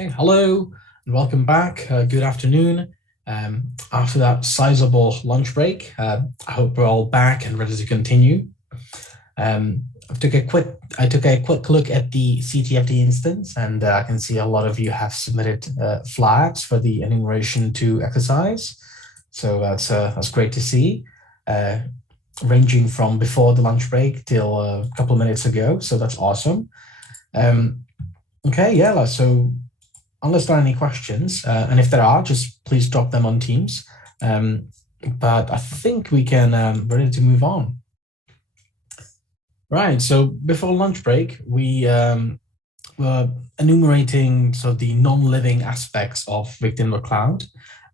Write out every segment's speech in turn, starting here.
Hey, hello and welcome back. Good afternoon. After that sizable lunch break, I hope we're all back and ready to continue. I took a quick look at the CTFD instance, and I can see a lot of you have submitted flags for the enumeration 2 exercise. So that's great to see, ranging from before the lunch break till a couple of minutes ago. So that's awesome. Okay, yeah. So unless there are any questions, and if there are, just please drop them on Teams. But I think we can ready to move on. Right. So before lunch break, we were enumerating the non-living aspects of VicTimber Cloud.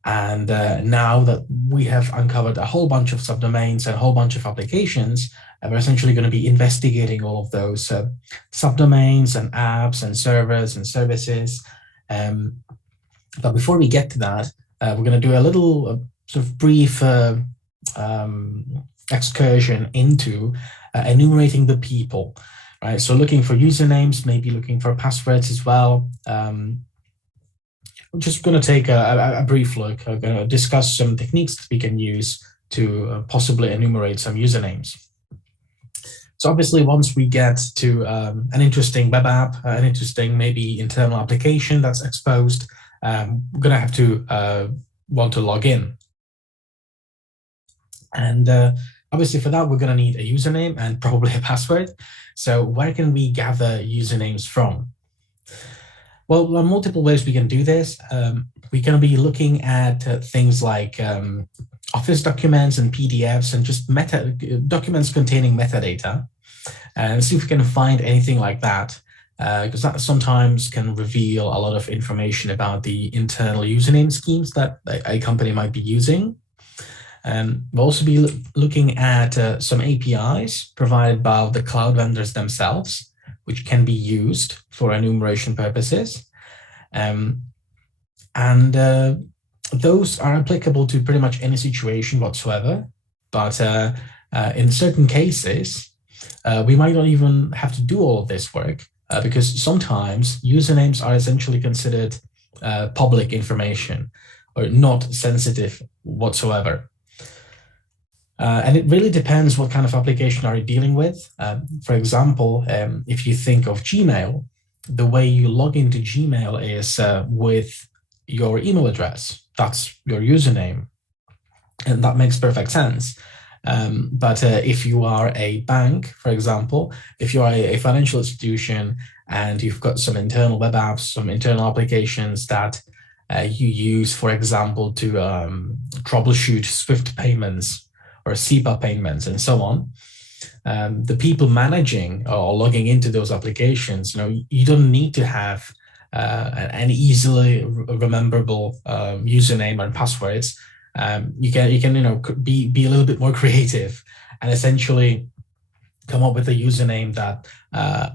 And now that we have uncovered a whole bunch of subdomains and a whole bunch of applications, we're essentially going to be investigating all of those subdomains and apps and servers and services. But before we get to that, we're going to do a little brief excursion into enumerating the people, right? So looking for usernames, maybe looking for passwords as well. We're just going to take a brief look. We're going to discuss some techniques that we can use to possibly enumerate some usernames. So obviously, once we get to an interesting web app, an interesting maybe internal application that's exposed, we're going to have to want to log in. And obviously, for that, we're going to need a username and probably a password. So where can we gather usernames from? Well, there are multiple ways we can do this. We're going to be looking at things like Office documents and PDFs and just documents containing metadata, and see if we can find anything like that, because that sometimes can reveal a lot of information about the internal username schemes that a company might be using. We'll also be looking at some APIs provided by the cloud vendors themselves, which can be used for enumeration purposes. Those are applicable to pretty much any situation whatsoever. But in certain cases, we might not even have to do all of this work because sometimes usernames are essentially considered public information or not sensitive whatsoever. And it really depends what kind of application are you dealing with. For example, if you think of Gmail, the way you log into Gmail is with your email address. That's your username. And that makes perfect sense. But if you are a bank, for example, if you are a financial institution and you've got some internal web apps, some internal applications that you use, for example, to troubleshoot SWIFT payments or SEPA payments and so on, the people managing or logging into those applications, you don't need to have an easily rememberable username and passwords. You can be a little bit more creative and essentially come up with a username that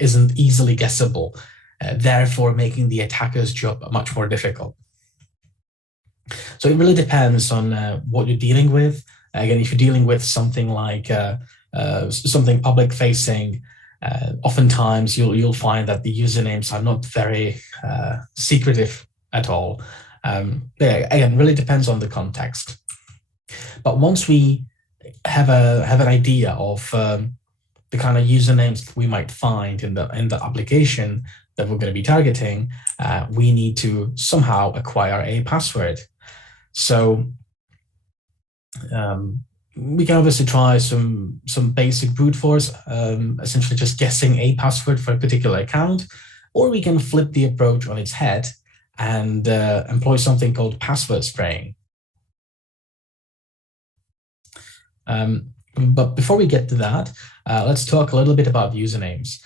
isn't easily guessable, therefore making the attacker's job much more difficult. So it really depends on what you're dealing with. Again, if you're dealing with something like something public-facing, oftentimes you'll find that the usernames are not very secretive at all. Again, really depends on the context. But once we have an idea of the kind of usernames that we might find in the application that we're going to be targeting, we need to somehow acquire a password. So we can obviously try some basic brute force, essentially just guessing a password for a particular account, or we can flip the approach on its head and employ something called password spraying. But before we get to that, let's talk a little bit about usernames.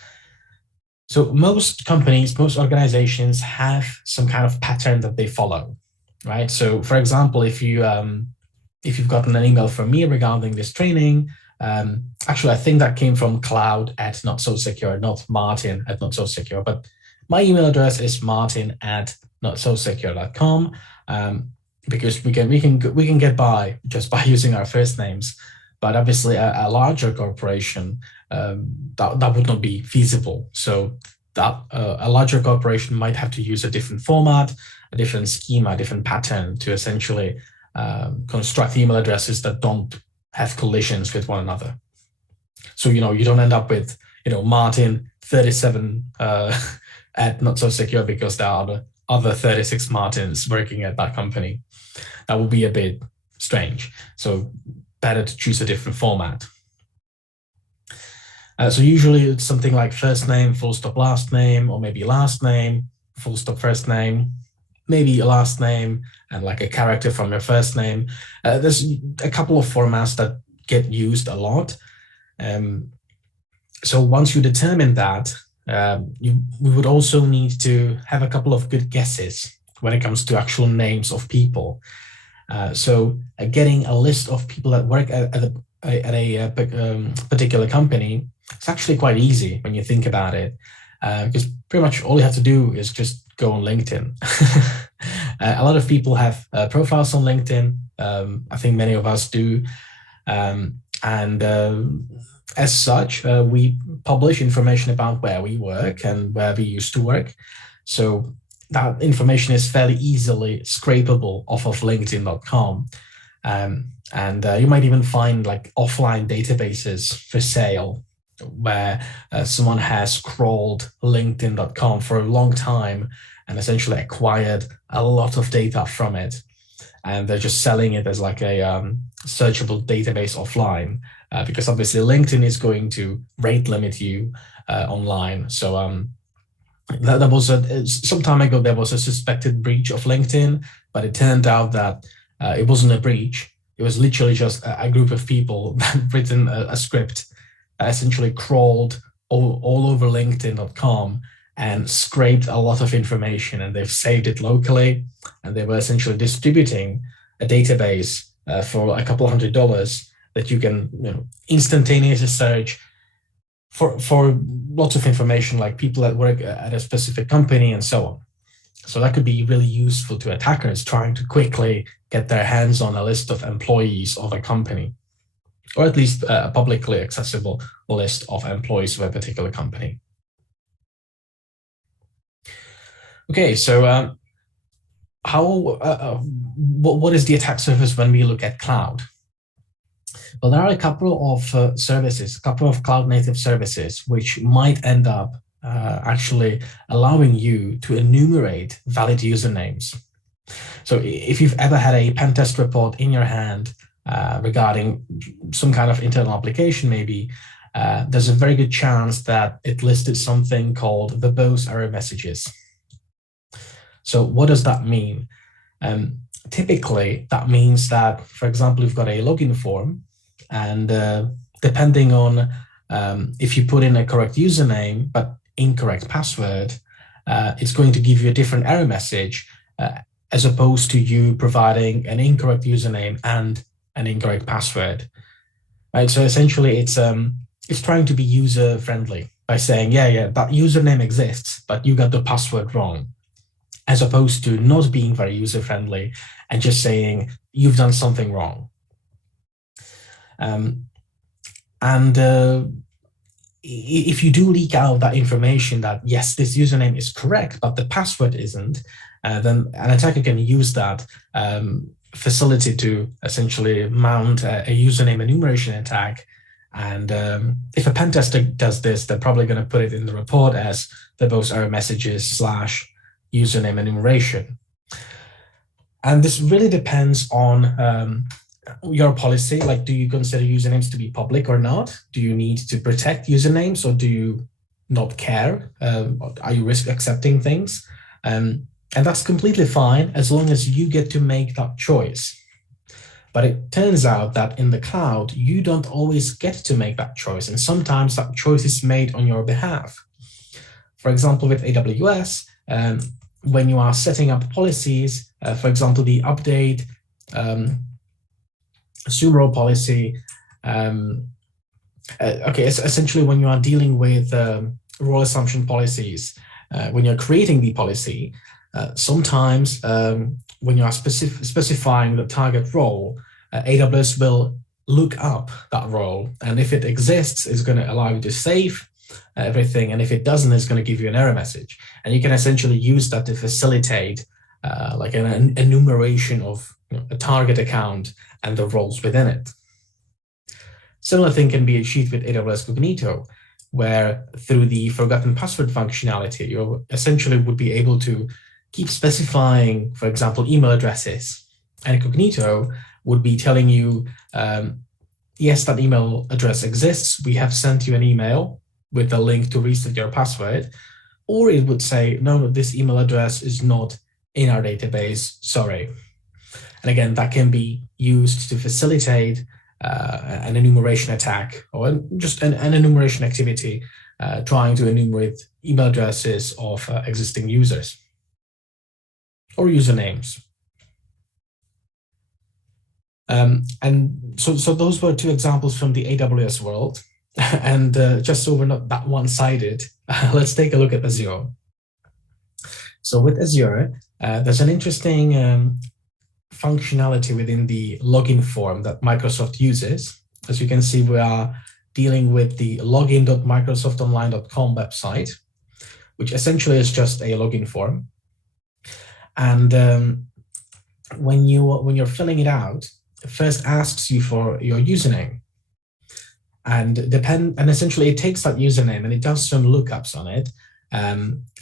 So most companies, most organizations have some kind of pattern that they follow, right? So for example, if you've gotten an email from me regarding this training, actually, I think that came from cloud@notsosecure, not Martin@notsosecure, but my email address is martin@notsosecure.com, because we can get by just by using our first names. But obviously, a larger corporation, that would not be feasible. So that a larger corporation might have to use a different format, a different schema, a different pattern to essentially construct email addresses that don't have collisions with one another. So, you don't end up with, Martin 37 at Not So Secure because there are other 36 Martins working at that company. That would be a bit strange. So better to choose a different format. So usually it's something like first name, full stop last name, or maybe last name, full stop first name, maybe a last name and like a character from your first name. There's a couple of formats that get used a lot. So once you determine that, we would also need to have a couple of good guesses when it comes to actual names of people. So getting a list of people that work at a particular company, it's actually quite easy when you think about it, because pretty much all you have to do is just go on LinkedIn. A lot of people have profiles on LinkedIn. I think many of us do. As such, we publish information about where we work and where we used to work. So that information is fairly easily scrapable off of LinkedIn.com. You might even find like offline databases for sale where someone has crawled LinkedIn.com for a long time and essentially acquired a lot of data from it. And they're just selling it as like a searchable database offline, because obviously LinkedIn is going to rate limit you online. So that was some time ago, there was a suspected breach of LinkedIn, but it turned out that it wasn't a breach. It was literally just a group of people that written a script that essentially crawled all over LinkedIn.com and scraped a lot of information, and they've saved it locally, and they were essentially distributing a database for a couple $100 that you can instantaneously search for lots of information, like people that work at a specific company and so on. So that could be really useful to attackers trying to quickly get their hands on a list of employees of a company, or at least a publicly accessible list of employees of a particular company. Okay, so what is the attack surface when we look at cloud? Well, there are a couple of services, a couple of cloud-native services, which might end up actually allowing you to enumerate valid usernames. So if you've ever had a pentest report in your hand regarding some kind of internal application, maybe, there's a very good chance that it listed something called verbose error messages. So what does that mean? Typically, that means that, for example, you've got a login form, and depending on if you put in a correct username but incorrect password, it's going to give you a different error message as opposed to you providing an incorrect username and an incorrect password. Right? So essentially, it's trying to be user friendly by saying, yeah, that username exists, but you got the password wrong, as opposed to not being very user friendly and just saying you've done something wrong. If you do leak out that information that, yes, this username is correct, but the password isn't, then an attacker can use that facility to essentially mount a username enumeration attack. And if a pen tester does this, they're probably going to put it in the report as verbose error messages / username enumeration. And this really depends on your policy. Like, do you consider usernames to be public or not? Do you need to protect usernames, or do you not care? Are you risk accepting things? And that's completely fine as long as you get to make that choice. But it turns out that in the cloud, you don't always get to make that choice. And sometimes that choice is made on your behalf. For example, with AWS, when you are setting up policies, for example, the update sumo policy, essentially when you are dealing with role assumption policies, when you're creating the policy, sometimes when you are specifying the target role, AWS will look up that role, and if it exists, it's going to allow you to save. everything. And if it doesn't, it's going to give you an error message. And you can essentially use that to facilitate like an enumeration of a target account and the roles within it. Similar thing can be achieved with AWS Cognito, where through the forgotten password functionality, you essentially would be able to keep specifying, for example, email addresses. And Cognito would be telling you, yes, that email address exists. We have sent you an email with a link to reset your password. Or it would say, no, this email address is not in our database, sorry. And again, that can be used to facilitate an enumeration attack or just an enumeration activity trying to enumerate email addresses of existing users or usernames. And so those were two examples from the AWS world. And just so we're not that one-sided, let's take a look at Azure. So with Azure, there's an interesting functionality within the login form that Microsoft uses. As you can see, we are dealing with the login.microsoftonline.com website, which essentially is just a login form. And when you're filling it out, it first asks you for your username. And essentially it takes that username and it does some lookups on it.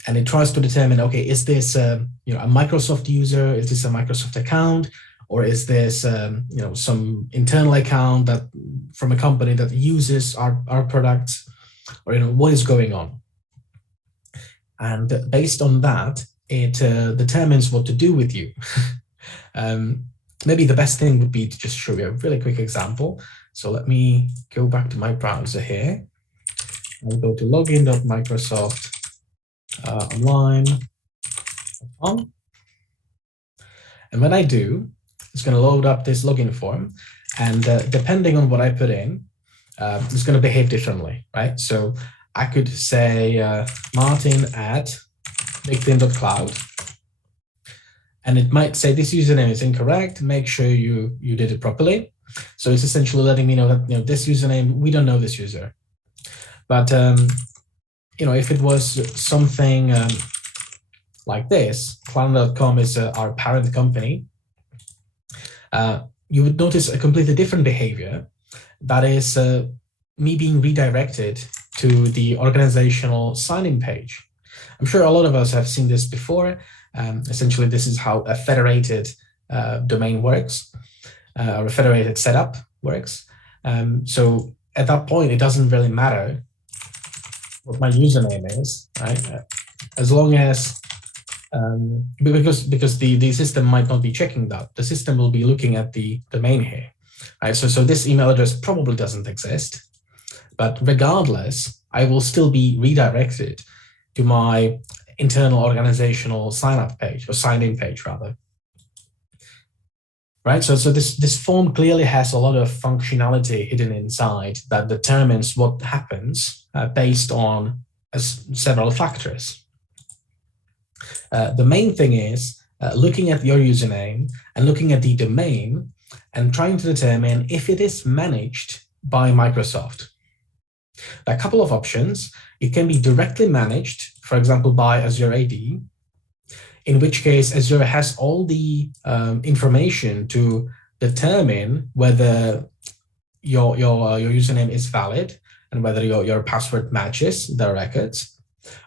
And it tries to determine, okay, is this a Microsoft user? Is this a Microsoft account? Or is this some internal account that from a company that uses our products? Or what is going on? And based on that, it determines what to do with you. Maybe the best thing would be to just show you a really quick example. So let me go back to my browser here. I'll go to login.microsoft.online.com. And when I do, it's going to load up this login form. And depending on what I put in, it's going to behave differently, right? So I could say martin@victim.cloud. And it might say this username is incorrect. Make sure you did it properly. So it's essentially letting me know that this username, we don't know this user. But if it was something like this, cloud.com is our parent company, you would notice a completely different behavior. That is me being redirected to the organizational sign-in page. I'm sure a lot of us have seen this before. Essentially, this is how a federated domain works, or a federated setup works. So at that point, it doesn't really matter what my username is, right? As long as, because the system might not be checking that. The system will be looking at the domain here, right? So this email address probably doesn't exist, but regardless, I will still be redirected to my internal organizational sign-up page, or sign-in page rather. Right, so this form clearly has a lot of functionality hidden inside that determines what happens based on several factors. The main thing is looking at your username and looking at the domain and trying to determine if it is managed by Microsoft. There are a couple of options. It can be directly managed, for example, by Azure AD, in which case Azure has all the information to determine whether your username is valid and whether your password matches the records.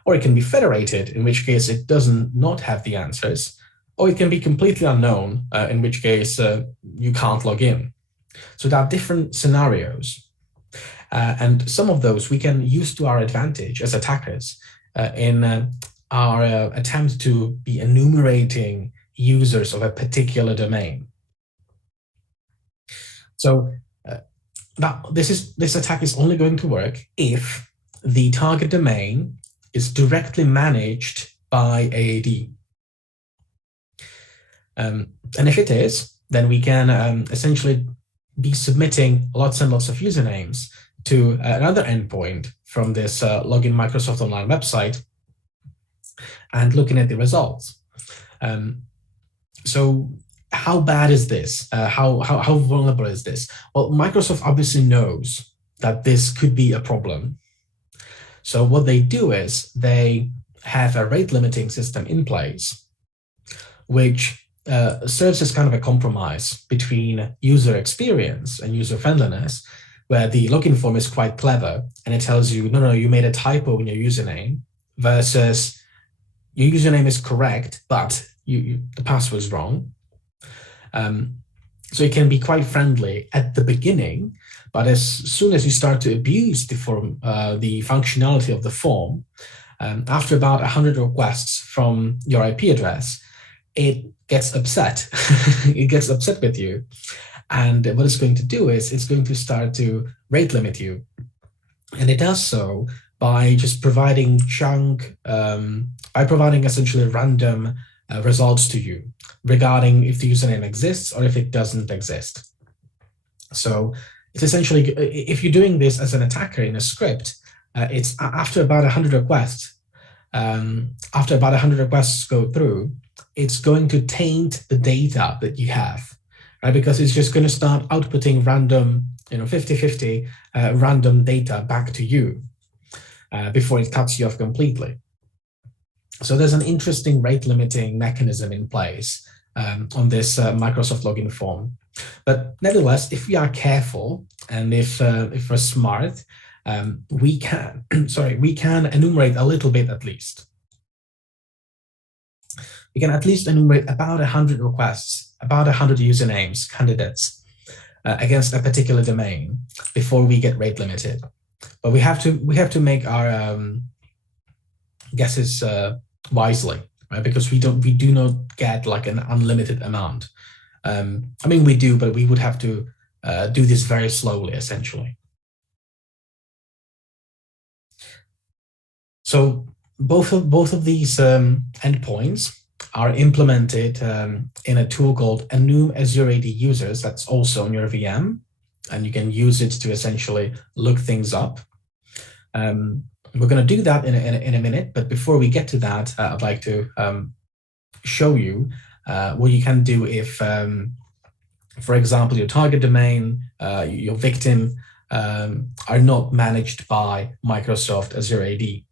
Or it can be federated, in which case it doesn't not have the answers. Or it can be completely unknown, in which case you can't log in. So there are different scenarios. And some of those we can use to our advantage as attackers in our attempt to be enumerating users of a particular domain. So this attack is only going to work if the target domain is directly managed by AAD. And if it is, then we can essentially be submitting lots and lots of usernames to another endpoint from this login Microsoft Online website and looking at the results. So how bad is this? How vulnerable is this? Well, Microsoft obviously knows that this could be a problem. So what they do is they have a rate limiting system in place, which serves as kind of a compromise between user experience and user friendliness, where the login form is quite clever and it tells you, no, you made a typo in your username, versus your username is correct, but the password is wrong. So it can be quite friendly at the beginning, but as soon as you start to abuse the form, the functionality of the form, after about 100 requests from your IP address, it gets upset. It gets upset with you. And what it's going to do is it's going to start to rate limit you. And it does so by just providing by providing essentially random results to you regarding if the username exists or if it doesn't exist. So it's essentially, if you're doing this as an attacker in a script, it's after about 100 requests, go through, it's going to taint the data that you have, right? Because it's just going to start outputting random, 50-50 random data back to you before it cuts you off completely. So there's an interesting rate limiting mechanism in place on this Microsoft login form. But nevertheless, if we are careful and if we're smart, we can enumerate a little bit at least. We can at least enumerate about 100 requests, about 100 usernames, candidates against a particular domain before we get rate limited. But we have to make our guesses wisely, right? Because we do not get like an unlimited amount. I mean, we do, but we would have to do this very slowly, essentially. So both of these endpoints are implemented in a tool called enum-azure-AD users. That's also on your VM, and you can use it to essentially look things up. We're going to do that in a minute, but before we get to that, I'd like to show you what you can do if, for example, your target domain, your victim are not managed by Microsoft Azure AD.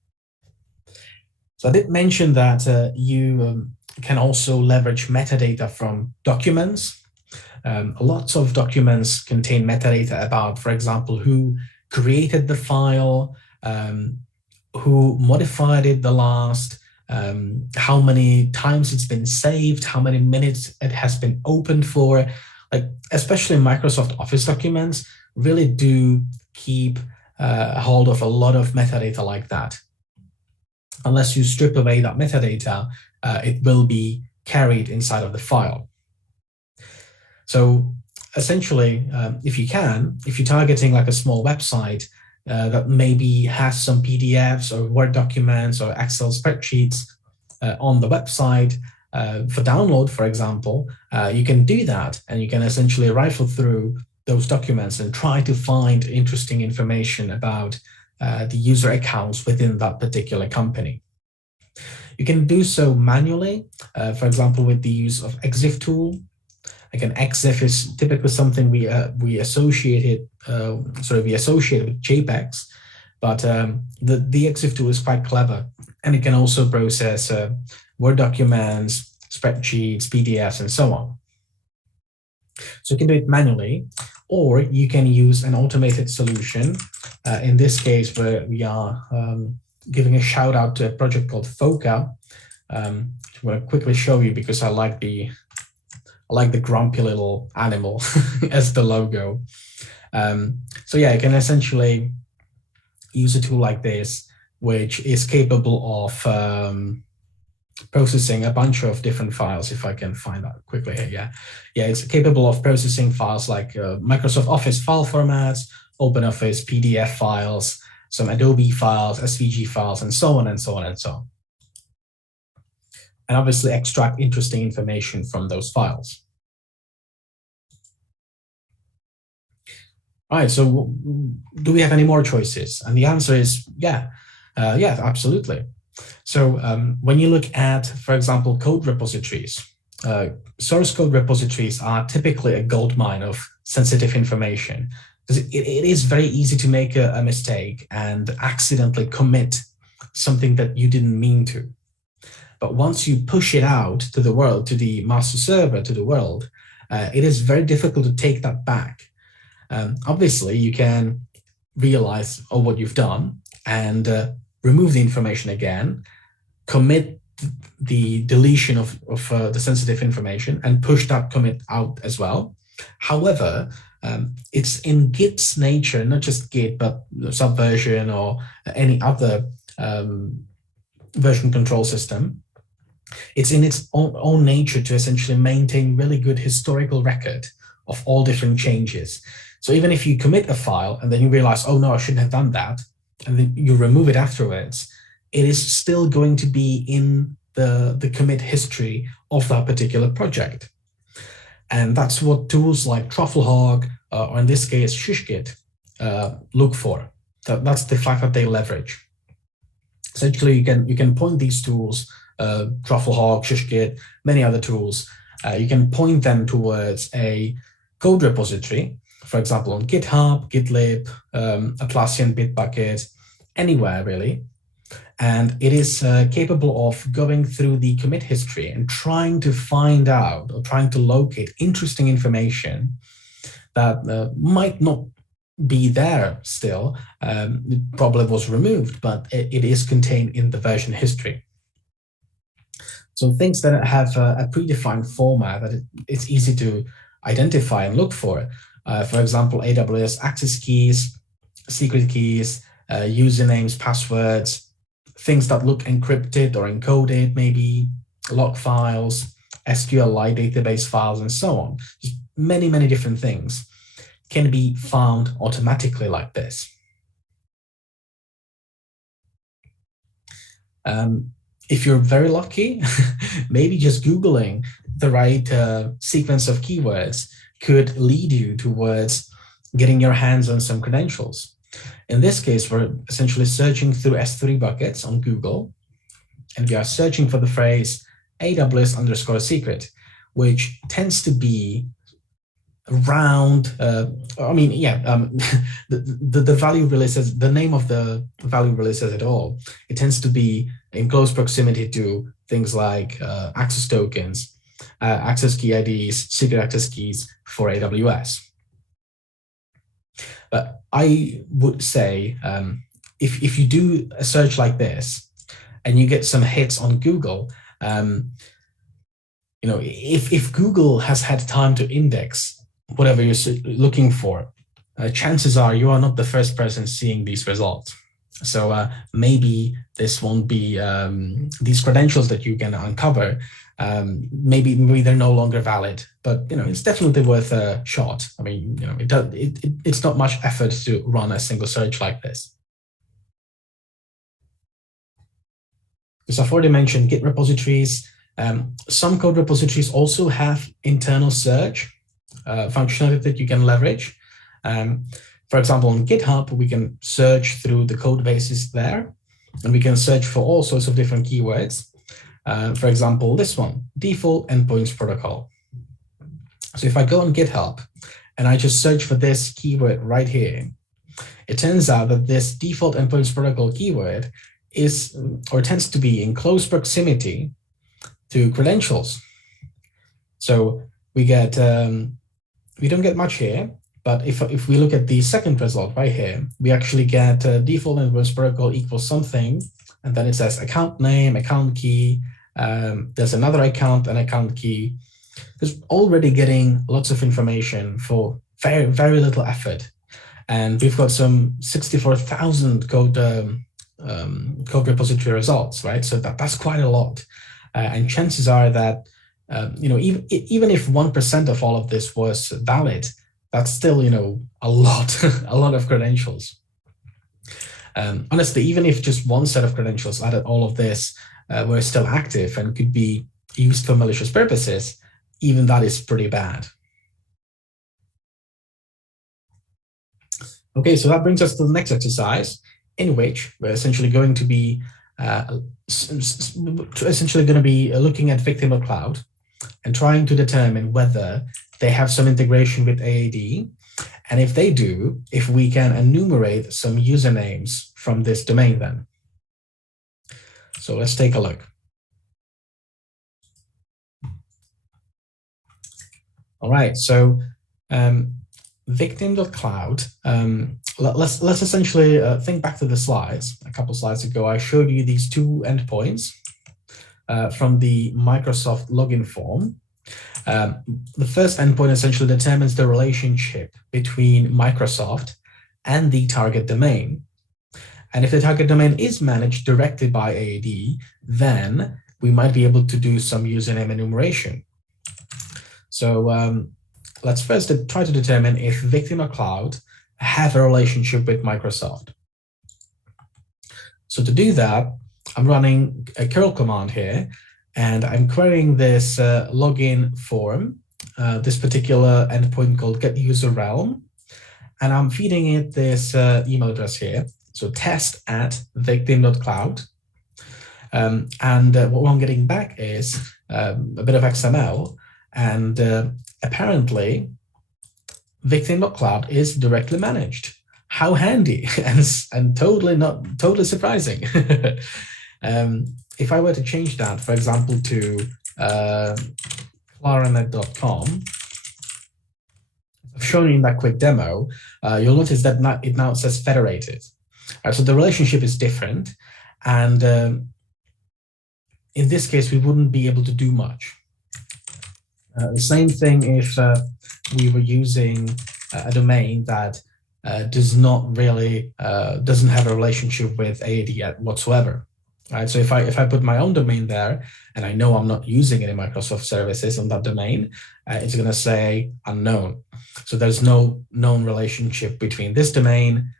So I did mention that you can also leverage metadata from documents. Lots of documents contain metadata about, for example, who created the file, who modified it the last, how many times it's been saved, how many minutes it has been opened for. Like, especially Microsoft Office documents really do keep hold of a lot of metadata like that. Unless you strip away that metadata, it will be carried inside of the file. So essentially, if you're targeting like a small website that maybe has some PDFs or Word documents or Excel spreadsheets on the website for download, for example, you can do that, and you can essentially rifle through those documents and try to find interesting information about the user accounts within that particular company. You can do so manually, for example, with the use of EXIF tool. Again, EXIF is typically something we associate with JPEGs, but the EXIF tool is quite clever, and it can also process Word documents, spreadsheets, PDFs, and so on. So you can do it manually, or you can use an automated solution. In this case, where we are giving a shout out to a project called Foca. I'm going to quickly show you because I like the grumpy little animal as the logo. So yeah, you can essentially use a tool like this, which is capable of processing a bunch of different files. If I can find that quickly here, yeah, it's capable of processing files like Microsoft Office file formats, OpenOffice PDF files, some Adobe files, SVG files, and so on and so on and so on. And obviously extract interesting information from those files. All right, so do we have any more choices? And the answer is yeah, absolutely. So when you look at, for example, code repositories, source code repositories are typically a goldmine of sensitive information. because it is very easy to make a mistake and accidentally commit something that you didn't mean to. But once you push it out to the world, to the master server, to the world, it is very difficult to take that back. Obviously, you can realize what you've done and remove the information again, commit the deletion of the sensitive information and push that commit out as well. However, it's in Git's nature, not just Git, but Subversion or any other version control system. It's in its own nature to essentially maintain really good historical record of all different changes. So even if you commit a file and then you realize, oh no, I shouldn't have done that, and then you remove it afterwards, it is still going to be in the commit history of that particular project. And that's what tools like Trufflehog, or in this case, ShushGit, look for. That's the fact that they leverage. Essentially, you can point these tools, Trufflehog, ShushGit, many other tools, you can point them towards a code repository, for example, on GitHub, GitLib, Atlassian, Bitbucket, anywhere really. And it is capable of going through the commit history and trying to find out or trying to locate interesting information that might not be there still. It probably was removed, but it is contained in the version history. So things that have a predefined format that it's easy to identify and look for example, AWS access keys, secret keys, usernames, passwords, things that look encrypted or encoded, maybe log files, SQLite database files, and so on. Just many, many different things can be found automatically like this. If you're very lucky, maybe just Googling the right sequence of keywords could lead you towards getting your hands on some credentials. In this case, we're essentially searching through S3 buckets on Google, and we are searching for the phrase AWS_secret, which tends to be around, the value really says, the name of the value really says it all. It tends to be in close proximity to things like access tokens, access key IDs, secret access keys for AWS. But I would say if you do a search like this and you get some hits on Google, if Google has had time to index whatever you're looking for, chances are you are not the first person seeing these results. So maybe this won't be, these credentials that you can uncover, maybe they're no longer valid, but it's definitely worth a shot. I mean, it's not much effort to run a single search like this. Because I've already mentioned Git repositories. Some code repositories also have internal search functionality that you can leverage. For example, on GitHub, we can search through the code bases there, and we can search for all sorts of different keywords. For example, this one, default endpoints protocol. So if I go on GitHub and I just search for this keyword right here, it turns out that this default endpoints protocol keyword is, or tends to be, in close proximity to credentials. So we get, we don't get much here, but if we look at the second result right here, we actually get default endpoints protocol equals something, and then it says account name, account key, there's another account and account key. There's already getting lots of information for very, very little effort. And we've got some 64,000 code repository results, right? So that's quite a lot. And chances are that, even if 1% of all of this was valid, that's still, a lot, a lot of credentials. Honestly, even if just one set of credentials out of all of this were still active and could be used for malicious purposes, even that is pretty bad. Okay, so that brings us to the next exercise, in which we're essentially going to be looking at victim.cloud and trying to determine whether they have some integration with AAD And if they do, if we can enumerate some usernames from this domain then. So let's take a look. All right, so victim.cloud, let's essentially think back to the slides. A couple slides ago, I showed you these two endpoints from the Microsoft login form. The first endpoint essentially determines the relationship between Microsoft and the target domain. And if the target domain is managed directly by AAD, then we might be able to do some username enumeration. So let's first try to determine if victim or cloud have a relationship with Microsoft. So to do that, I'm running a curl command here, and I'm querying this login form, this particular endpoint called getUserRealm, and I'm feeding it this email address here. So test@victim.cloud. And what I'm getting back is a bit of XML, and apparently victim.cloud is directly managed. How handy and totally surprising. If I were to change that, for example, to clarinet.com, I've shown you in that quick demo, you'll notice that it now says federated. So the relationship is different, and in this case, we wouldn't be able to do much. The same thing if we were using a domain that doesn't have a relationship with AAD whatsoever. Right? So if I put my own domain there and I know I'm not using any Microsoft services on that domain, it's going to say unknown. So there's no known relationship between this domain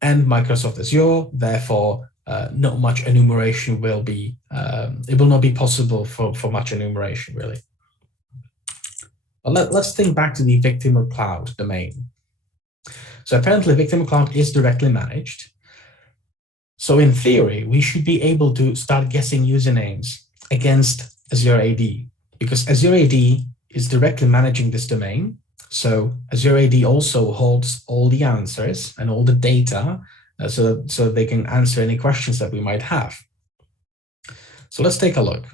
and Microsoft Azure. Therefore, not much enumeration will be. It will not be possible for much enumeration really. But let's think back to the victim of cloud domain. So apparently, victim of cloud is directly managed. So in theory, we should be able to start guessing usernames against Azure AD, because Azure AD is directly managing this domain. So Azure AD also holds all the answers and all the data so they can answer any questions that we might have. So let's take a look.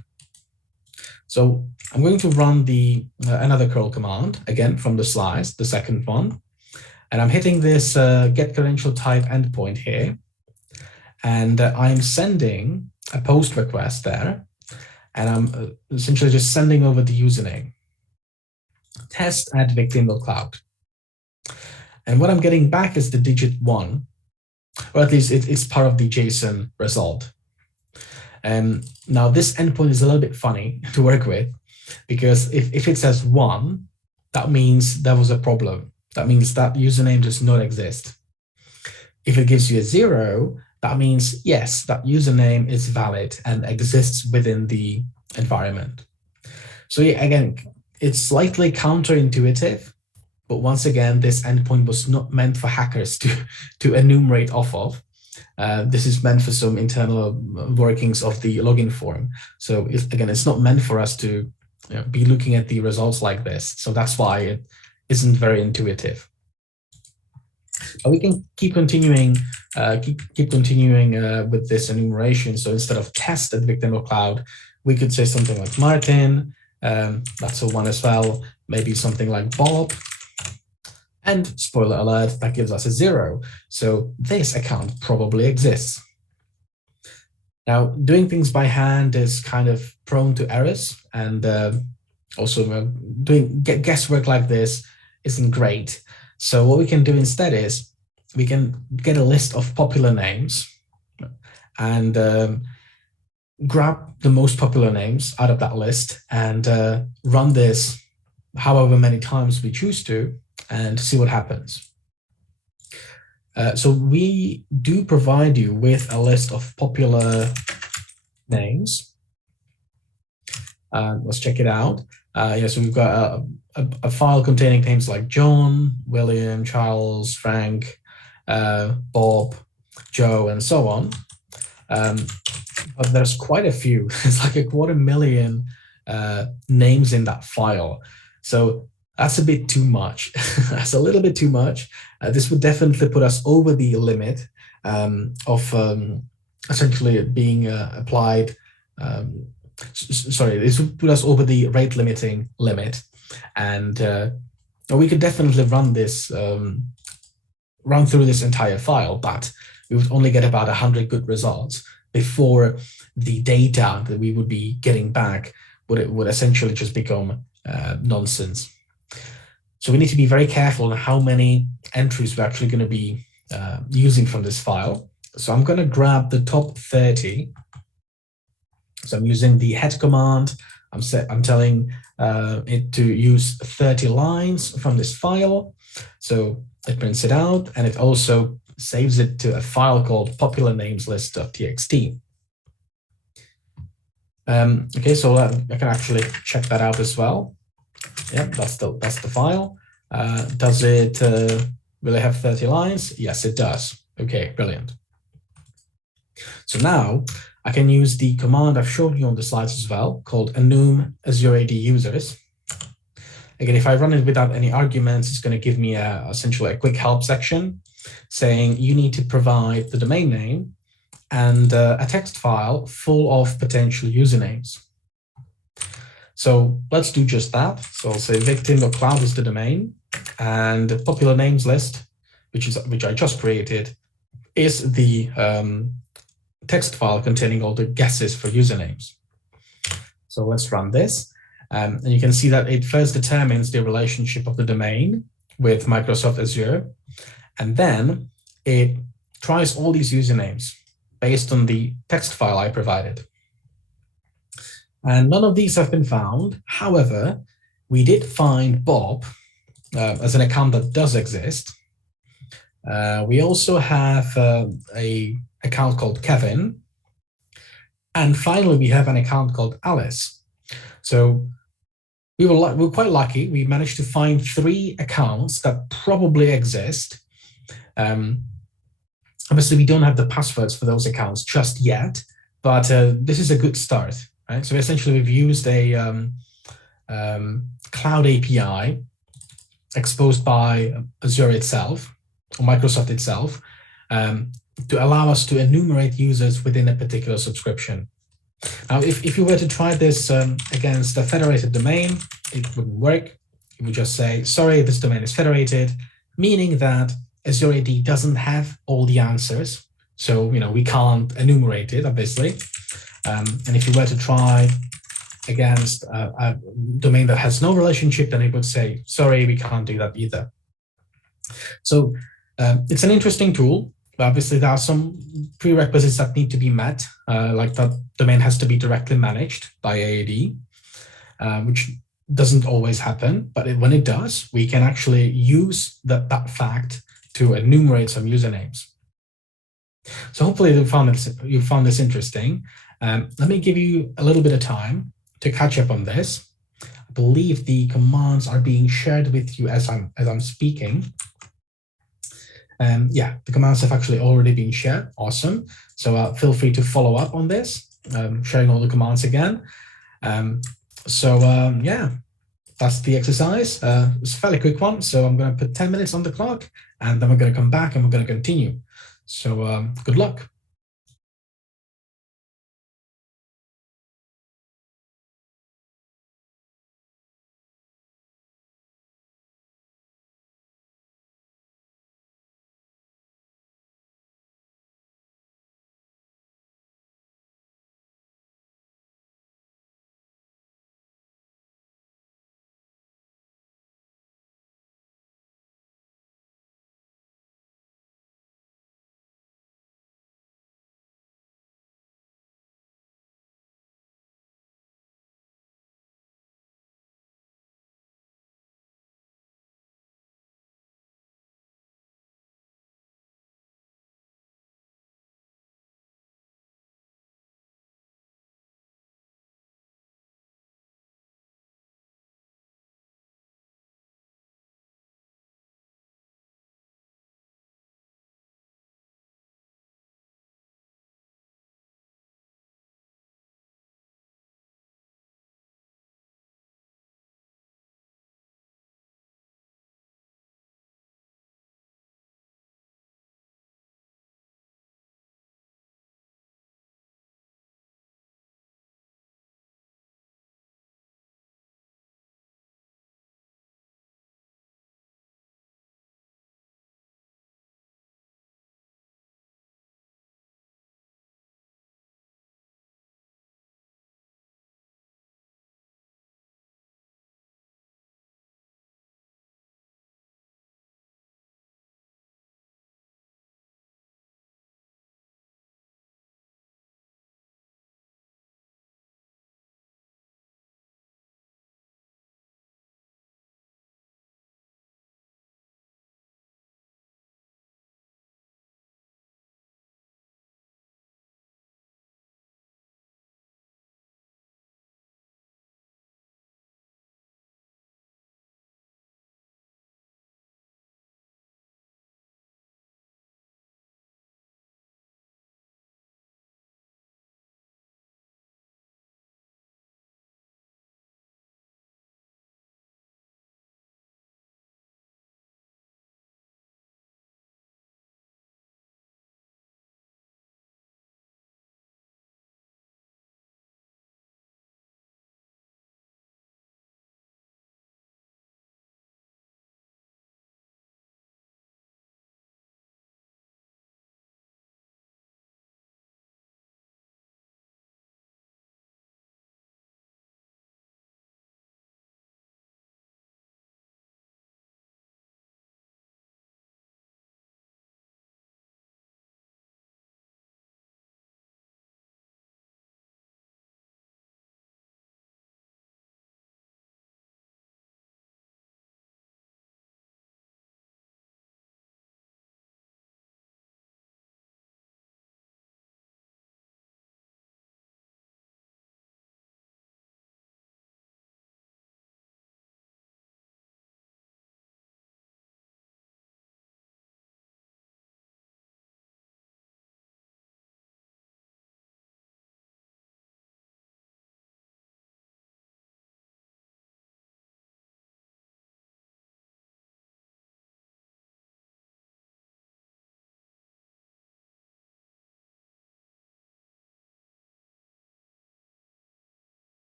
So I'm going to run another curl command, again from the slides, the second one. And I'm hitting this get credential type endpoint here. And I'm sending a post request there. And I'm essentially just sending over the username, test@victim.cloud. And what I'm getting back is the digit 1, or at least it's part of the JSON result. Now, this endpoint is a little bit funny to work with, because if it says 1, that means there was a problem. That means that username does not exist. If it gives you a 0, that means, yes, that username is valid and exists within the environment. So yeah, again, it's slightly counterintuitive, but once again, this endpoint was not meant for hackers to enumerate off of. This is meant for some internal workings of the login form. So again, it's not meant for us to be looking at the results like this. So that's why it isn't very intuitive. But we can keep continuing with this enumeration. So instead of test@victim.cloud, we could say something like Martin. That's a 1 as well. Maybe something like Bob. And spoiler alert, that gives us a 0. So this account probably exists. Now, doing things by hand is kind of prone to errors, and also doing guesswork like this isn't great. So what we can do instead is we can get a list of popular names and grab the most popular names out of that list and run this however many times we choose to and see what happens. So we do provide you with a list of popular names. Let's check it out. So we've got a file containing names like John, William, Charles, Frank, Bob, Joe, and so on. But there's quite a few. It's like 250,000 names in that file. So That's a bit too much. That's a little bit too much. This would definitely put us over the limit of essentially being applied. Sorry, this would put us over the rate limiting limit, and we could definitely run this, run through this entire file, but we would only get about 100 good results before the data that we would be getting back would essentially just become nonsense. So we need to be very careful on how many entries we're actually going to be using from this file. So I'm going to grab the top 30. So I'm using the head command. I'm telling it to use 30 lines from this file. So it prints it out, and it also saves it to a file called popularnameslist.txt. Okay, so I can actually check that out as well. Yeah, that's the file. Does it really have 30 lines? Yes, it does. Okay, brilliant. So now I can use the command I've shown you on the slides as well, called enum Azure AD users. Again, if I run it without any arguments, it's going to give me essentially a quick help section saying you need to provide the domain name and a text file full of potential usernames. So let's do just that. So I'll say victim.cloud is the domain, and popular names list, which I just created, is the text file containing all the guesses for usernames. So let's run this. And you can see that it first determines the relationship of the domain with Microsoft Azure, and then it tries all these usernames based on the text file I provided. And none of these have been found. However, we did find Bob as an account that does exist. We also have a account called Kevin. And finally, we have an account called Alice. So we were quite lucky. We managed to find 3 accounts that probably exist. Obviously, we don't have the passwords for those accounts just yet, but this is a good start. Right? So essentially, we've used a cloud API exposed by Azure itself, or Microsoft itself, to allow us to enumerate users within a particular subscription. Now, if you were to try this against a federated domain, it wouldn't work. It would just say, sorry, this domain is federated, meaning that Azure AD doesn't have all the answers. So, we can't enumerate it, obviously. And if you were to try against a domain that has no relationship, then it would say, sorry, we can't do that either. So it's an interesting tool. Obviously, there are some prerequisites that need to be met, like that domain has to be directly managed by AAD, which doesn't always happen. But when it does, we can actually use that fact to enumerate some usernames. So hopefully you found this interesting. Let me give you a little bit of time to catch up on this. I believe the commands are being shared with you as I'm speaking. Yeah, the commands have actually already been shared. Awesome. So feel free to follow up on this, sharing all the commands again. Yeah, that's the exercise. It's a fairly quick one. So I'm going to put 10 minutes on the clock, and then we're going to come back and we're going to continue. So good luck.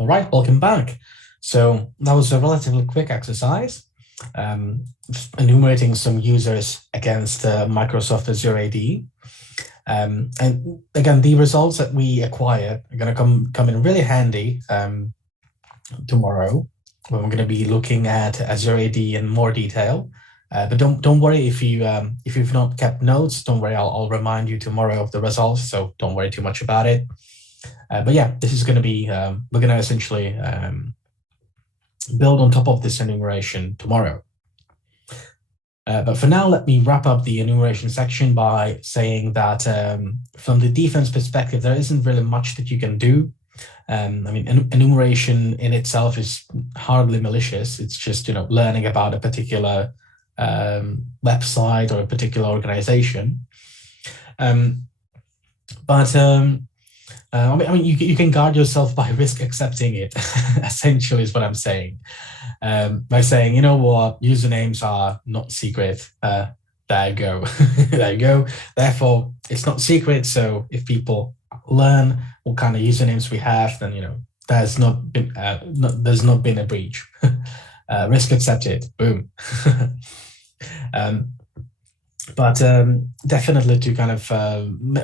All right, welcome back. So that was a relatively quick exercise, enumerating some users against Microsoft Azure AD. And again, the results that we acquired are going to come in really handy tomorrow, when we're going to be looking at Azure AD in more detail. But don't worry if you've not kept notes. Don't worry, I'll remind you tomorrow of the results. So don't worry too much about it. But yeah, this is going to be we're going to essentially build on top of this enumeration tomorrow. But for now, let me wrap up the enumeration section by saying that from the defense perspective, there isn't really much that you can do. I mean, enumeration in itself is hardly malicious. It's just, learning about a particular website or a particular organization. I mean, you can guard yourself by risk accepting it, essentially is what I'm saying. By saying, you know what, usernames are not secret. There you go. There you go. Therefore, it's not secret. So if people learn what kind of usernames we have, then, there's not been a breach. Risk accepted. Boom. But definitely to kind of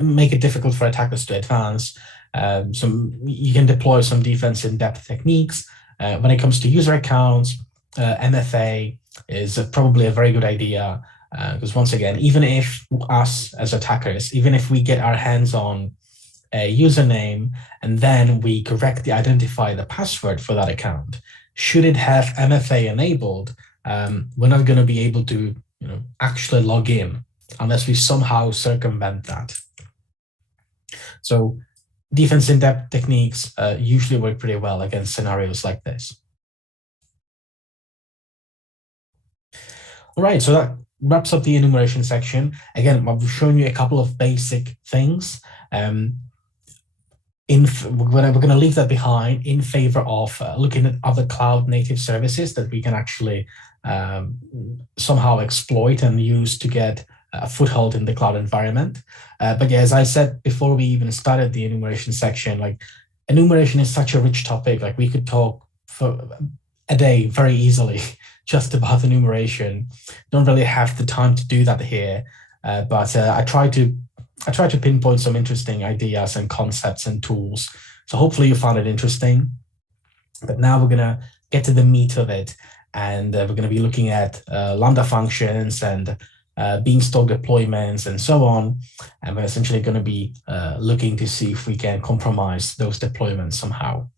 make it difficult for attackers to advance, you can deploy some defense in-depth techniques. When it comes to user accounts, MFA is probably a very good idea, because once again, even if us as attackers, even if we get our hands on a username and then we correctly identify the password for that account, should it have MFA enabled, we're not going to be able to actually log in unless we somehow circumvent that. So defense in-depth techniques usually work pretty well against scenarios like this. All right, so that wraps up the enumeration section. Again, I've shown you a couple of basic things. We're going to leave that behind in favor of looking at other cloud native services that we can actually somehow exploit and use to get a foothold in the cloud environment. But yeah, as I said before we even started the enumeration section, like enumeration is such a rich topic. Like we could talk for a day very easily just about enumeration. Don't really have the time to do that here, but I try to pinpoint some interesting ideas and concepts and tools. So hopefully you found it interesting. But now we're gonna get to the meat of it, and we're gonna be looking at Lambda functions and beanstalk deployments and so on. And we're essentially going to be looking to see if we can compromise those deployments somehow.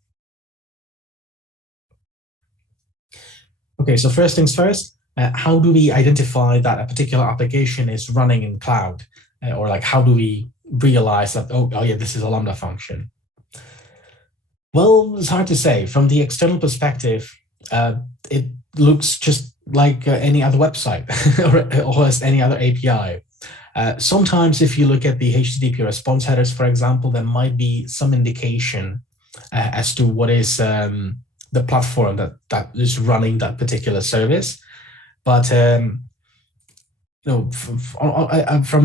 Okay, so first things first, how do we identify that a particular application is running in cloud? Or like, how do we realize that, oh yeah, this is a Lambda function? Well, it's hard to say. From the external perspective, it looks just like any other website or as any other API. Sometimes if you look at the HTTP response headers, for example, there might be some indication as to what is the platform that is running that particular service. But from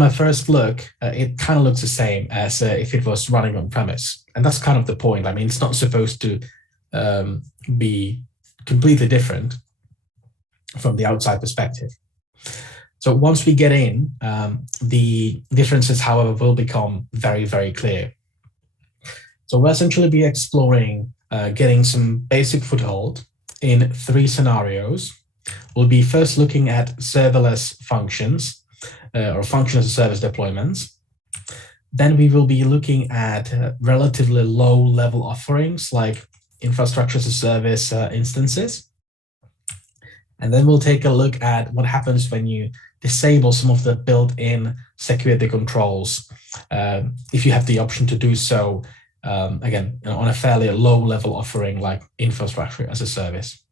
a first look, it kind of looks the same as if it was running on premise. And that's kind of the point. I mean, it's not supposed to be completely different from the outside perspective. So once we get in, the differences, however, will become very, very clear. So we'll essentially be exploring getting some basic foothold in 3 scenarios. We'll be first looking at serverless functions or function as a service deployments. Then we will be looking at relatively low-level offerings like infrastructure as a service instances. And then we'll take a look at what happens when you disable some of the built-in security controls, if you have the option to do so, again, on a fairly low-level offering like infrastructure as a service.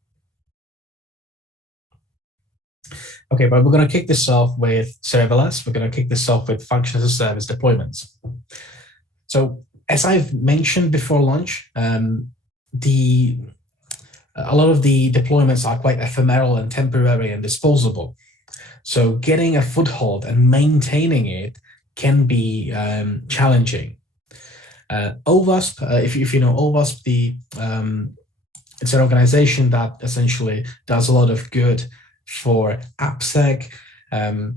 Okay, but we're going to kick this off with serverless. We're going to kick this off with function as a service deployments. So as I've mentioned before lunch, a lot of the deployments are quite ephemeral and temporary and disposable. So getting a foothold and maintaining it can be challenging. OWASP, if you know OWASP, it's an organization that essentially does a lot of good for AppSec, and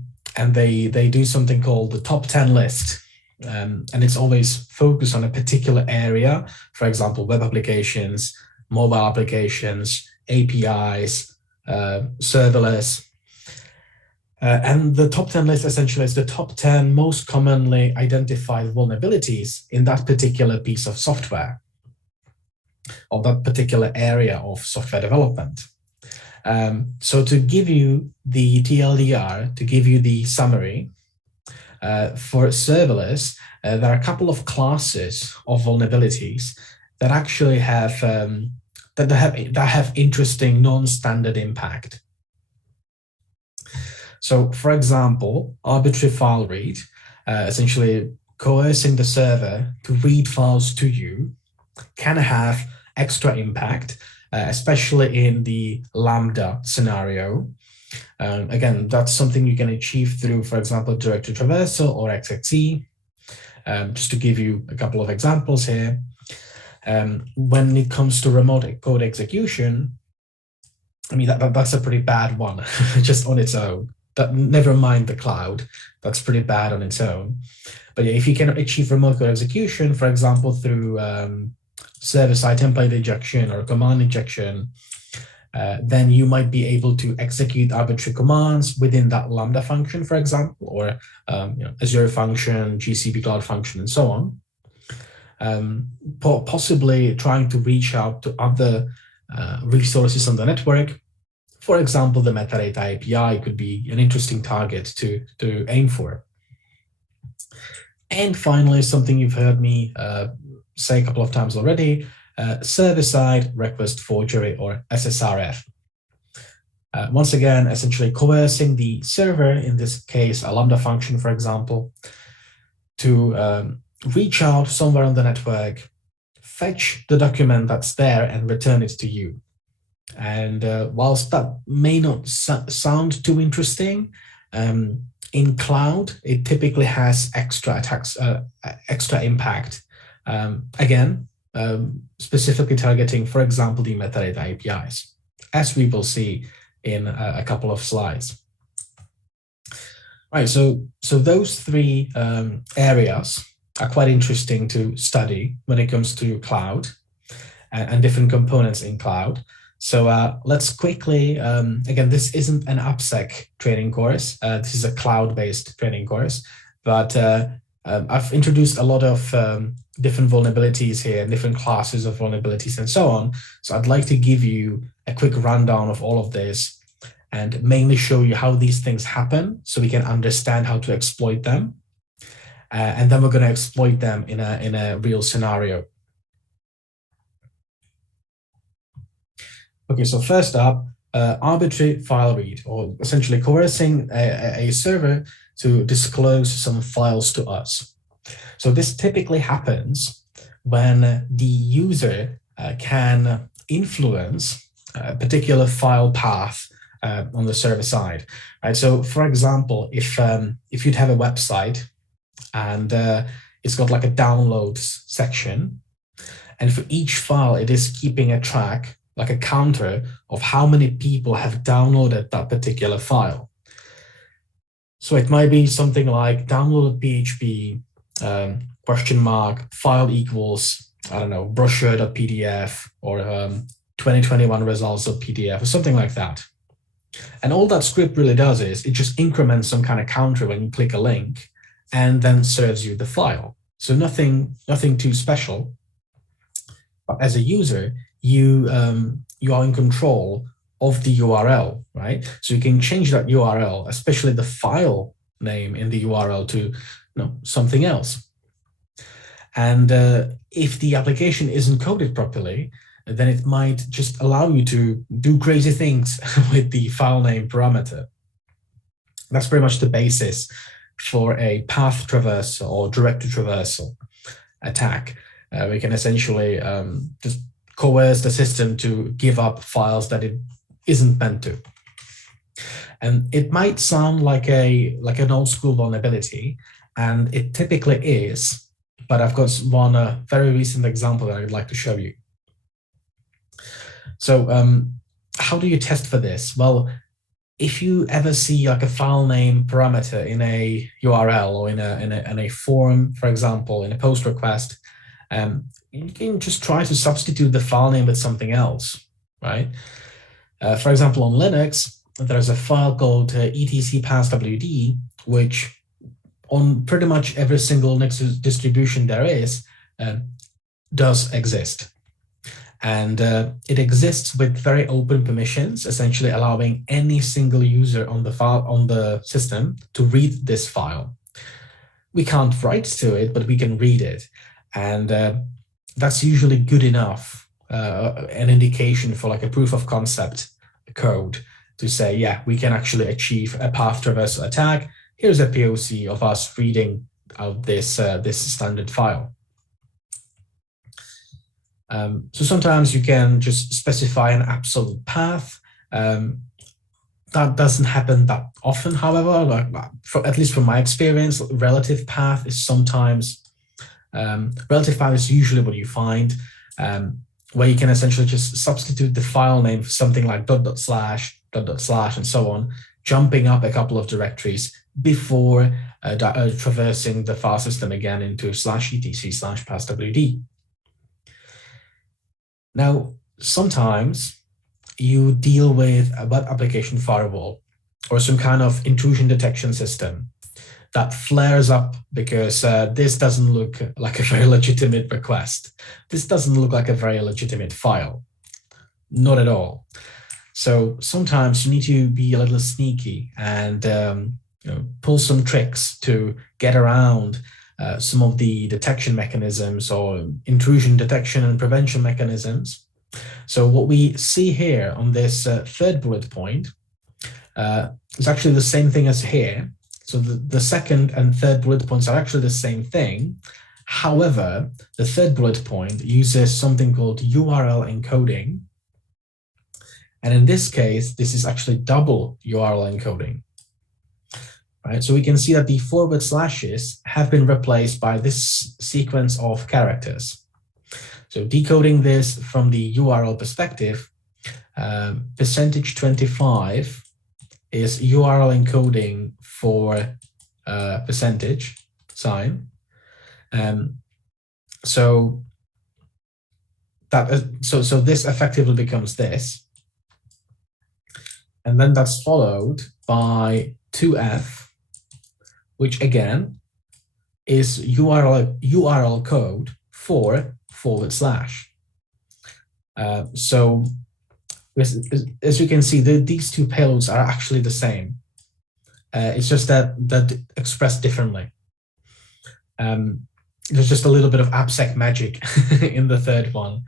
they do something called the top 10 list. And it's always focused on a particular area, for example, web applications, mobile applications, APIs, serverless. And the top 10 list essentially is the top 10 most commonly identified vulnerabilities in that particular piece of software or that particular area of software development. So to give you the TLDR, to give you the summary, for serverless, there are a couple of classes of vulnerabilities that actually have that have interesting non-standard impact. So, for example, arbitrary file read, essentially coercing the server to read files to you, can have extra impact, especially in the Lambda scenario. Again, that's something you can achieve through, for example, directory traversal or XXE. Just to give you a couple of examples here. When it comes to remote code execution, I mean, that's a pretty bad one just on its own. Never mind the cloud, that's pretty bad on its own. But yeah, if you can achieve remote code execution, for example, through server-side template injection or command injection, then you might be able to execute arbitrary commands within that Lambda function, for example, or Azure function, GCP Cloud function, and so on. Possibly trying to reach out to other resources on the network. For example, the metadata API could be an interesting target to aim for. And finally, something you've heard me say a couple of times already, server-side request forgery, or SSRF. Once again, essentially coercing the server, in this case, a Lambda function, for example, to reach out somewhere on the network, fetch the document that's there and return it to you. And whilst that may not sound too interesting, in cloud, it typically has extra attacks, extra impact. Again, specifically targeting, for example, the metadata APIs, as we will see in a couple of slides. Right, so those three areas are quite interesting to study when it comes to cloud and different components in cloud. So let's quickly, again, this isn't an AppSec training course. This is a cloud-based training course, but I've introduced a lot of different vulnerabilities here, different classes of vulnerabilities and so on. So I'd like to give you a quick rundown of all of this and mainly show you how these things happen so we can understand how to exploit them. And then we're going to exploit them in a real scenario. Okay, so first up, arbitrary file read, or essentially coercing a server to disclose some files to us. So this typically happens when the user can influence a particular file path on the server side, right? So for example, if you'd have a website and it's got like a downloads section, and for each file, it is keeping a track, like a counter of how many people have downloaded that particular file. So it might be something like downloaded PHP, question mark, file equals, I don't know, brochure.pdf or 2021 results.pdf or something like that. And all that script really does is it just increments some kind of counter when you click a link and then serves you the file. So nothing too special. But as a user, you are in control of the URL, right? So you can change that URL, especially the file name in the URL, to something else. And if the application isn't coded properly, then it might just allow you to do crazy things with the file name parameter. That's pretty much the basis for a path traversal or directory traversal attack. We can essentially just coerce the system to give up files that it isn't meant to. And it might sound like an old school vulnerability, and it typically is, but I've got one very recent example that I'd like to show you. So how do you test for this? Well, if you ever see like a file name parameter in a URL or in a form, for example, in a post request, you can just try to substitute the file name with something else, right? For example, on Linux, there's a file called etc-passwd, which on pretty much every single Linux distribution there is, does exist. And it exists with very open permissions, essentially allowing any single user on the file on the system to read this file. We can't write to it, but we can read it. And that's usually good enough, an indication for like a proof of concept code to say, yeah, we can actually achieve a path traversal attack. Here's a POC of us reading out this, this standard file. So sometimes you can just specify an absolute path. That doesn't happen that often, however, like at least from my experience, relative path is sometimes, relative path is usually what you find, where you can essentially just substitute the file name for something like .. and so on, jumping up a couple of directories before traversing the file system again into /etc/passwd. Now, sometimes you deal with a web application firewall or some kind of intrusion detection system that flares up because this doesn't look like a very legitimate request. This doesn't look like a very legitimate file. Not at all. So sometimes you need to be a little sneaky and pull some tricks to get around some of the detection mechanisms or intrusion detection and prevention mechanisms. So what we see here on this third bullet point is actually the same thing as here. So the second and third bullet points are actually the same thing. However, the third bullet point uses something called URL encoding. And in this case, this is actually double URL encoding. Right, so we can see that the forward slashes have been replaced by this sequence of characters. So decoding this from the URL perspective, %25 is URL encoding for percentage sign. So this effectively becomes this. And then that's followed by 2F, which again is URL code for /. So as you can see, these two payloads are actually the same. It's just that expressed differently. There's just a little bit of AppSec magic in the third one,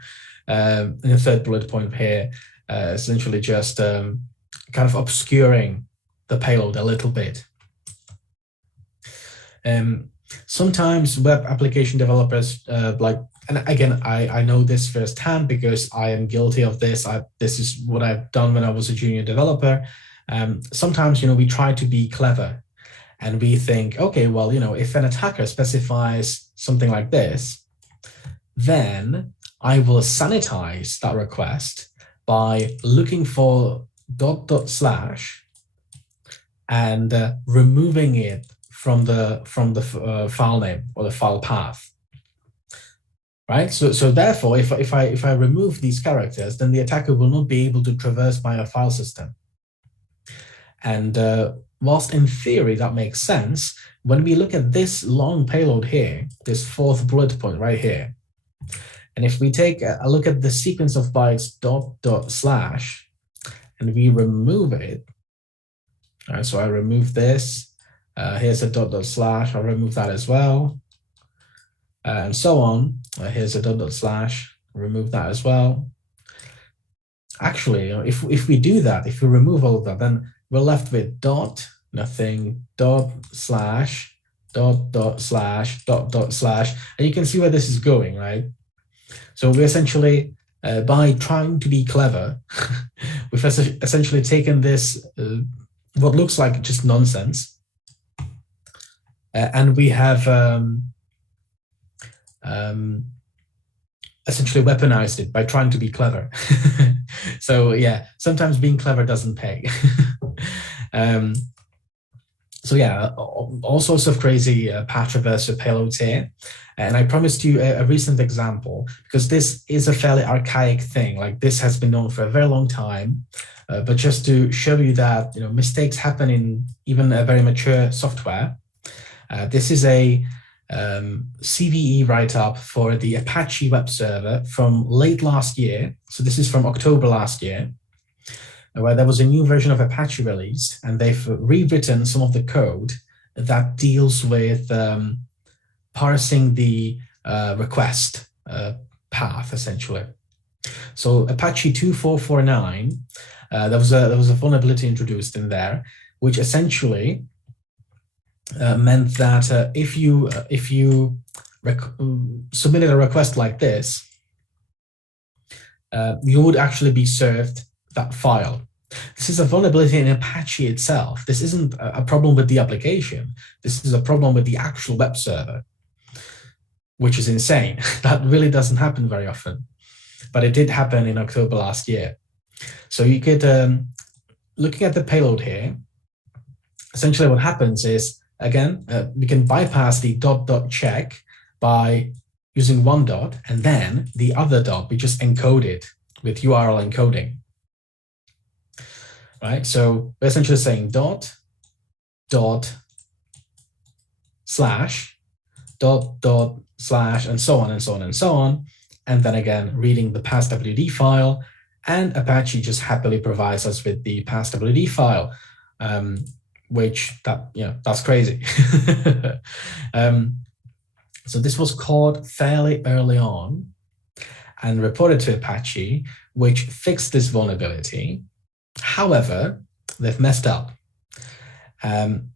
in the third bullet point here, essentially just kind of obscuring the payload a little bit. Sometimes web application developers and again, I know this firsthand because I am guilty of this. This is what I've done when I was a junior developer. Sometimes, we try to be clever and we think, okay, well, if an attacker specifies something like this, then I will sanitize that request by looking for .. and removing it from the file name or the file path, right? So therefore, if I remove these characters, then the attacker will not be able to traverse my file system. And whilst in theory that makes sense, when we look at this long payload here, this fourth bullet point right here, and if we take a look at the sequence of bytes .. and we remove it, all right, so I remove this. Here's a .. I'll remove that as well, and so on. Here's a .. remove that as well. Actually, if we do that, if we remove all of that, then we're left with nothing, .. and you can see where this is going, right? So we essentially, by trying to be clever, we've essentially taken this, what looks like just nonsense, and we have essentially weaponized it by trying to be clever. So yeah, sometimes being clever doesn't pay. So yeah, all sorts of crazy path traverser payloads here. And I promised you a recent example, because this is a fairly archaic thing. Like, this has been known for a very long time. But just to show you that, you know, mistakes happen in even a very mature software. This is a CVE write-up for the Apache web server from late last year. So this is from October last year, where there was a new version of Apache released, and they've rewritten some of the code that deals with parsing the request path, essentially. So Apache 2449, there was a vulnerability introduced in there, which essentially meant that if you submitted a request like this, you would actually be served that file. This is a vulnerability in Apache itself. This isn't a problem with the application. This is a problem with the actual web server, which is insane. That really doesn't happen very often, but it did happen in October last year. So you could, looking at the payload here, essentially what happens is, again, we can bypass the ... check by using one dot, and then the other dot, we just encode it with URL encoding. Right, so we're essentially saying dot slash slash and so on and so on and so on, and then again reading the passwd file, and Apache just happily provides us with the passwd file, which that's crazy. So this was caught fairly early on and reported to Apache, which fixed this vulnerability. However, they've messed up, and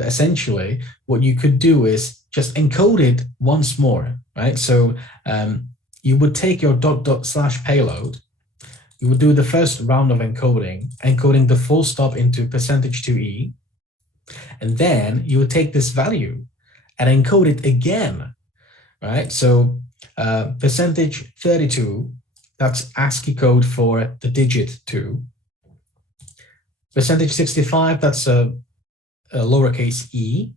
essentially what you could do is just encode it once more, right? So you would take your ... slash payload, you would do the first round of encoding the full stop into %2e, and then you would take this value and encode it again, right? So %32, that's ASCII code for the digit 2. %65, that's a lowercase e.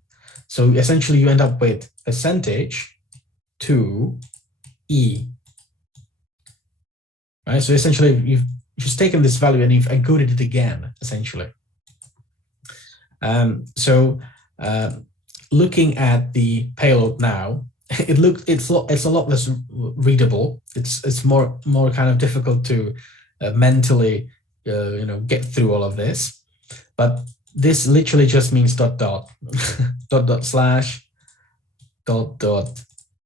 So essentially you end up with %2e. Right? So essentially you've just taken this value and you've encoded it again, essentially. Looking at the payload now, it's a lot less readable. It's more kind of difficult to mentally get through all of this. But this literally just means ... slash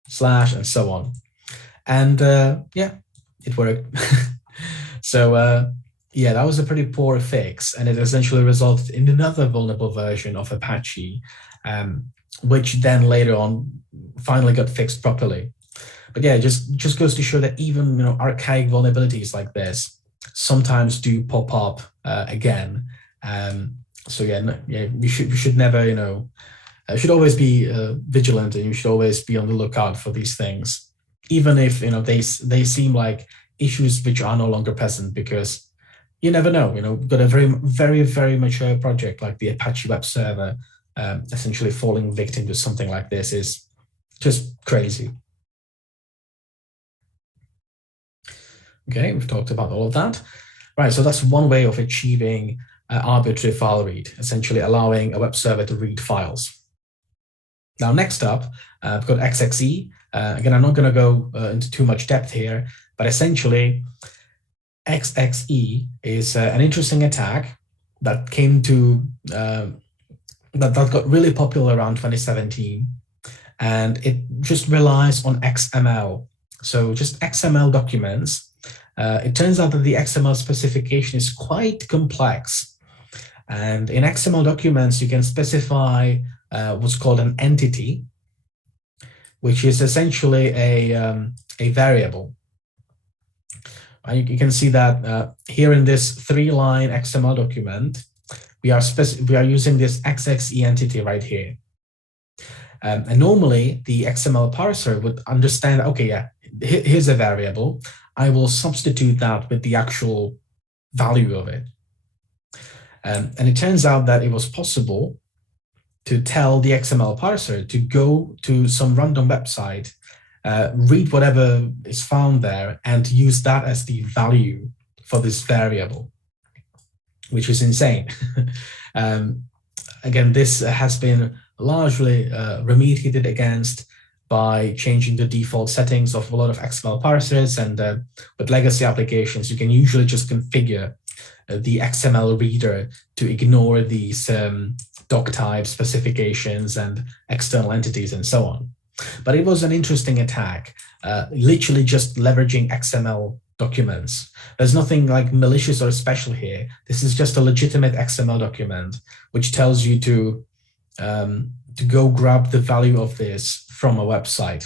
slash and so on. And yeah, it worked. So yeah, that was a pretty poor fix, and it essentially resulted in another vulnerable version of Apache, which then later on finally got fixed properly. But yeah, it just goes to show that even archaic vulnerabilities like this sometimes do pop up again. So yeah, we should never should always be vigilant, and you should always be on the lookout for these things, even if they seem like issues which are no longer present, because you never know. We've got a very very mature project like the Apache web server. Essentially falling victim to something like this is just crazy. Okay, we've talked about all of that. Right, so that's one way of achieving arbitrary file read, essentially allowing a web server to read files. Now, next up, I've got XXE. Again, I'm not going to go into too much depth here, but essentially, XXE is an interesting attack that came to that got really popular around 2017, and it just relies on XML. So just XML documents. It turns out that the XML specification is quite complex, and in XML documents you can specify what's called an entity, which is essentially a variable. You can see that here in this 3-line XML document, we are using this XXE entity right here. And normally the XML parser would understand, okay, yeah, here's a variable. I will substitute that with the actual value of it. And it turns out that it was possible to tell the XML parser to go to some random website, read whatever is found there, and use that as the value for this variable, which is insane. Again, this has been largely remediated against by changing the default settings of a lot of XML parsers, and with legacy applications, you can usually just configure the XML reader to ignore these doc types, specifications, and external entities, and so on. But it was an interesting attack, literally just leveraging XML documents. There's nothing like malicious or special here. This is just a legitimate XML document, which tells you to go grab the value of this from a website,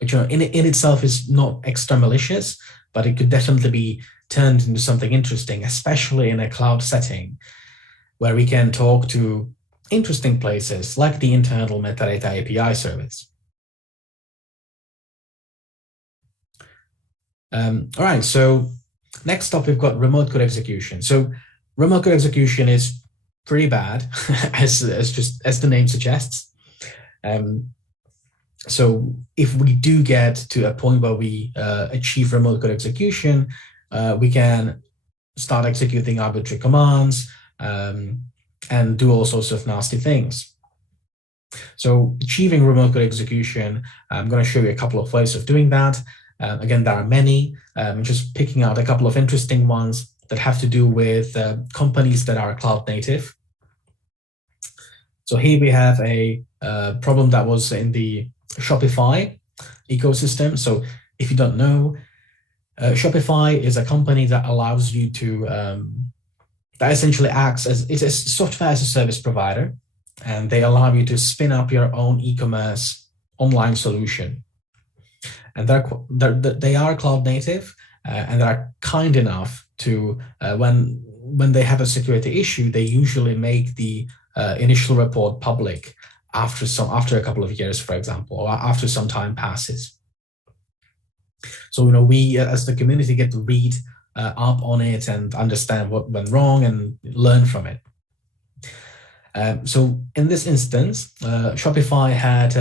which in itself is not extra malicious, but it could definitely be turned into something interesting, especially in a cloud setting where we can talk to interesting places like the internal metadata API service. All right, so next up, we've got remote code execution. So remote code execution is pretty bad, as the name suggests. So if we do get to a point where we achieve remote code execution, we can start executing arbitrary commands and do all sorts of nasty things. So achieving remote code execution, I'm going to show you a couple of ways of doing that. Again, there are many. I'm just picking out a couple of interesting ones that have to do with companies that are cloud native. So here we have a problem that was in the Shopify ecosystem. So if you don't know, Shopify is a company that allows you to, that essentially acts as, it's a software as a service provider, and they allow you to spin up your own e-commerce online solution. And they are cloud native, and they're kind enough to, when they have a security issue, they usually make the initial report public after a couple of years, for example, or after some time passes. So, we as the community get to read up on it and understand what went wrong and learn from it. So in this instance, Shopify had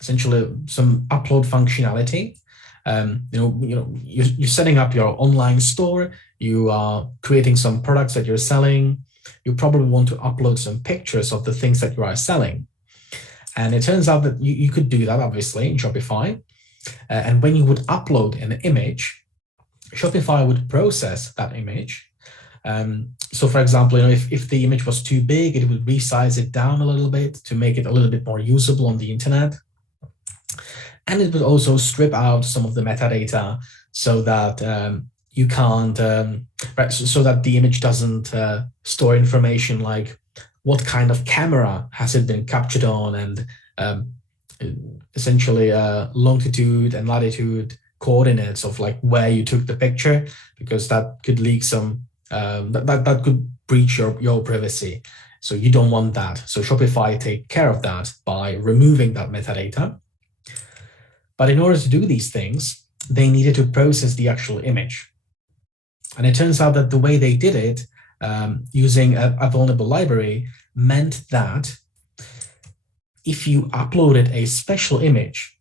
essentially some upload functionality. You're setting up your online store. You are creating some products that you're selling. You probably want to upload some pictures of the things that you are selling. And it turns out that you could do that, obviously, in Shopify. And when you would upload an image, Shopify would process that image. So, for example, if the image was too big, it would resize it down a little bit to make it a little bit more usable on the internet. And it would also strip out some of the metadata so that you can't, so that the image doesn't store information like what kind of camera has it been captured on, and essentially longitude and latitude coordinates of like where you took the picture, because that could leak some, that could breach your privacy. So you don't want that. So Shopify take care of that by removing that metadata. But in order to do these things, they needed to process the actual image. And it turns out that the way they did it, using a vulnerable library, meant that if you uploaded a special image,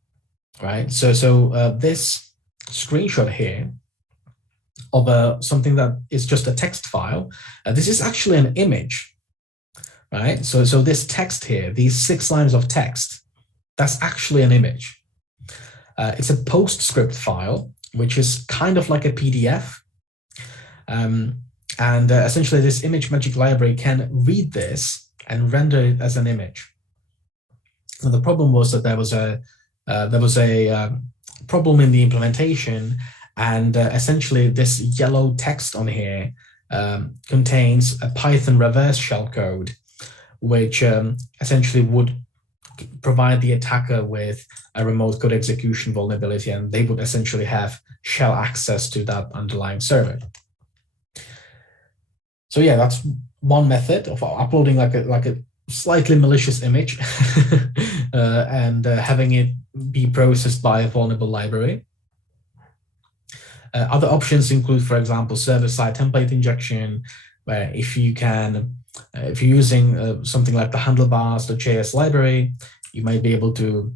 right? So this screenshot here of something that is just a text file, this is actually an image, right? So this text here, these 6 lines of text, that's actually an image. It's a PostScript file, which is kind of like a PDF. And essentially this ImageMagick library can read this and render it as an image. So the problem was that there was a problem in the implementation, and essentially this yellow text on here contains a Python reverse shell code, which essentially would provide the attacker with a remote code execution vulnerability, and they would essentially have shell access to that underlying server. So yeah, that's one method of uploading like a slightly malicious image and having it be processed by a vulnerable library. Other options include, for example, server-side template injection, where if you're using something like the handlebars.js library, you might be able to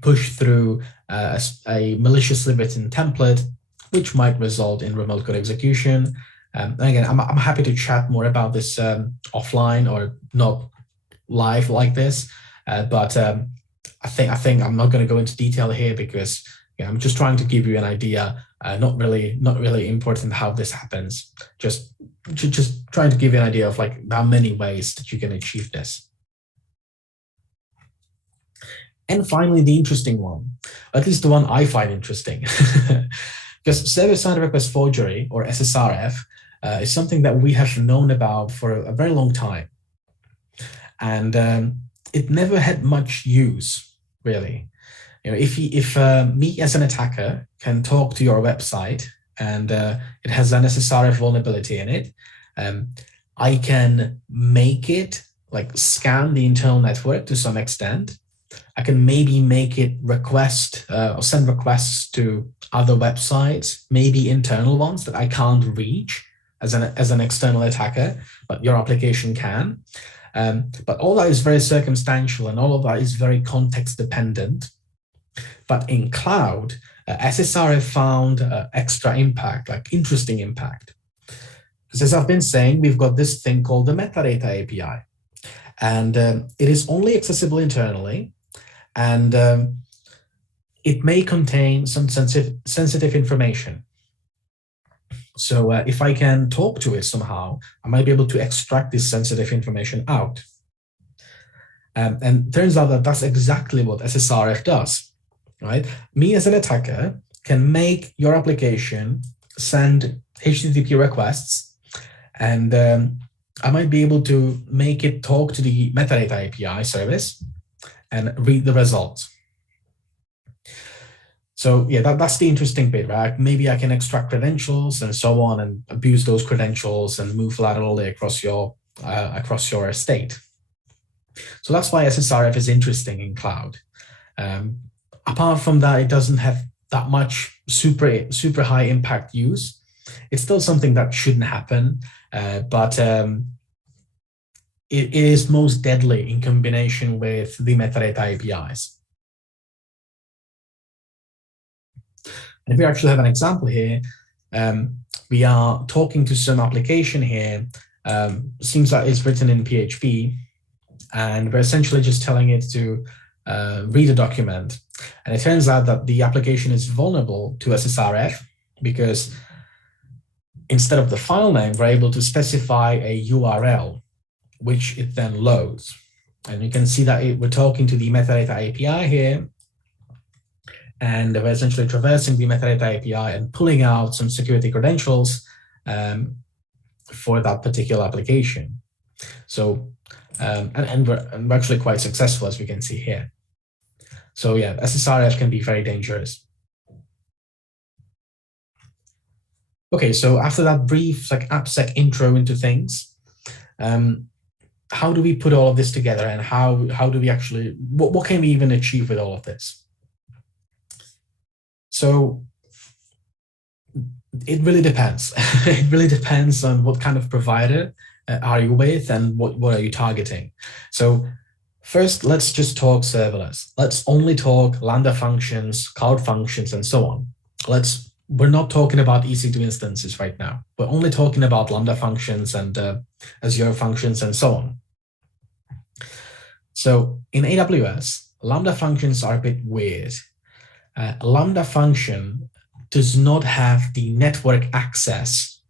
push through a maliciously written template, which might result in remote code execution. And again, I'm happy to chat more about this offline or not live like this, but I think I'm not going to go into detail here because I'm just trying to give you an idea. Not really important how this happens. Just trying to give you an idea of like how many ways that you can achieve this. And finally, the interesting one, at least the one I find interesting, because server-side request forgery, or SSRF, is something that we have known about for a very long time. And it never had much use, really. If me as an attacker can talk to your website and it has an SSRF vulnerability in it, I can make it like scan the internal network to some extent. I can maybe make it request or send requests to other websites, maybe internal ones that I can't reach as an external attacker, but your application can. But all that is very circumstantial and all of that is very context dependent. But in cloud, SSRF found extra impact, like interesting impact. Because as I've been saying, we've got this thing called the metadata API. And it is only accessible internally. And it may contain some sensitive information. So if I can talk to it somehow, I might be able to extract this sensitive information out. And it turns out that that's exactly what SSRF does, right? Me as an attacker can make your application send HTTP requests, and I might be able to make it talk to the metadata API service and read the results. So yeah, that's the interesting bit, right? Maybe I can extract credentials and so on and abuse those credentials and move laterally across your estate. So that's why SSRF is interesting in cloud. Apart from that, it doesn't have that much super high impact use. It's still something that shouldn't happen, but it is most deadly in combination with the metadata APIs. And if we actually have an example here, we are talking to some application here. Seems like it's written in PHP, and we're essentially just telling it to read a document. And it turns out that the application is vulnerable to SSRF because instead of the file name, we're able to specify a URL, which it then loads. And you can see that we're talking to the metadata API here, and we're essentially traversing the metadata API and pulling out some security credentials for that particular application. So, and we're actually quite successful, as we can see here. So yeah, SSRF can be very dangerous. Okay, so after that brief like AppSec intro into things, how do we put all of this together, and how do we actually, what can we even achieve with all of this? So it really depends. It really depends on what kind of provider are you with and what are you targeting. So first, let's just talk serverless. Let's only talk Lambda functions, cloud functions, and so on. We're not talking about EC2 instances right now. We're only talking about Lambda functions and Azure functions and so on. So in AWS, Lambda functions are a bit weird. A Lambda function does not have the network access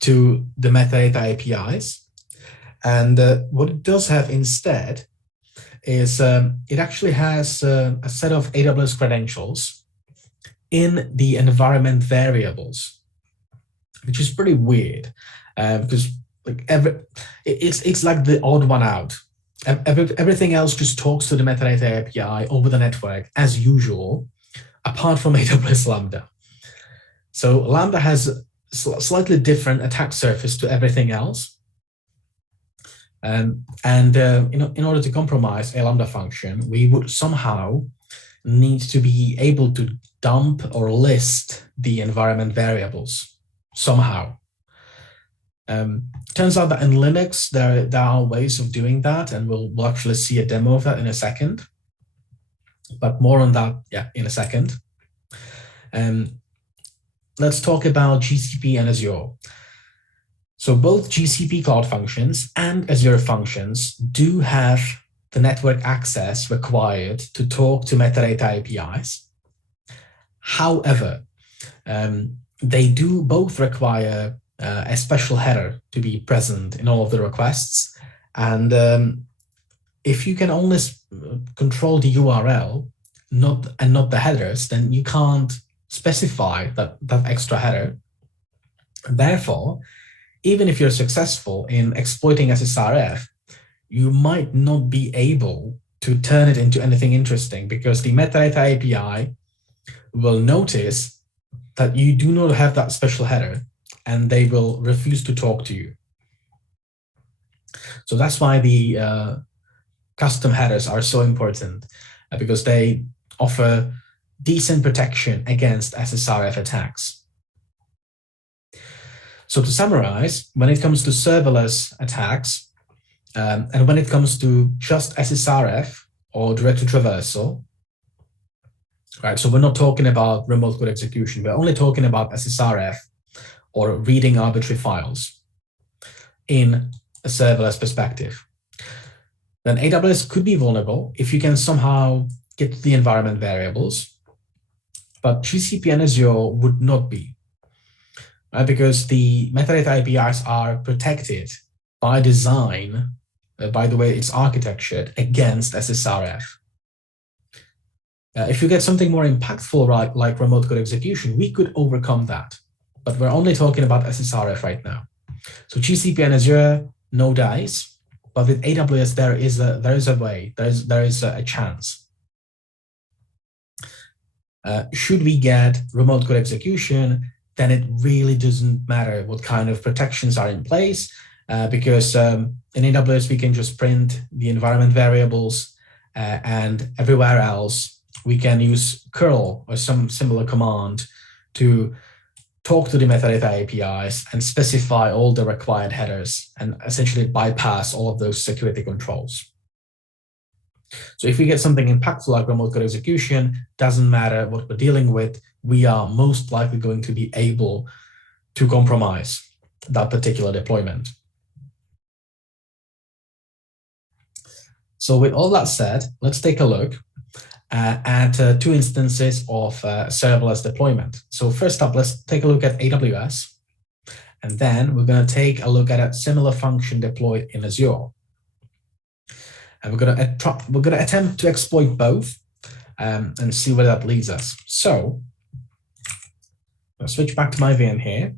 to the metadata APIs. And what it does have instead is it actually has a set of AWS credentials in the environment variables, which is pretty weird because like it's like the odd one out. Everything else just talks to the metadata API over the network as usual, apart from AWS Lambda. So Lambda has slightly different attack surface to everything else. In order to compromise a Lambda function, we would somehow need to be able to dump or list the environment variables somehow. Turns out that in Linux, there are ways of doing that, and we'll actually see a demo of that in a second. But more on that, in a second. Let's talk about GCP and Azure. So both GCP Cloud Functions and Azure Functions do have the network access required to talk to metadata APIs. However, they do both require a special header to be present in all of the requests. And if you can only control the URL and not the headers, then you can't specify that extra header. Therefore, even if you're successful in exploiting SSRF, you might not be able to turn it into anything interesting because the metadata API will notice that you do not have that special header and they will refuse to talk to you. So that's why the custom headers are so important, because they offer decent protection against SSRF attacks. So to summarize, when it comes to serverless attacks, and when it comes to just SSRF or directory traversal, right? So we're not talking about remote code execution. We're only talking about SSRF or reading arbitrary files in a serverless perspective. Then AWS could be vulnerable if you can somehow get the environment variables, but GCP and Azure would not be. Right, because the metadata APIs are protected by design, by the way it's architectured, against SSRF. If you get something more impactful, right, like remote code execution, we could overcome that. But we're only talking about SSRF right now. So GCP and Azure, no dice. But with AWS, there is a way, there is a chance. Should we get remote code execution, then it really doesn't matter what kind of protections are in place, because in AWS, we can just print the environment variables, and everywhere else, we can use curl or some similar command to talk to the metadata APIs and specify all the required headers and essentially bypass all of those security controls. So if we get something impactful like remote code execution, doesn't matter what we're dealing with, we are most likely going to be able to compromise that particular deployment. So with all that said, let's take a look at two instances of serverless deployment. So first up, let's take a look at AWS, and then we're going to take a look at a similar function deployed in Azure. And we're going to attempt to exploit both and see where that leads us. So I'll switch back to my VM here,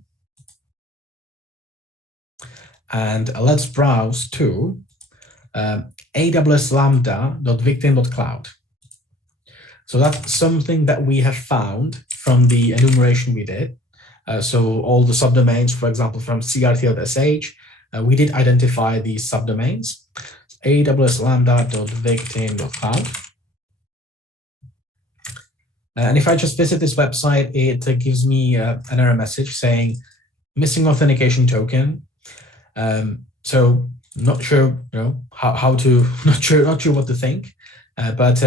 and let's browse to AWS lambda.victim.cloud. So that's something that we have found from the enumeration we did. So all the subdomains, for example, from crt.sh, we did identify these subdomains. AWS lambda.victim.cloud. And if I just visit this website, it gives me an error message saying missing authentication token. So not sure, how to, not sure what to think. But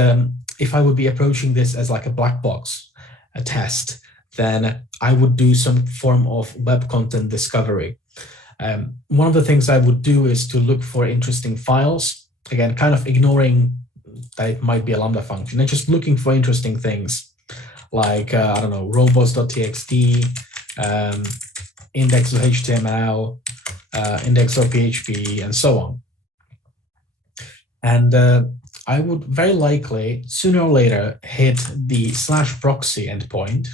if I would be approaching this as like a black box, a test, then I would do some form of web content discovery. One of the things I would do is to look for interesting files, again, kind of ignoring that it might be a Lambda function and just looking for interesting things like, I don't know, robots.txt, index.html, index.php, and so on. And I would very likely, sooner or later, hit the /proxy endpoint,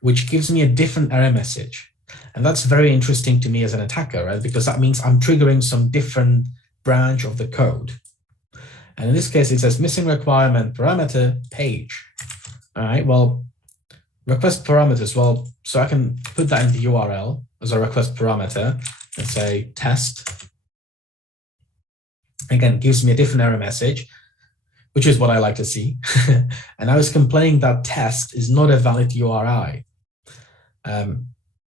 which gives me a different error message. And that's very interesting to me as an attacker, right? Because that means I'm triggering some different branch of the code. And in this case, it says missing requirement parameter page. All right, well, Request parameters, well, so I can put that in the URL as a request parameter and say test. Again, gives me a different error message, which is what I like to see. And I was complaining that test is not a valid URI.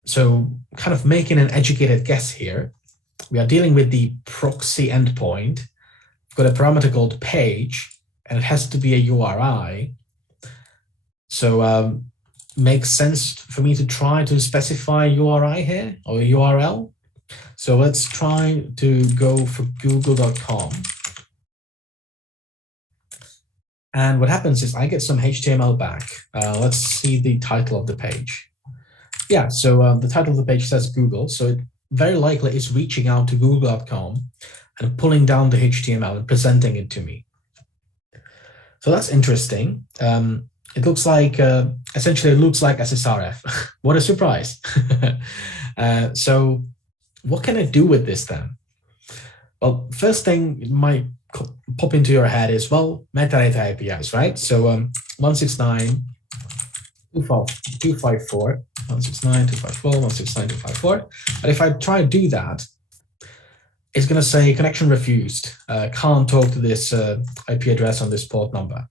So kind of making an educated guess here, we are dealing with the proxy endpoint. We've got a parameter called page, and it has to be a URI. So makes sense for me to try to specify URI here, or URL. So let's try to go for google.com. And what happens is I get some HTML back. Let's see the title of the page. Yeah, so the title of the page says Google. So it very likely is reaching out to google.com and pulling down the HTML and presenting it to me. So that's interesting. It looks like, essentially it looks like SSRF. What a surprise. So what can I do with this then? Well, first thing it might pop into your head is, well, metadata APIs, right? So 169.254, 169.254, 169.254. But if I try to do that, it's going to say connection refused. Can't talk to this IP address on this port number.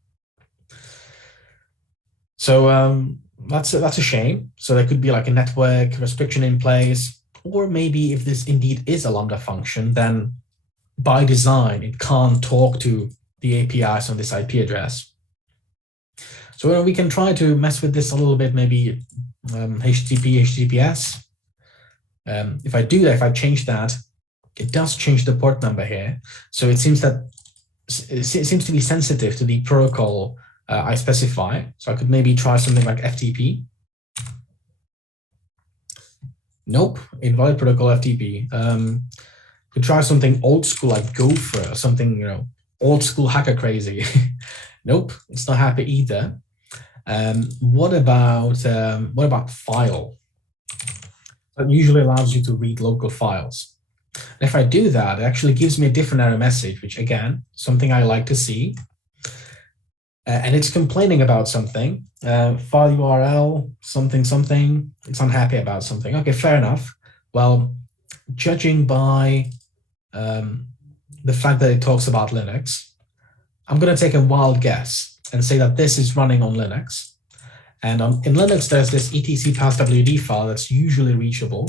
So that's a shame. So there could be like a network restriction in place, or maybe if this indeed is a Lambda function, then by design, it can't talk to the APIs on this IP address. So we can try to mess with this a little bit, maybe HTTP, HTTPS. If I do that, if I change that, it does change the port number here. So it seems that it seems to be sensitive to the protocol I specify. So I could maybe try something like FTP. Nope, invalid protocol FTP. Could try something old school like Gopher or something, old school hacker crazy. Nope, it's not happy either. What about file? That usually allows you to read local files. And if I do that, it actually gives me a different error message, which again, something I like to see. And it's complaining about something, file URL, something, it's unhappy about something. Okay, fair enough. Well, judging by the fact that it talks about Linux, I'm going to take a wild guess and say that this is running on Linux. And in Linux, there's this etc passwd file that's usually reachable.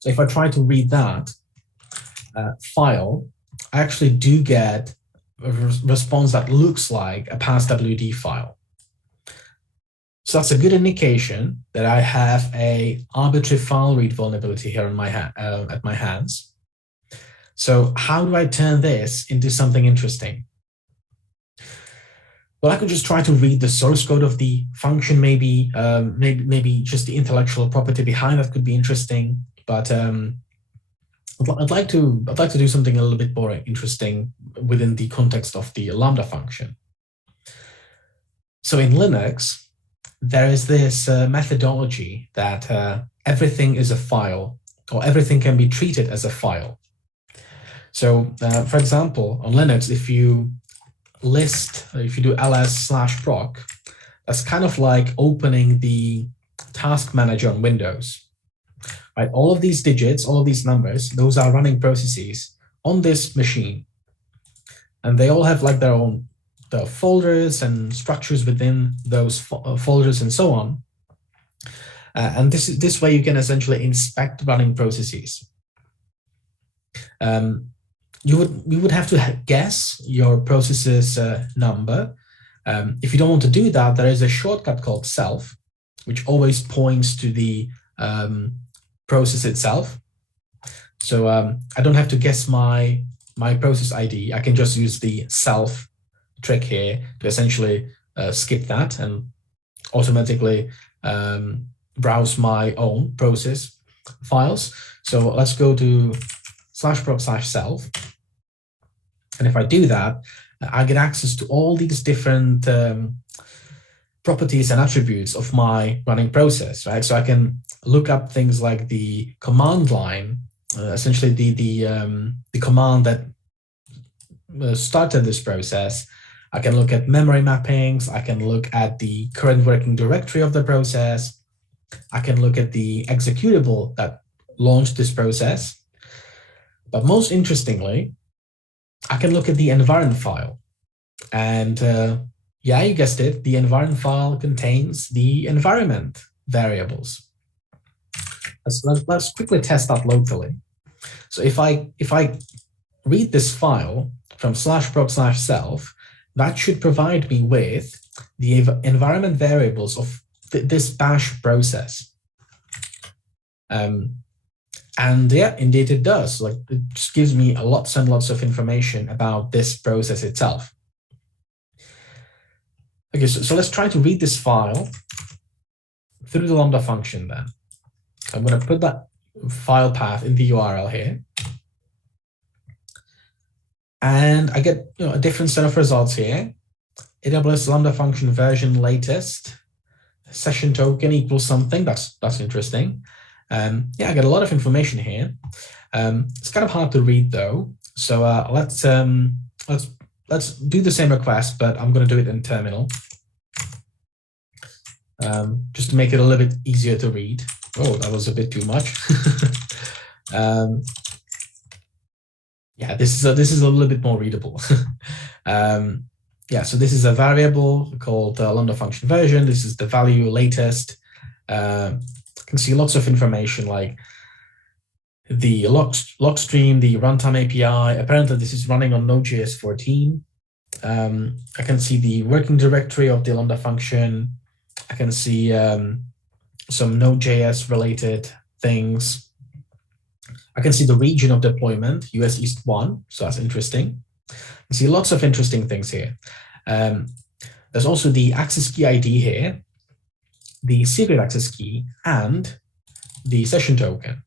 So if I try to read that file, I actually do get a response that looks like a passwd file. So that's a good indication that I have a arbitrary file read vulnerability here in my at my hands. So how do I turn this into something interesting? Well, I could just try to read the source code of the function, maybe just the intellectual property behind that could be interesting. But I'd like to do something a little bit more interesting within the context of the Lambda function. So in Linux, there is this methodology that everything is a file, or everything can be treated as a file. So, for example, on Linux, if you do ls/proc, that's kind of like opening the task manager on Windows. Right, all of these digits, all of these numbers, those are running processes on this machine. And they all have like their own folders and structures within those folders and so on. And this way you can essentially inspect running processes. You would have to guess your process's number. If you don't want to do that, there is a shortcut called self, which always points to the process itself. So I don't have to guess my process ID. I can just use the self trick here to essentially skip that and automatically browse my own process files. So let's go to /proc/self. And if I do that, I get access to all these different properties and attributes of my running process, right? So I can look up things like the command line, essentially the command that started this process. I can look at memory mappings. I can look at the current working directory of the process. I can look at the executable that launched this process. But most interestingly, I can look at the environment file. And yeah, you guessed it, the environment file contains the environment variables. Let's quickly test that locally. So if I read this file from /proc/self, that should provide me with the environment variables of this bash process. And yeah, indeed it does. Like, it just gives me lots and lots of information about this process itself. Okay, so let's try to read this file through the Lambda function then. I'm going to put that file path in the URL here. And I get a different set of results here. AWS Lambda function version latest, session token equals something. That's interesting. Yeah, I get a lot of information here. It's kind of hard to read though. So let's do the same request, but I'm going to do it in terminal. Just to make it a little bit easier to read. Oh, that was a bit too much. Yeah, this is a little bit more readable. Yeah, so this is a variable called Lambda function version. This is the value latest. You can see lots of information like the log stream, the runtime API. Apparently, this is running on Node.js 14. I can see the working directory of the Lambda function. I can see some Node.js related things. I can see the region of deployment, US East 1, so that's interesting. I see lots of interesting things here. There's also the access key ID here, the secret access key, and the session token.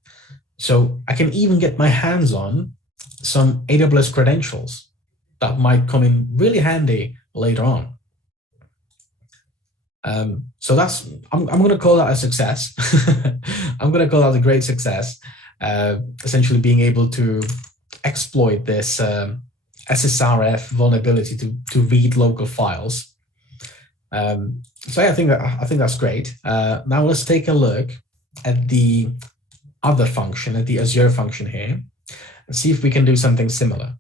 So I can even get my hands on some AWS credentials that might come in really handy later on. So I'm going to call that a success. I'm going to call that a great success. Essentially being able to exploit this SSRF vulnerability to read local files. So yeah, I think that's great. Now let's take a look at the other function, at the Azure function here, and see if we can do something similar.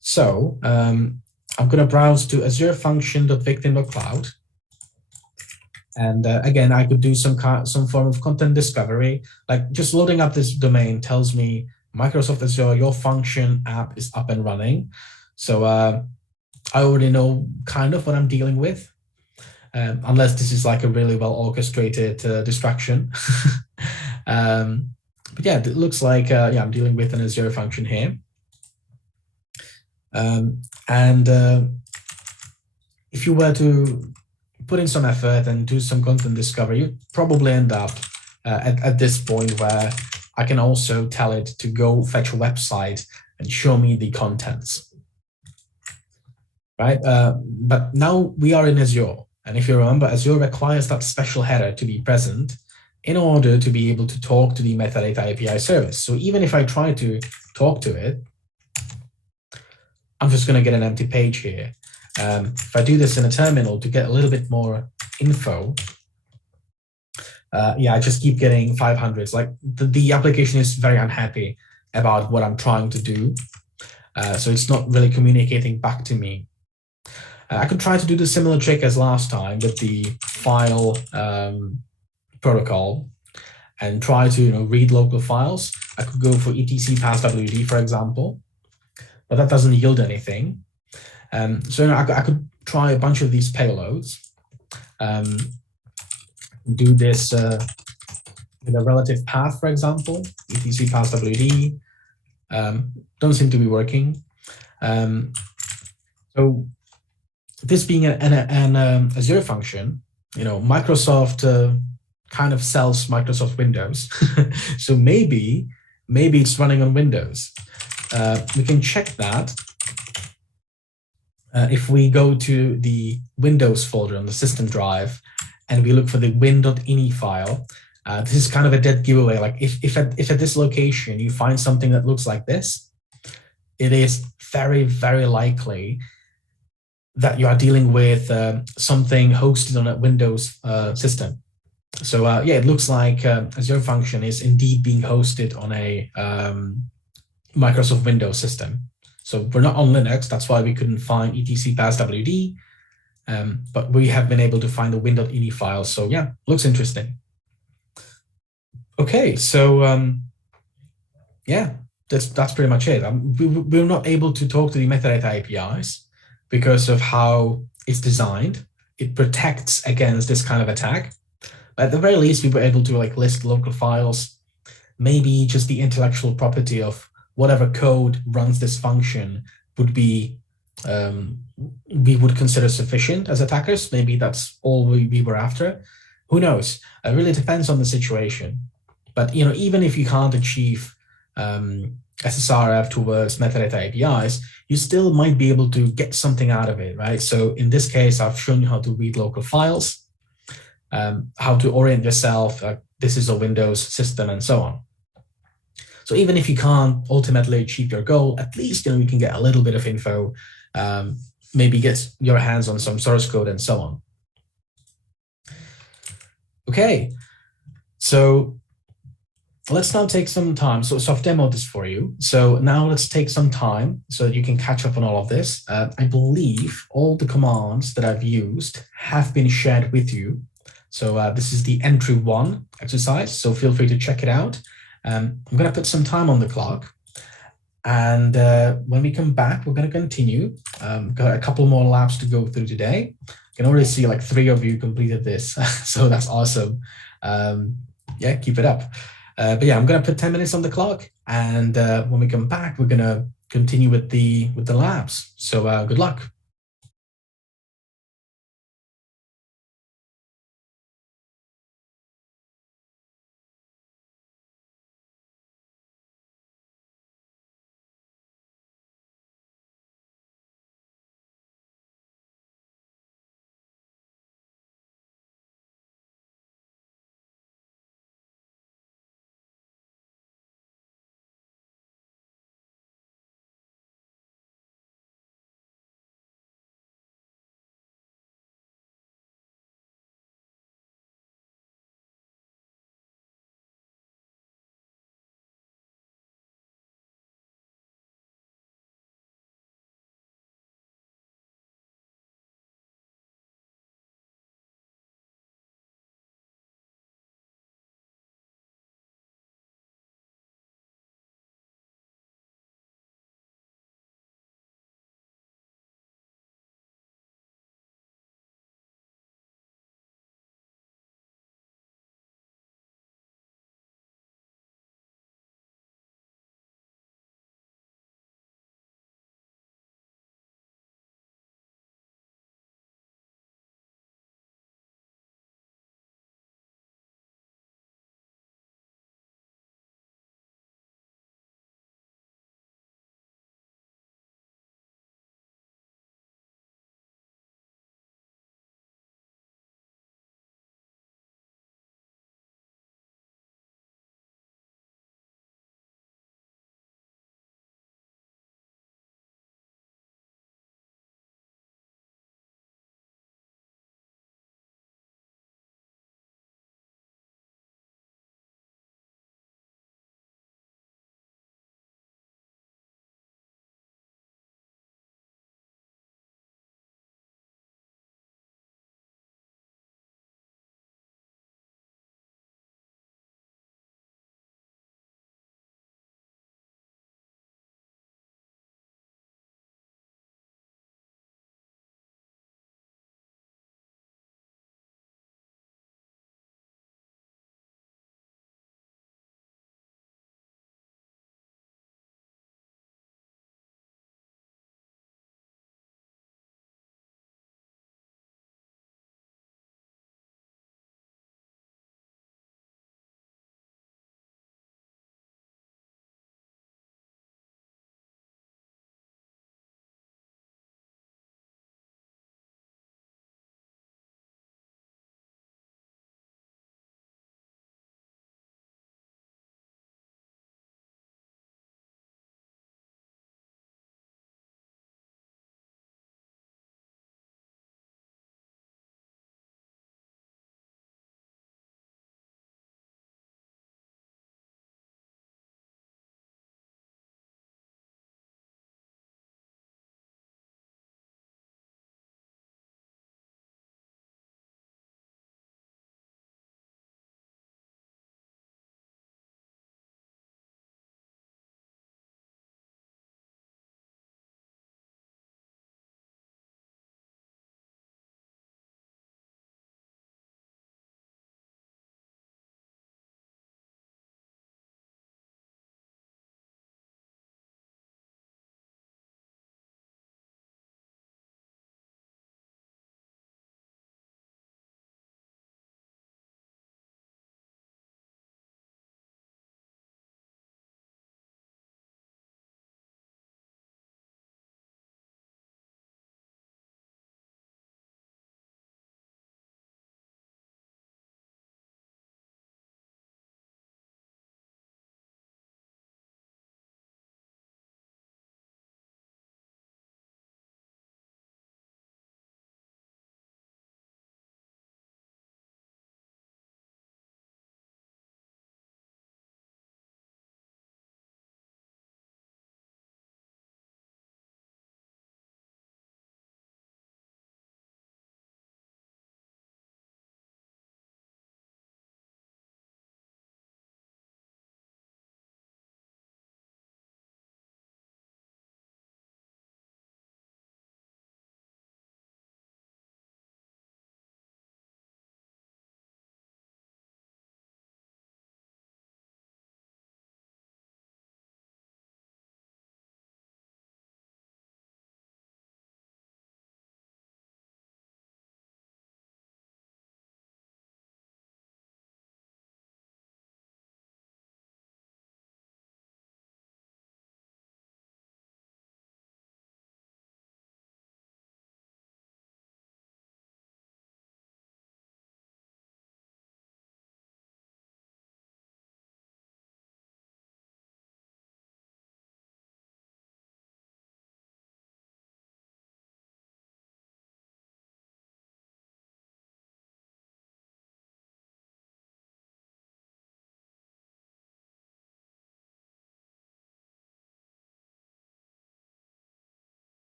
So I'm going to browse to Azure function.victim.cloud. And again, I could do some form of content discovery, like just loading up this domain tells me Microsoft Azure, your function app is up and running. So I already know kind of what I'm dealing with, unless this is like a really well orchestrated distraction. But yeah, it looks like yeah, I'm dealing with an Azure function here. If you were to put in some effort and do some content discovery, you probably end up at this point where I can also tell it to go fetch a website and show me the contents, right? But now we are in Azure. And if you remember, Azure requires that special header to be present in order to be able to talk to the metadata API service. So even if I try to talk to it, I'm just going to get an empty page here. If I do this in a terminal to get a little bit more info, yeah, I just keep getting 500s. Like the application is very unhappy about what I'm trying to do. So it's not really communicating back to me. I could try to do the similar trick as last time with the file protocol and try to read local files. I could go for etc passwd, for example, but that doesn't yield anything. So I could try a bunch of these payloads, do this with a relative path, for example, etc passwd. Don't seem to be working. So this being an Azure function, Microsoft kind of sells Microsoft Windows. So maybe it's running on Windows. We can check that. If we go to the Windows folder on the system drive and we look for the win.ini file, this is kind of a dead giveaway. Like if at this location you find something that looks like this, it is very, very likely that you are dealing with something hosted on a Windows system. So yeah, it looks like Azure function is indeed being hosted on a Microsoft Windows system. So we're not on Linux. That's why we couldn't find etc passwd, but we have been able to find the win.ini file. So yeah, looks interesting. Okay, so yeah, that's pretty much it. We're not able to talk to the metadata APIs because of how it's designed. It protects against this kind of attack. But at the very least, we were able to like list local files, maybe just the intellectual property of whatever code runs this function would be, we would consider sufficient as attackers. Maybe that's all we were after. Who knows? It really depends on the situation. But even if you can't achieve SSRF towards metadata APIs, you still might be able to get something out of it, right? So in this case, I've shown you how to read local files, how to orient yourself, this is a Windows system, and so on. So even if you can't ultimately achieve your goal, at least you can get a little bit of info, maybe get your hands on some source code and so on. Okay, so let's now take some time. So I've demoed this for you. So now let's take some time so that you can catch up on all of this. I believe all the commands that I've used have been shared with you. So this is the entry 1 exercise, so feel free to check it out. I'm going to put some time on the clock. And when we come back, we're going to continue. Got a couple more labs to go through today. I can already see like 3 of you completed this, so that's awesome. Yeah, keep it up. But yeah, I'm going to put 10 minutes on the clock. And when we come back, we're going to continue with the labs. So good luck.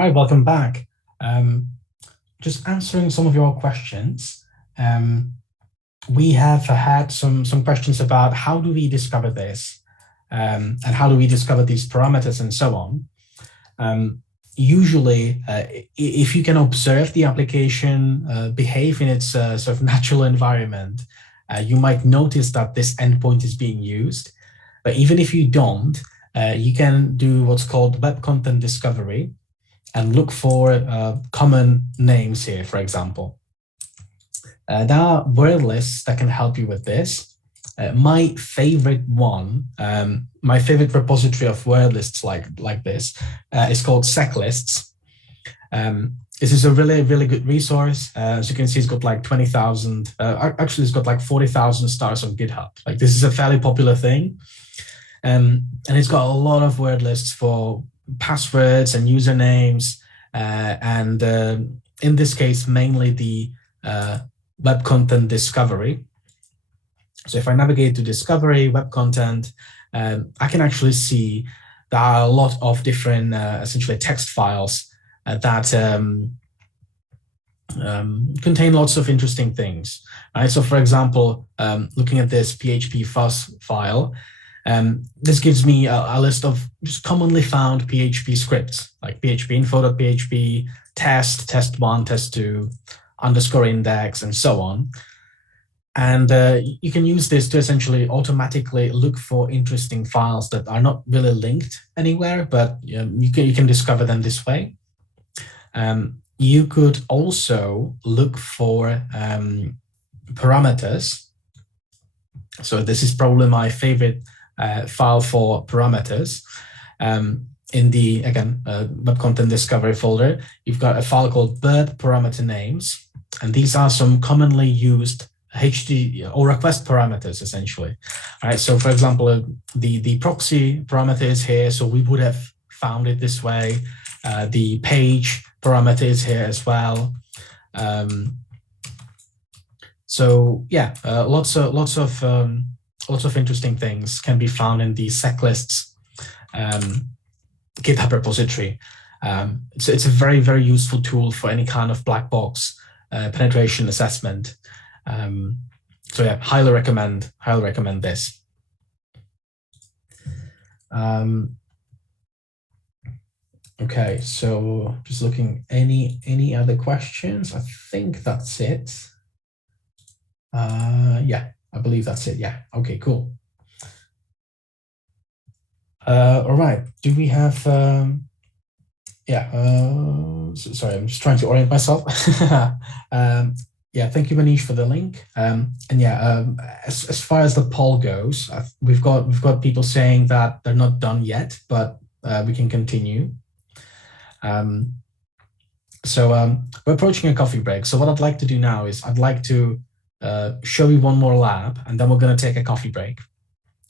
All right, welcome back. Just answering some of your questions. We have had some questions about how do we discover this, and how do we discover these parameters and so on. Usually, if you can observe the application behave in its sort of natural environment, you might notice that this endpoint is being used. But even if you don't, you can do what's called web content discovery and look for common names here, for example. There are word lists that can help you with this. My favorite one, my favorite repository of word lists like this is called seclists. This is a really good resource. As you can see, it's got like 20,000, actually it's got like 40,000 stars on GitHub. Like this is a fairly popular thing. And it's got a lot of word lists for passwords and usernames. And in this case, mainly the web content discovery. So if I navigate to discovery, web content, I can actually see there are a lot of different essentially text files that contain lots of interesting things. Right? So for example, looking at this PHP fuzz file, this gives me a list of just commonly found PHP scripts, like php-info.php, test1, test2, underscore index, and so on. And you can use this to essentially automatically look for interesting files that are not really linked anywhere, but you can discover them this way. You could also look for parameters. So this is probably my favorite file for parameters. In the, again, web content discovery folder, you've got a file called bird parameter names. And these are some commonly used HTTP or request parameters, essentially. All right, so for example, the proxy parameter is here, so we would have found it this way. The page parameter is here as well. So yeah, lots of interesting things can be found in the seclists GitHub repository. It's a very useful tool for any kind of black box penetration assessment. So yeah, highly recommend this. Okay, so just looking, any other questions? I think that's it. Yeah, I believe that's it. Yeah, okay, cool. All right, do we have, sorry, I'm just trying to orient myself. Yeah, thank you, Manish, for the link. And yeah, as far as the poll goes, we've got people saying that they're not done yet, but we can continue. So we're approaching a coffee break. So what I'd like to do now is I'd like to show you one more lab, and then we're going to take a coffee break.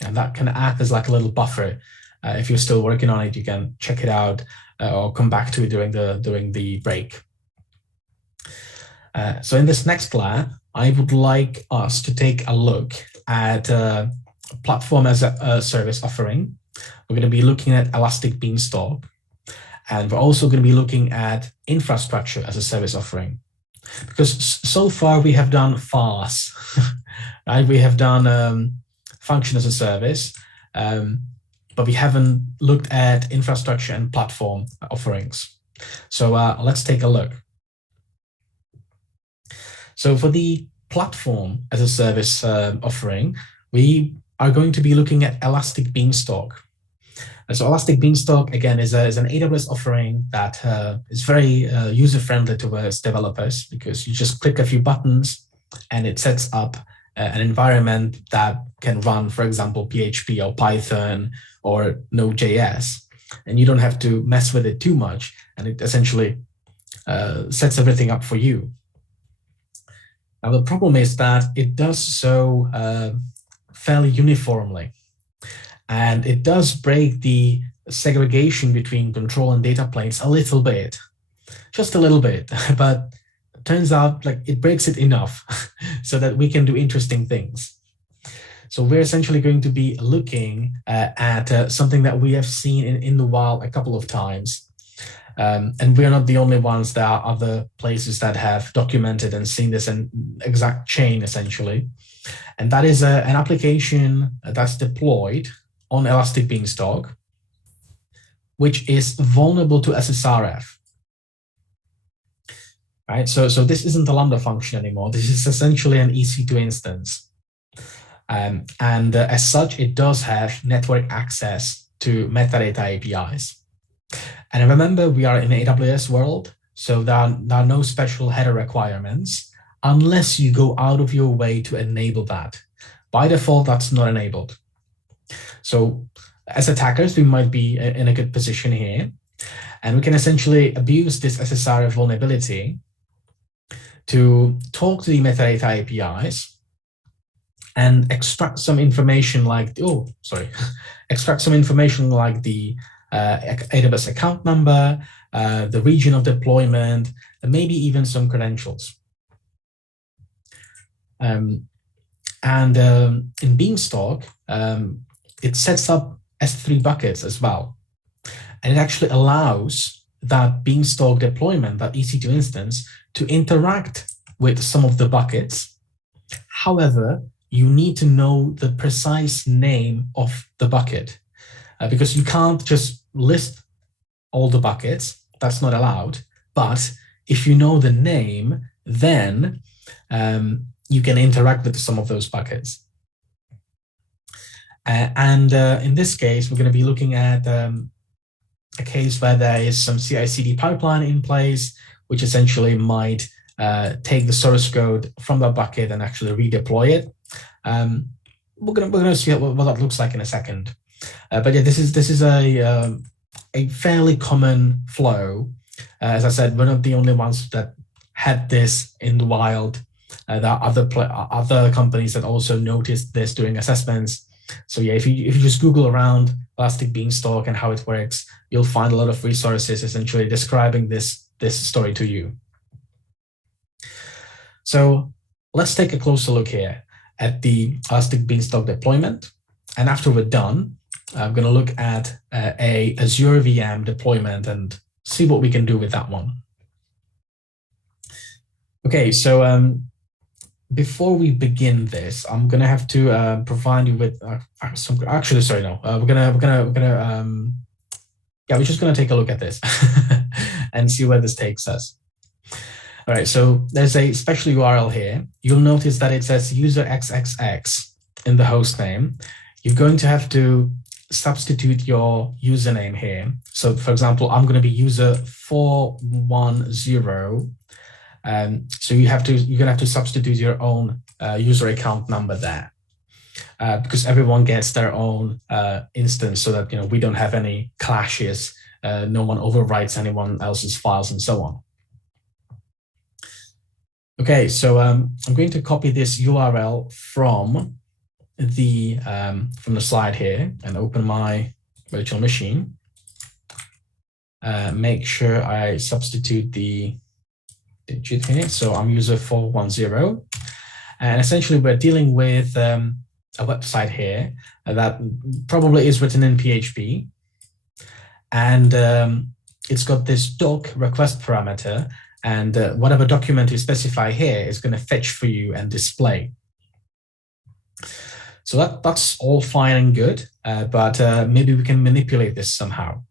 And that can act as like a little buffer. If you're still working on it, you can check it out or come back to it during the break. So in this next lab, I would like us to take a look at platform as a service offering. We're going to be looking at Elastic Beanstalk, and we're also going to be looking at infrastructure as a service offering. Because so far we have done FaaS, right? We have done function as a service, but we haven't looked at infrastructure and platform offerings. So let's take a look. So for the platform as a service offering, we are going to be looking at Elastic Beanstalk. And so Elastic Beanstalk, again, is an AWS offering that is very user-friendly towards developers, because you just click a few buttons and it sets up an environment that can run, for example, PHP or Python or Node.js. And you don't have to mess with it too much. And it essentially sets everything up for you. Now, the problem is that it does so fairly uniformly. And it does break the segregation between control and data planes a little bit, just a little bit. But it turns out like it breaks it enough so that we can do interesting things. So we're essentially going to be looking at something that we have seen in the wild a couple of times. And we're not the only ones. There are other places that have documented and seen this exact chain, essentially. And that is an application that's deployed on Elastic Beanstalk, which is vulnerable to SSRF. Right? So this isn't a Lambda function anymore. This is essentially an EC2 instance. And as such, it does have network access to metadata APIs. And remember, we are in the AWS world, so there are no special header requirements unless you go out of your way to enable that. By default, that's not enabled. So as attackers, we might be in a good position here, and we can essentially abuse this SSRF vulnerability to talk to the metadata APIs and extract some information like, extract some information like the AWS account number, the region of deployment, and maybe even some credentials. In Beanstalk, it sets up S3 buckets as well. And it actually allows that Beanstalk deployment, that EC2 instance, to interact with some of the buckets. However, you need to know the precise name of the bucket because you can't just list all the buckets. That's not allowed. But if you know the name, then you can interact with some of those buckets. In this case, we're going to be looking at a case where there is some CI/CD pipeline in place, which essentially might take the source code from that bucket and actually redeploy it. We're gonna see what that looks like in a second. But yeah, this is a fairly common flow. As I said, we're not the only ones that had this in the wild. There are other companies that also noticed this doing assessments. So yeah, if you just Google around Elastic Beanstalk and how it works, you'll find a lot of resources essentially describing this story to you. So let's take a closer look here at the Elastic Beanstalk deployment. And after we're done, I'm going to look at a Azure VM deployment and see what we can do with that one. Okay, so before we begin this, I'm going to have to provide you with some. Actually, sorry, no. We're just going to take a look at this and see where this takes us. All right, so there's a special URL here. You'll notice that it says user XXX in the host name. You're going to have to substitute your username here. So for example, I'm going to be user 410. So you're going to have to substitute your own user account number there because everyone gets their own instance so that we don't have any clashes. No one overwrites anyone else's files and so on. Okay, so I'm going to copy this URL from the slide here and open my virtual machine. Make sure I substitute the digit here. So I'm user 410. And essentially we're dealing with a website here that probably is written in PHP. And it's got this doc request parameter. And whatever document you specify here is going to fetch for you and display. So that's all fine and good, but maybe we can manipulate this somehow.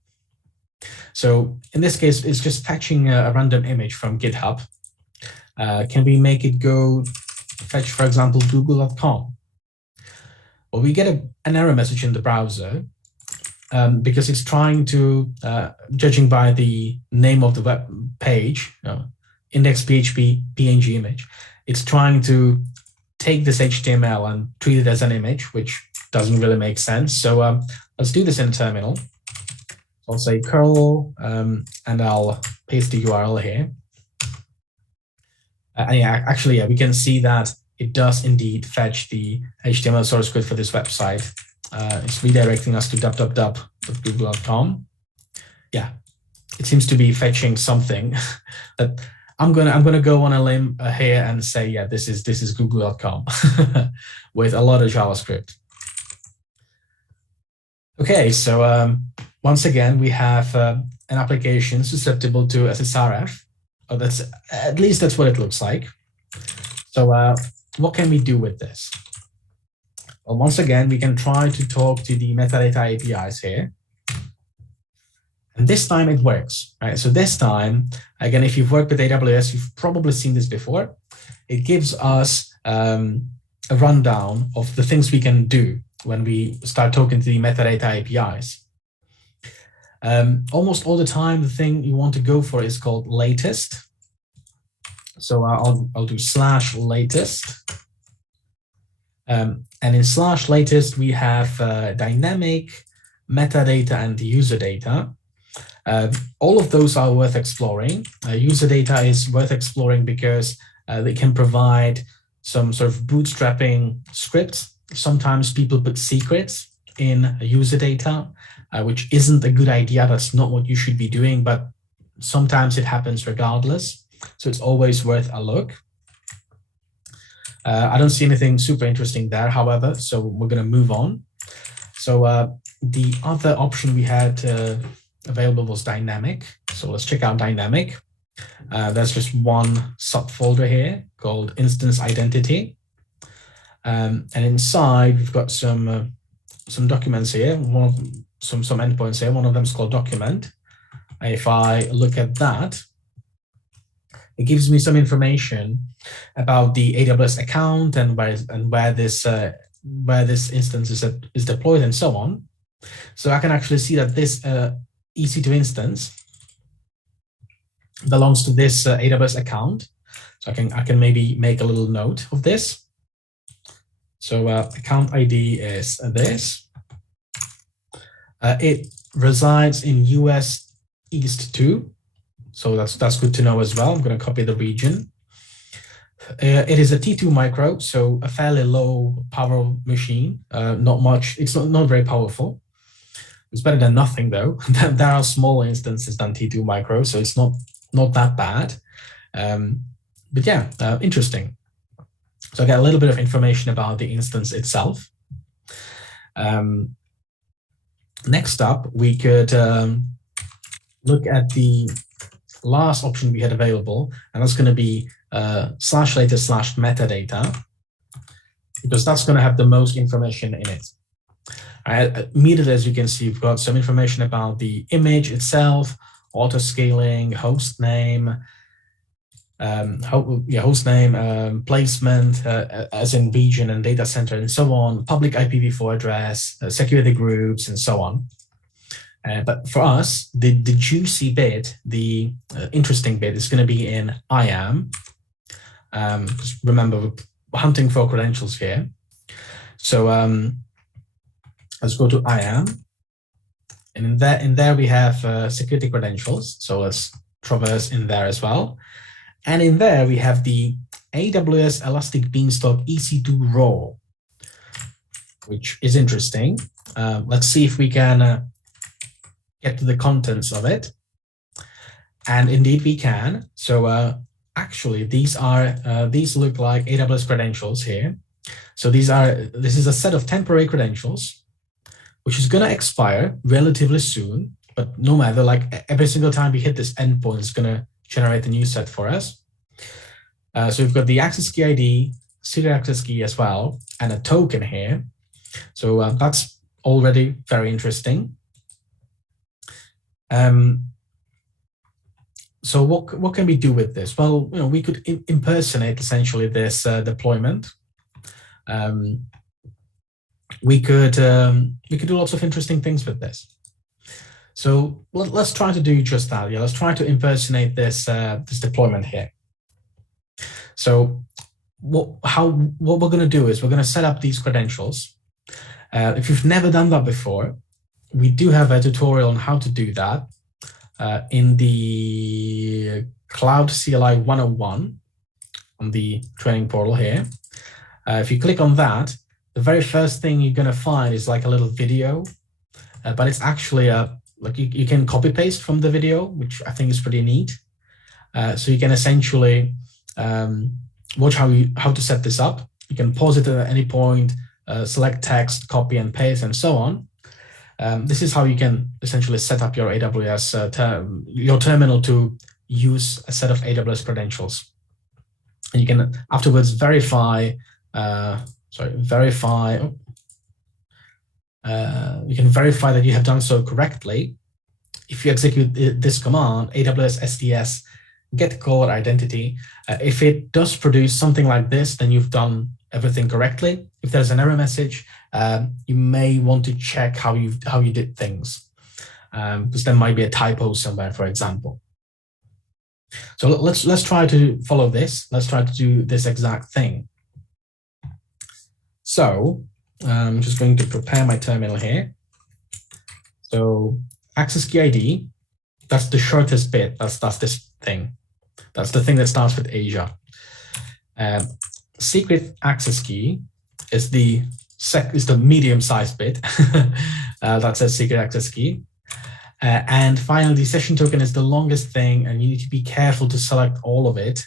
So in this case, it's just fetching a random image from GitHub. Can we make it go fetch, for example, google.com? Well, we get an error message in the browser because it's trying to, judging by the name of the web page, index.php PNG image, it's trying to take this HTML and treat it as an image, which doesn't really make sense. So let's do this in a terminal. I'll say curl, and I'll paste the URL here. And yeah, actually, yeah, we can see that it does indeed fetch the HTML source code for this website. It's redirecting us to www.google.com. Yeah, it seems to be fetching something that I'm gonna go on a limb here and say, yeah, this is google.com with a lot of JavaScript. Okay, so once again we have an application susceptible to SSRF. Or at least that's what it looks like. So what can we do with this? Well, once again, we can try to talk to the metadata APIs here. And this time it works, right? So this time, again, if you've worked with AWS, you've probably seen this before. It gives us a rundown of the things we can do when we start talking to the metadata APIs. Almost all the time, the thing you want to go for is called latest. So I'll do /latest. And in /latest, we have dynamic, metadata, and user data. All of those are worth exploring. User data is worth exploring because they can provide some sort of bootstrapping scripts. Sometimes people put secrets in user data, which isn't a good idea. That's not what you should be doing, but sometimes it happens regardless. So it's always worth a look. I don't see anything super interesting there, however, so we're going to move on. So the other option we had available was dynamic. So let's check out dynamic. There's just one subfolder here called instance identity. And inside, we've got some documents here, some endpoints here. One of them is called document. If I look at that, it gives me some information about the AWS account and where this instance is deployed and so on. So I can actually see that this EC2 instance belongs to this AWS account. So I can maybe make a little note of this. So account ID is this. It resides in US East 2. So that's good to know as well. I'm going to copy the region. It is a T2 micro, so a fairly low power machine. Not much. It's not very powerful. It's better than nothing, though. There are smaller instances than T2 micro, so it's not that bad. But yeah, interesting. So I get a little bit of information about the instance itself. Next up, we could look at the last option we had available, and that's going to be /latest/metadata, because that's going to have the most information in it. Immediately, as you can see, we've got some information about the image itself, auto-scaling, host name, placement, as in region and data center and so on, public IPv4 address, security groups, and so on. But for us, the juicy bit, the interesting bit is going to be in IAM. Remember, we're hunting for credentials here. So let's go to IAM. And in there we have security credentials. So let's traverse in there as well. And in there we have the AWS Elastic Beanstalk EC2 role, which is interesting. Let's see if we can get to the contents of it. And indeed we can. So actually these look like AWS credentials here. So this is a set of temporary credentials, which is going to expire relatively soon. But no matter, like every single time we hit this endpoint, it's going to generate a new set for us. So we've got the access key ID, serial access key as well, and a token here. So that's already very interesting. So what can we do with this? Well, we could impersonate essentially this deployment. We could do lots of interesting things with this. So let's try to do just that. Yeah, let's try to impersonate this deployment here. So what we're going to do is we're going to set up these credentials. If you've never done that before, we do have a tutorial on how to do that in the Cloud CLI 101 on the training portal here. If you click on that, the very first thing you're going to find is like a little video, but it's actually like you can copy paste from the video, which I think is pretty neat. So you can essentially watch how to set this up. You can pause it at any point, select text, copy and paste, and so on. This is how you can essentially set up your AWS your terminal to use a set of AWS credentials, and you can afterwards verify. You can verify that you have done so correctly. If you execute this command, AWS SDS get caller identity, if it does produce something like this, then you've done everything correctly. If there's an error message, you may want to check how you did things, because there might be a typo somewhere, for example. So let's try to follow this. Let's try to do this exact thing. So I'm just going to prepare my terminal here. So access key ID, that's the shortest bit. That's this thing. That's the thing that starts with Asia. Secret access key is the medium-sized bit that says secret access key. And finally, the session token is the longest thing, and you need to be careful to select all of it,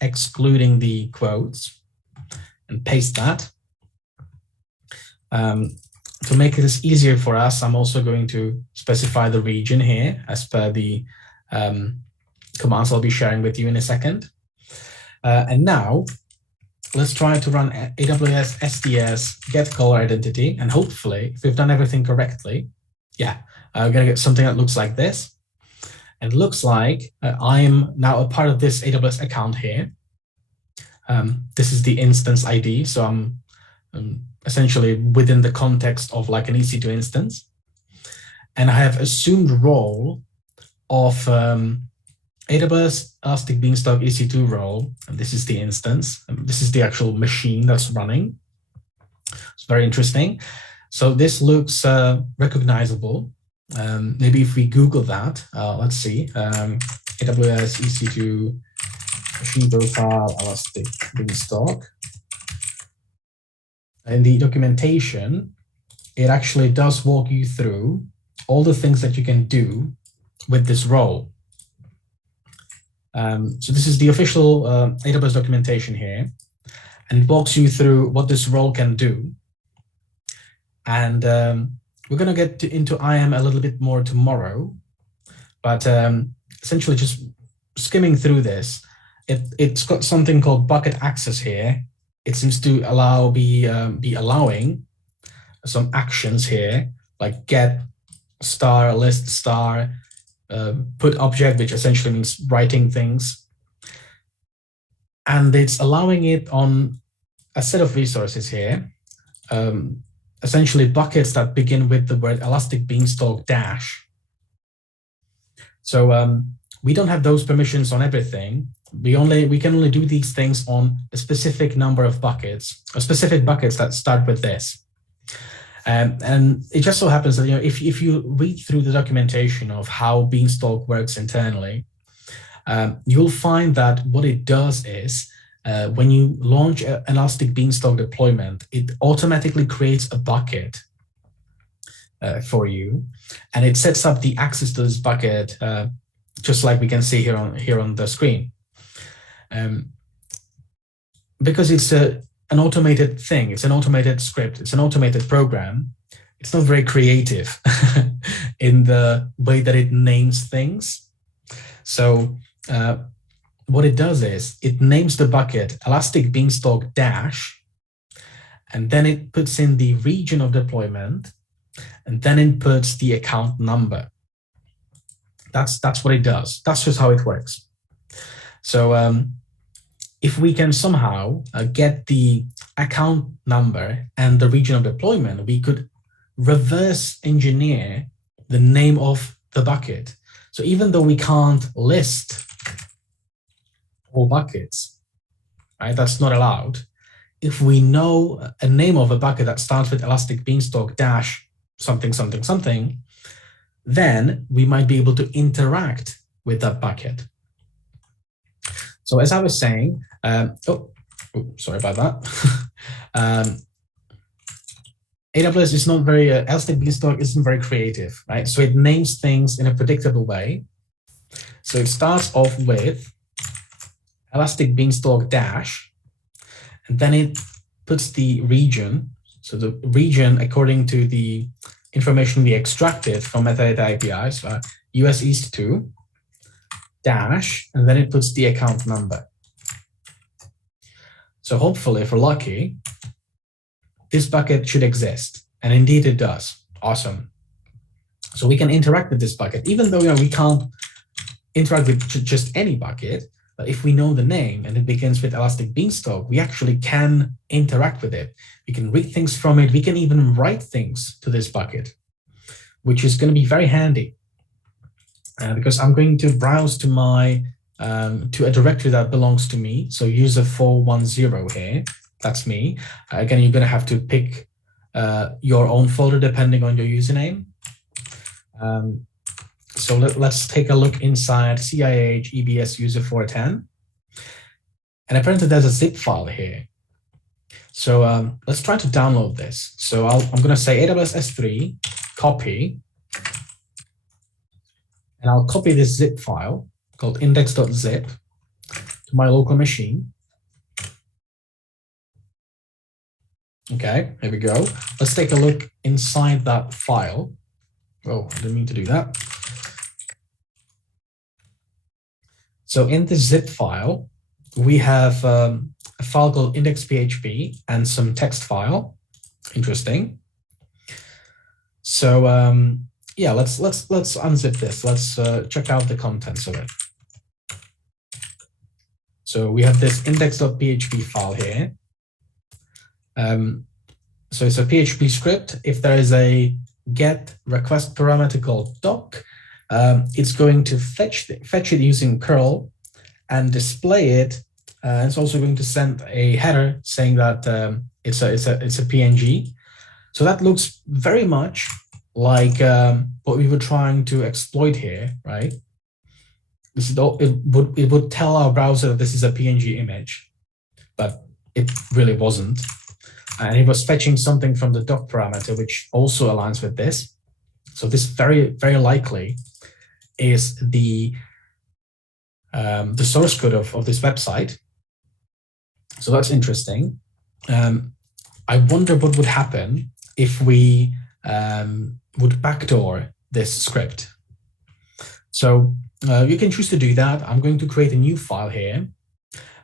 excluding the quotes, and paste that. To make this easier for us, I'm also going to specify the region here as per the commands I'll be sharing with you in a second. And now, let's try to run AWS SDS get caller identity, and hopefully, if we've done everything correctly, we're going to get something that looks like this. And it looks like I'm now a part of this AWS account here. This is the instance ID, so I'm essentially within the context of like an EC2 instance. And I have assumed role of AWS Elastic Beanstalk EC2 role. And this is the instance. And this is the actual machine that's running. It's very interesting. So this looks recognizable. Maybe if we Google that, let's see, AWS EC2 machine profile Elastic Beanstalk. In the documentation, it actually does walk you through all the things that you can do with this role. So this is the official AWS documentation here, and it walks you through what this role can do. And we're going to get into IAM a little bit more tomorrow, but essentially just skimming through this, it's got something called bucket access here. It seems to be allowing some actions here, like get star, list star, put object, which essentially means writing things. And it's allowing it on a set of resources here, essentially buckets that begin with the word Elastic Beanstalk dash. So we don't have those permissions on everything. We can only do these things on a specific number of buckets, or specific buckets that start with this. And it just so happens that if you read through the documentation of how Beanstalk works internally, you'll find that what it does is when you launch an Elastic Beanstalk deployment, it automatically creates a bucket for you, and it sets up the access to this bucket, just like we can see here on the screen. Because it's an automated thing, it's an automated script, it's an automated program, it's not very creative in the way that it names things. So what it does is it names the bucket Elastic Beanstalk dash, and then it puts in the region of deployment, and then it puts the account number. That's what it does. That's just how it works. So if we can somehow get the account number and the region of deployment, we could reverse engineer the name of the bucket. So even though we can't list all buckets, right, that's not allowed. If we know a name of a bucket that starts with Elastic Beanstalk dash something, something, something, then we might be able to interact with that bucket. So as I was saying, sorry about that. AWS is not very, Elastic Beanstalk isn't very creative, right? So it names things in a predictable way. So it starts off with Elastic Beanstalk dash, and then it puts the region. So the region, according to the information we extracted from metadata APIs, US East 2 dash, and then it puts the account number. So hopefully, if we're lucky, this bucket should exist. And indeed it does. Awesome. So we can interact with this bucket, even though we can't interact with just any bucket. But if we know the name and it begins with Elastic Beanstalk, we actually can interact with it. We can read things from it. We can even write things to this bucket, which is going to be very handy. Because I'm going to browse to my to a directory that belongs to me. So user 410 here, that's me. Again, you're going to have to pick your own folder depending on your username. So let's take a look inside CIH EBS user 410. And apparently there's a zip file here. So let's try to download this. So I'm going to say AWS S3 copy. And I'll copy this zip file called index.zip to my local machine. Okay, here we go. Let's take a look inside that file. Oh, I didn't mean to do that. So in this zip file, we have a file called index.php and some text file. Interesting. So yeah, let's unzip this. Let's check out the contents of it. So we have this index.php file here. So it's a PHP script. If there is a get request parameter called doc, it's going to fetch it using curl and display it. It's also going to send a header saying that it's a PNG. So that looks very much like what we were trying to exploit here, right? This is it would tell our browser that this is a PNG image, but it really wasn't. And it was fetching something from the doc parameter, which also aligns with this. So this very, very likely is the source code of this website. So that's interesting. I wonder what would happen if we would backdoor this script. So you can choose to do that. I'm going to create a new file here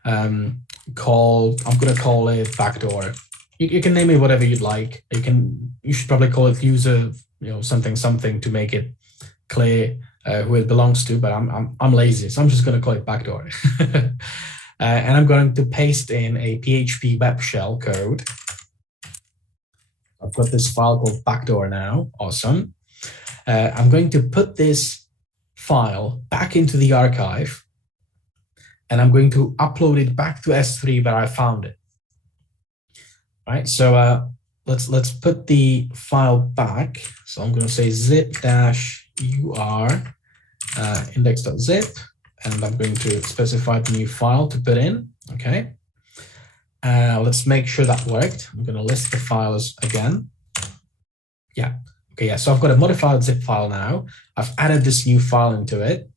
I'm going to call it backdoor. You can name it whatever you'd like. You should probably call it user, something to make it clear who it belongs to, but I'm lazy, so I'm just going to call it backdoor. And I'm going to paste in a PHP web shell code. I've got this file called backdoor now. Awesome. I'm going to put this file back into the archive, and I'm going to upload it back to S3 where I found it. All right, so let's put the file back. So I'm going to say zip-ur index.zip, and I'm going to specify the new file to put in. Okay. Let's make sure that worked. I'm going to list the files again. Yeah. Okay. Yeah. So I've got a modified zip file now. I've added this new file into it.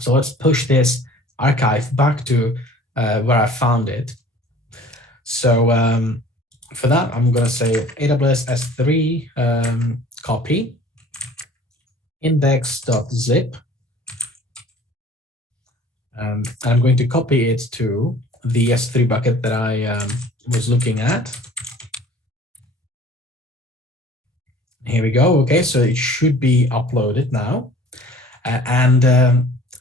So let's push this archive back to where I found it. So for that, I'm going to say AWS S3 copy index.zip. And I'm going to copy it to the S3 bucket that I was looking at. Here we go. Okay, so it should be uploaded now.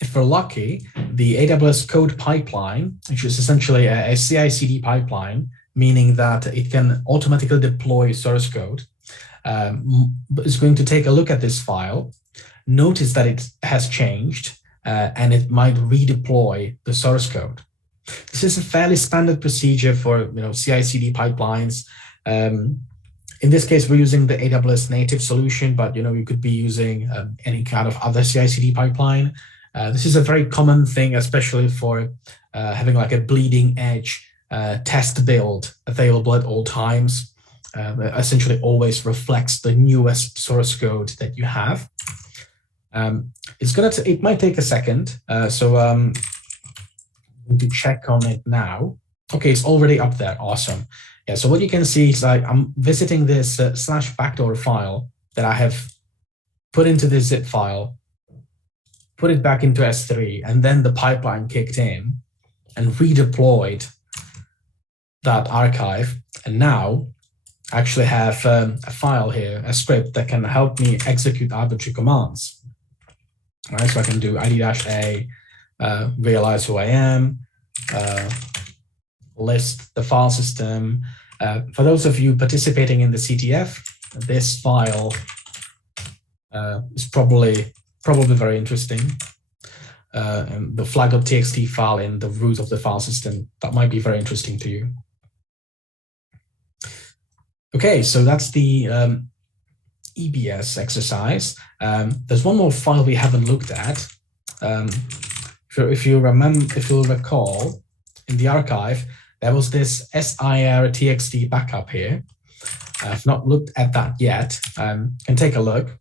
If we're lucky, the AWS code pipeline, which is essentially a CI/CD pipeline, meaning that it can automatically deploy source code, is going to take a look at this file, notice that it has changed, and it might redeploy the source code. This is a fairly standard procedure for CI/CD pipelines. In this case, we're using the AWS native solution, but you could be using any kind of other CI/CD pipeline. This is a very common thing, especially for having like a bleeding edge test build available at all times. Essentially always reflects the newest source code that you have. It might take a second. So I'm going to check on it now. Okay, it's already up there. Awesome. Yeah, so what you can see is like I'm visiting this slash backdoor file that I have put into this zip file, put it back into S3, and then the pipeline kicked in and redeployed that archive. And now I actually have a file here, a script that can help me execute arbitrary commands. All right, so I can do id-a, realize who I am, list the file system. For those of you participating in the CTF, this file is probably very interesting. And the flag.txt file in the root of the file system, that might be very interesting to you. Okay, so that's the EBS exercise. There's one more file we haven't looked at. If you'll recall, in the archive, there was this sir.txt backup here. I've not looked at that yet. Can take a look.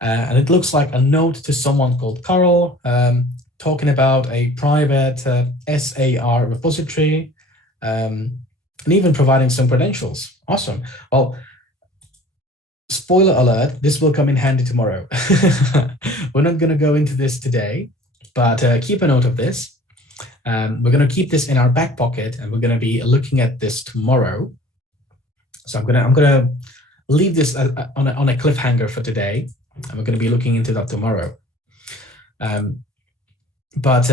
And it looks like a note to someone called Carl, talking about a private SAR repository, and even providing some credentials. Awesome. Well, spoiler alert, this will come in handy tomorrow. We're not going to go into this today, but keep a note of this. We're going to keep this in our back pocket, and we're going to be looking at this tomorrow. So I'm going to leave this on a cliffhanger for today, and we're going to be looking into that tomorrow. But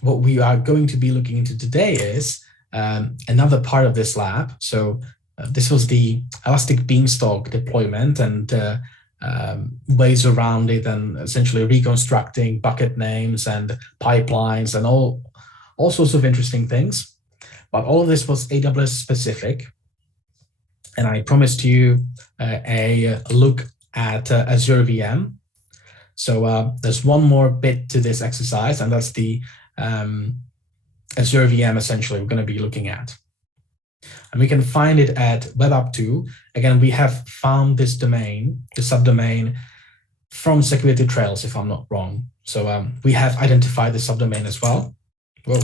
what we are going to be looking into today is another part of this lab. So this was the Elastic Beanstalk deployment and ways around it, and essentially reconstructing bucket names and pipelines and all sorts of interesting things. But all of this was AWS specific. And I promised you a look at Azure VM. So there's one more bit to this exercise, and that's the Azure VM essentially we're going to be looking at. And we can find it at webapp2. Again, we have found this domain, the subdomain, from Security Trails, if I'm not wrong. So we have identified the subdomain as well. Whoa,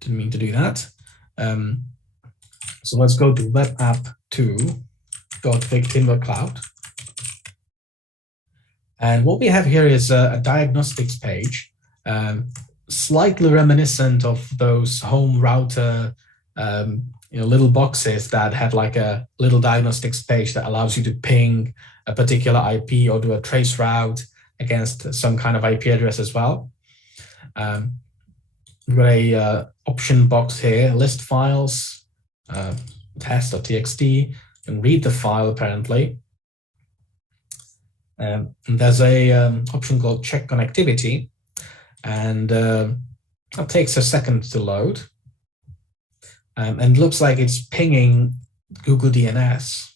didn't mean to do that. So let's go to webapp2.victimware.cloud. And what we have here is a diagnostics page, slightly reminiscent of those home router little boxes that have like a little diagnostics page that allows you to ping a particular IP or do a trace route against some kind of IP address as well. We've got a option box here, list files, test.txt. You can read the file apparently. And there's a option called check connectivity, and that takes a second to load. And it looks like it's pinging Google DNS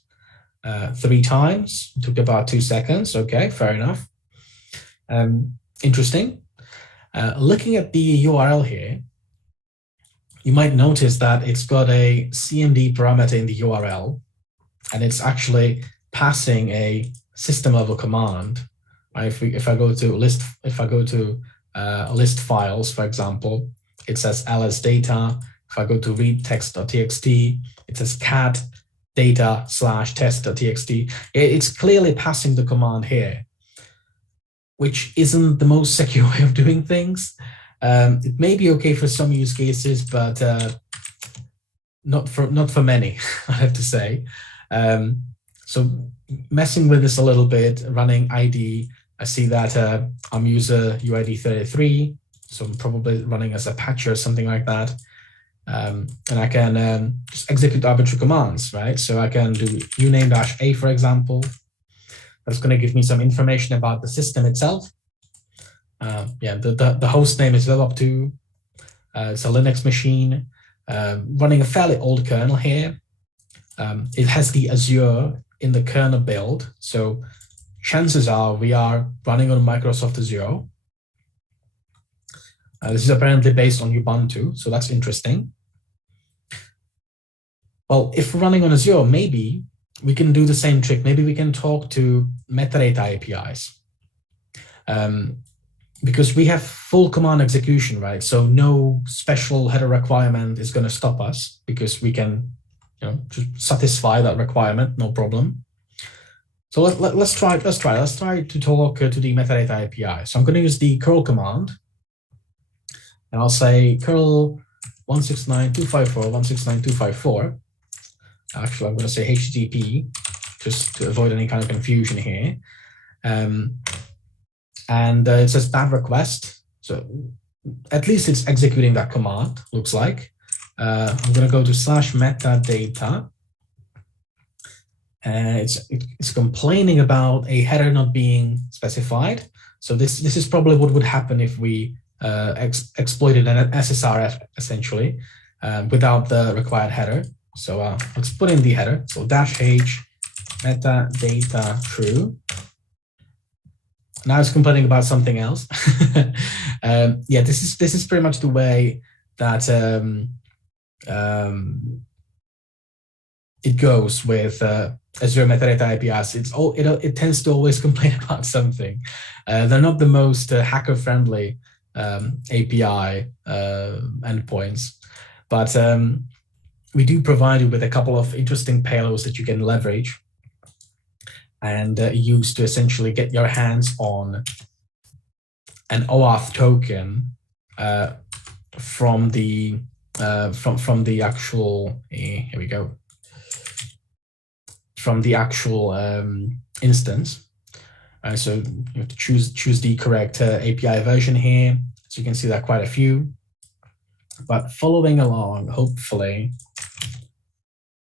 3 times. It took about 2 seconds. Okay, fair enough. Interesting. Looking at the URL here, you might notice that it's got a CMD parameter in the URL, and it's actually passing a system level command. If I go to list files, for example, it says ls data. If I go to read text.txt, it says cat data /test.txt. It's clearly passing the command here, which isn't the most secure way of doing things. It may be okay for some use cases, but not for many, I have to say. So messing with this a little bit, running ID, I see that I'm user UID 33, so I'm probably running as a patch or something like that. And I can just execute arbitrary commands, right? So I can do uname-a, for example. That's going to give me some information about the system itself. The host name is webapp2. It's a Linux machine running a fairly old kernel here. It has the Azure in the kernel build. So chances are we are running on Microsoft Azure. This is apparently based on Ubuntu, so that's interesting. Well, if we're running on Azure, maybe we can do the same trick. Maybe we can talk to metadata APIs. Because we have full command execution, right? So no special header requirement is going to stop us because we can to satisfy that requirement, no problem. So let's try to talk to the metadata API. So I'm going to use the curl command, and I'll say curl 169.254.169.254. Actually, I'm going to say HTTP just to avoid any kind of confusion here. And it says bad request. So at least it's executing that command, looks like. I'm going to go to /metadata. And it's complaining about a header not being specified. So this is probably what would happen if we exploited an SSRF essentially without the required header. So let's put in the header. So -h metadata true. Now it's complaining about something else. Yeah, this is pretty much the way that it goes with Azure metadata APIs. It tends to always complain about something. They're not the most hacker-friendly API endpoints, but we do provide you with a couple of interesting payloads that you can leverage and use to essentially get your hands on an OAuth token from the actual. Here we go. From the actual instance. So you have to choose the correct API version here. So you can see that quite a few. But following along, hopefully,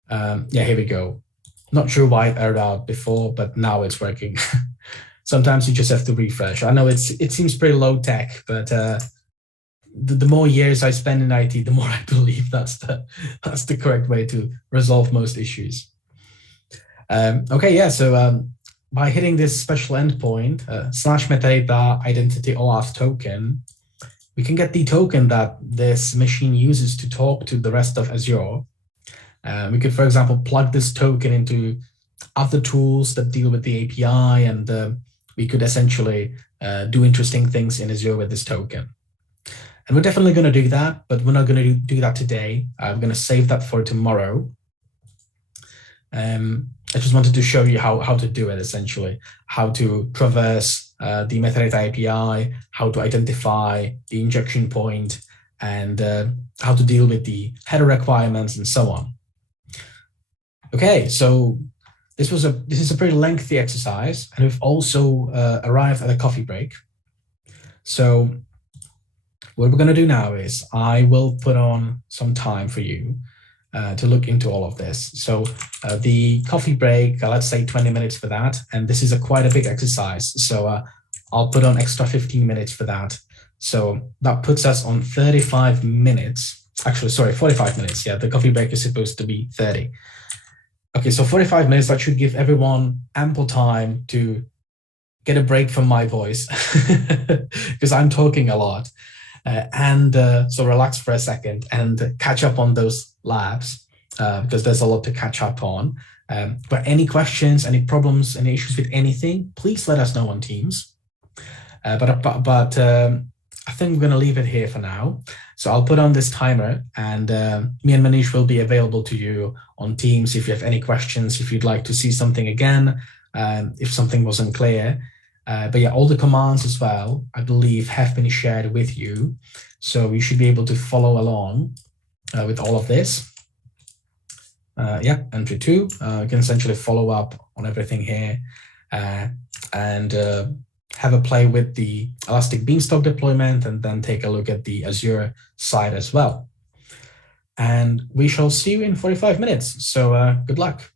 yeah, here we go. Not sure why it errored out before, but now it's working. Sometimes you just have to refresh. I know it seems pretty low tech, but the more years I spend in IT, the more I believe that's the correct way to resolve most issues. Okay, yeah, so by hitting this special endpoint, /metadata identity OAuth token, we can get the token that this machine uses to talk to the rest of Azure. We could, for example, plug this token into other tools that deal with the API, and we could essentially do interesting things in Azure with this token. And we're definitely going to do that, but we're not going to do that today. I'm going to save that for tomorrow. I just wanted to show you how to do it, essentially, how to traverse the metadata API, how to identify the injection point, and how to deal with the header requirements and so on. Okay, so this is a pretty lengthy exercise, and we've also arrived at a coffee break. So what we're going to do now is I will put on some time for you to look into all of this. So the coffee break, let's say 20 minutes for that. And this is quite a big exercise. So I'll put on extra 15 minutes for that. So that puts us on 35 minutes. Actually, sorry, 45 minutes. Yeah, the coffee break is supposed to be 30. Okay, so 45 minutes, that should give everyone ample time to get a break from my voice because I'm talking a lot. So relax for a second and catch up on those labs because there's a lot to catch up on. But any questions, any problems, any issues with anything, please let us know on Teams. But I think we're going to leave it here for now. So I'll put on this timer, and me and Manish will be available to you on Teams if you have any questions, if you'd like to see something again, if something wasn't clear. But yeah, all the commands as well, I believe, have been shared with you. So you should be able to follow along with all of this. Yeah, entry 2, you can essentially follow up on everything here and have a play with the Elastic Beanstalk deployment, and then take a look at the Azure side as well. And we shall see you in 45 minutes. So good luck.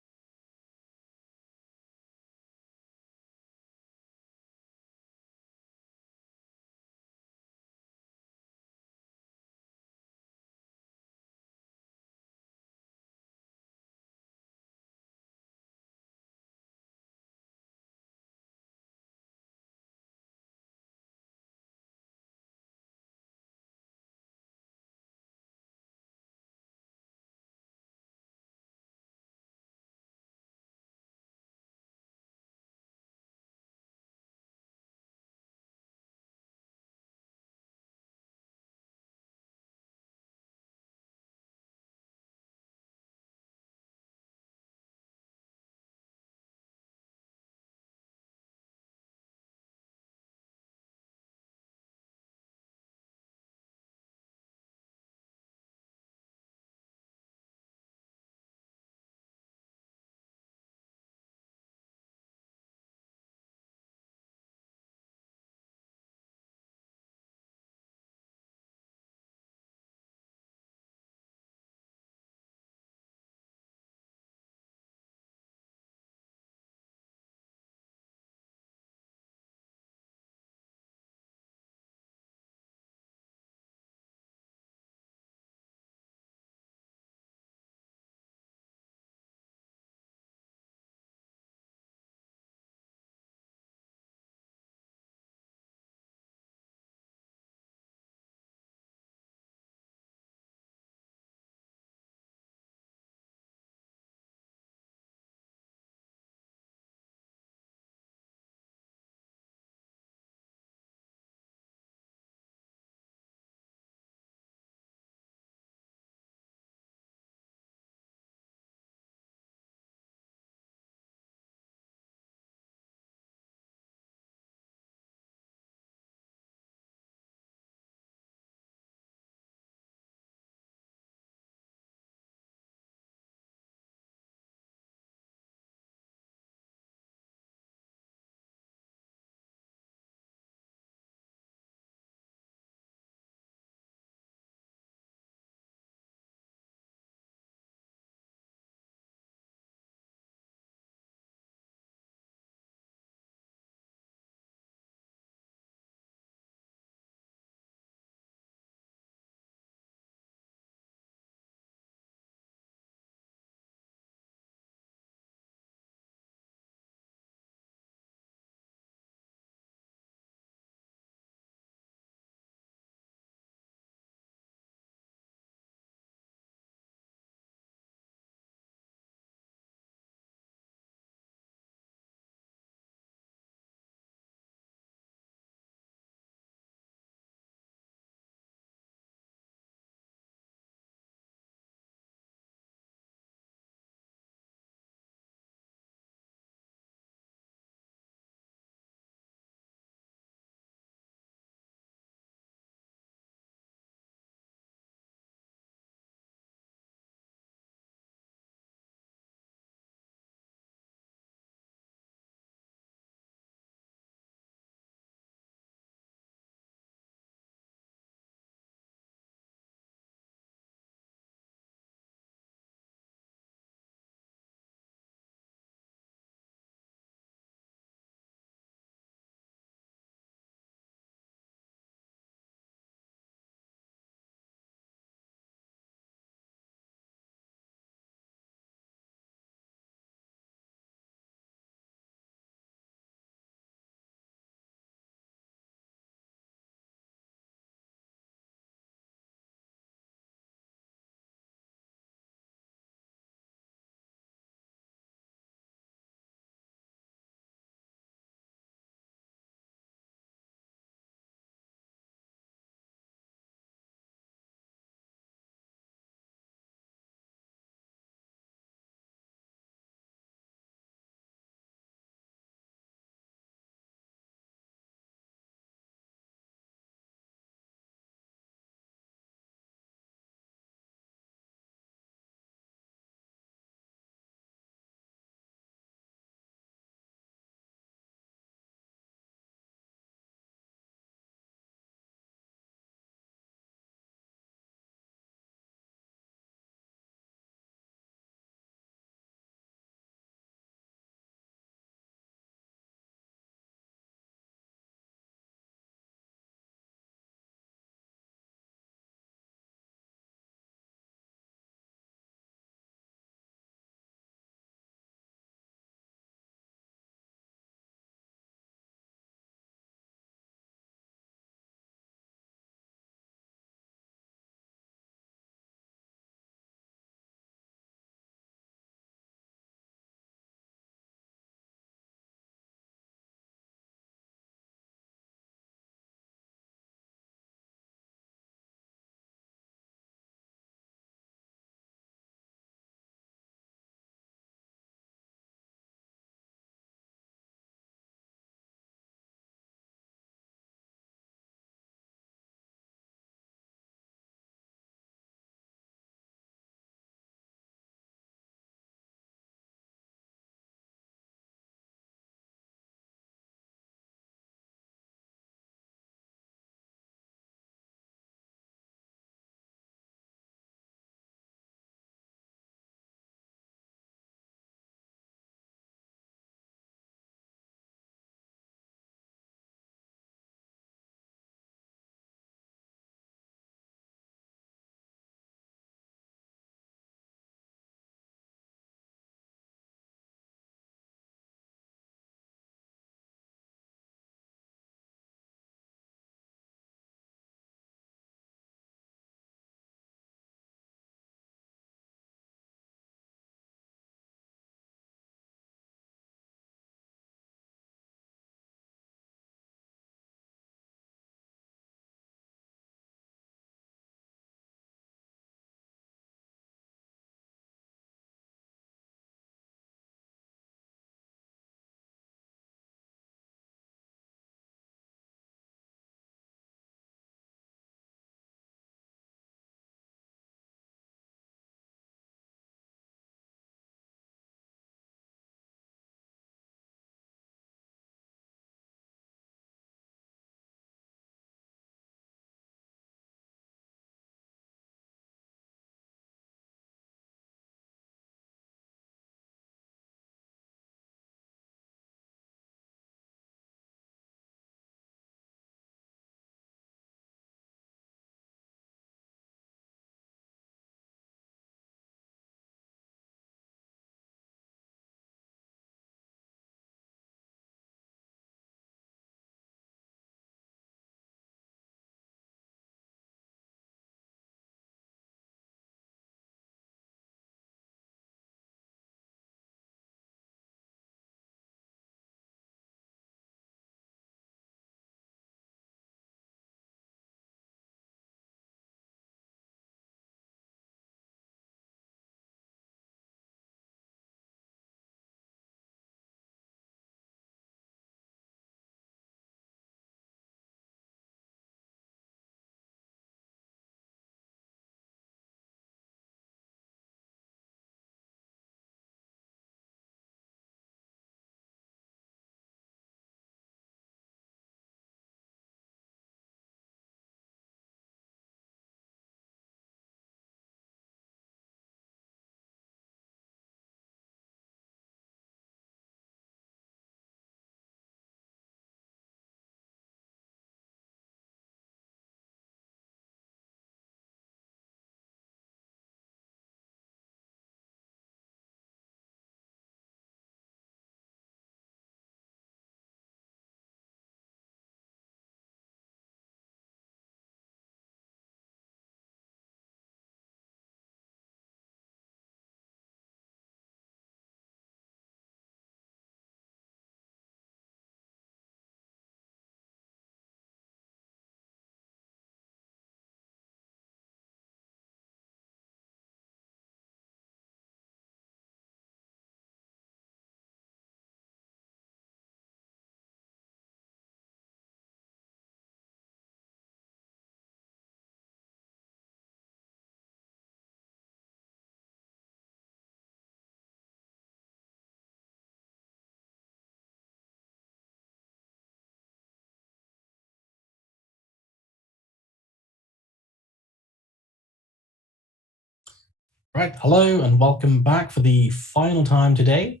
Right, hello and welcome back for the final time today.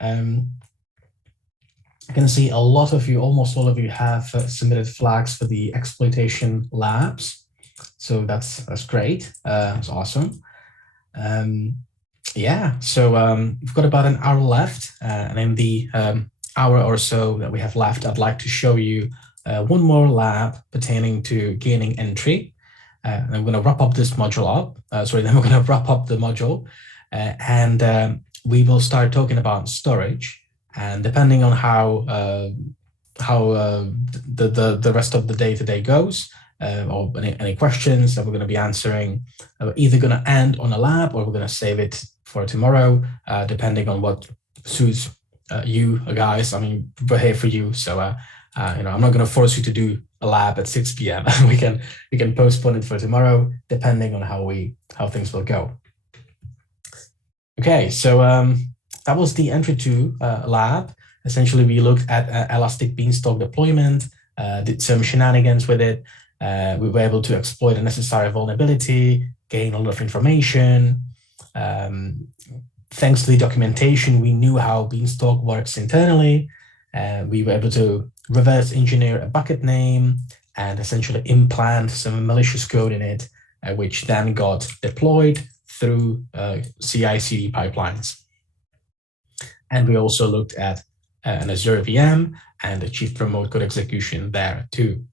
I can see a lot of you, almost all of you have submitted flags for the exploitation labs. So that's great, that's awesome. Yeah, so we've got about an hour left, and in the hour or so that we have left, I'd like to show you one more lab pertaining to gaining entry. And I'm going to wrap up this module up. Then we're going to wrap up the module, and we will start talking about storage. And depending on how the rest of the day today goes, or any questions that we're going to be answering, we're either going to end on a lab or we're going to save it for tomorrow, depending on what suits you guys. I mean, we're here for you, so I'm not going to force you to do a lab at 6 p.m. we can postpone it for tomorrow, depending on how things will go. Okay, so that was the entry to lab. Essentially, we looked at elastic beanstalk deployment, did some shenanigans with it. We were able to exploit a necessary vulnerability, gain a lot of information. Thanks to the documentation, we knew how beanstalk works internally. We were able to reverse engineer a bucket name and essentially implant some malicious code in it, which then got deployed through CI/CD pipelines. And we also looked at an Azure VM and achieved remote code execution there too.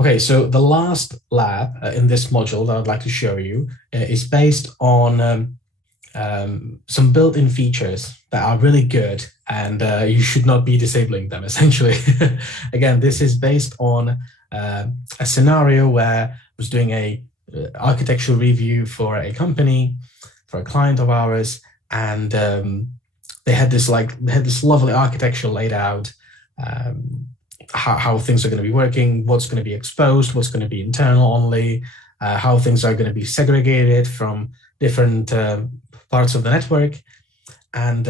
Okay, so the last lab in this module that I'd like to show you is based on some built-in features that are really good, and you should not be disabling them, essentially. Again, this is based on a scenario where I was doing a architectural review for a company, for a client of ours, and they had this lovely architecture laid out, how things are going to be working, what's going to be exposed, what's going to be internal only, how things are going to be segregated from different parts of the network. And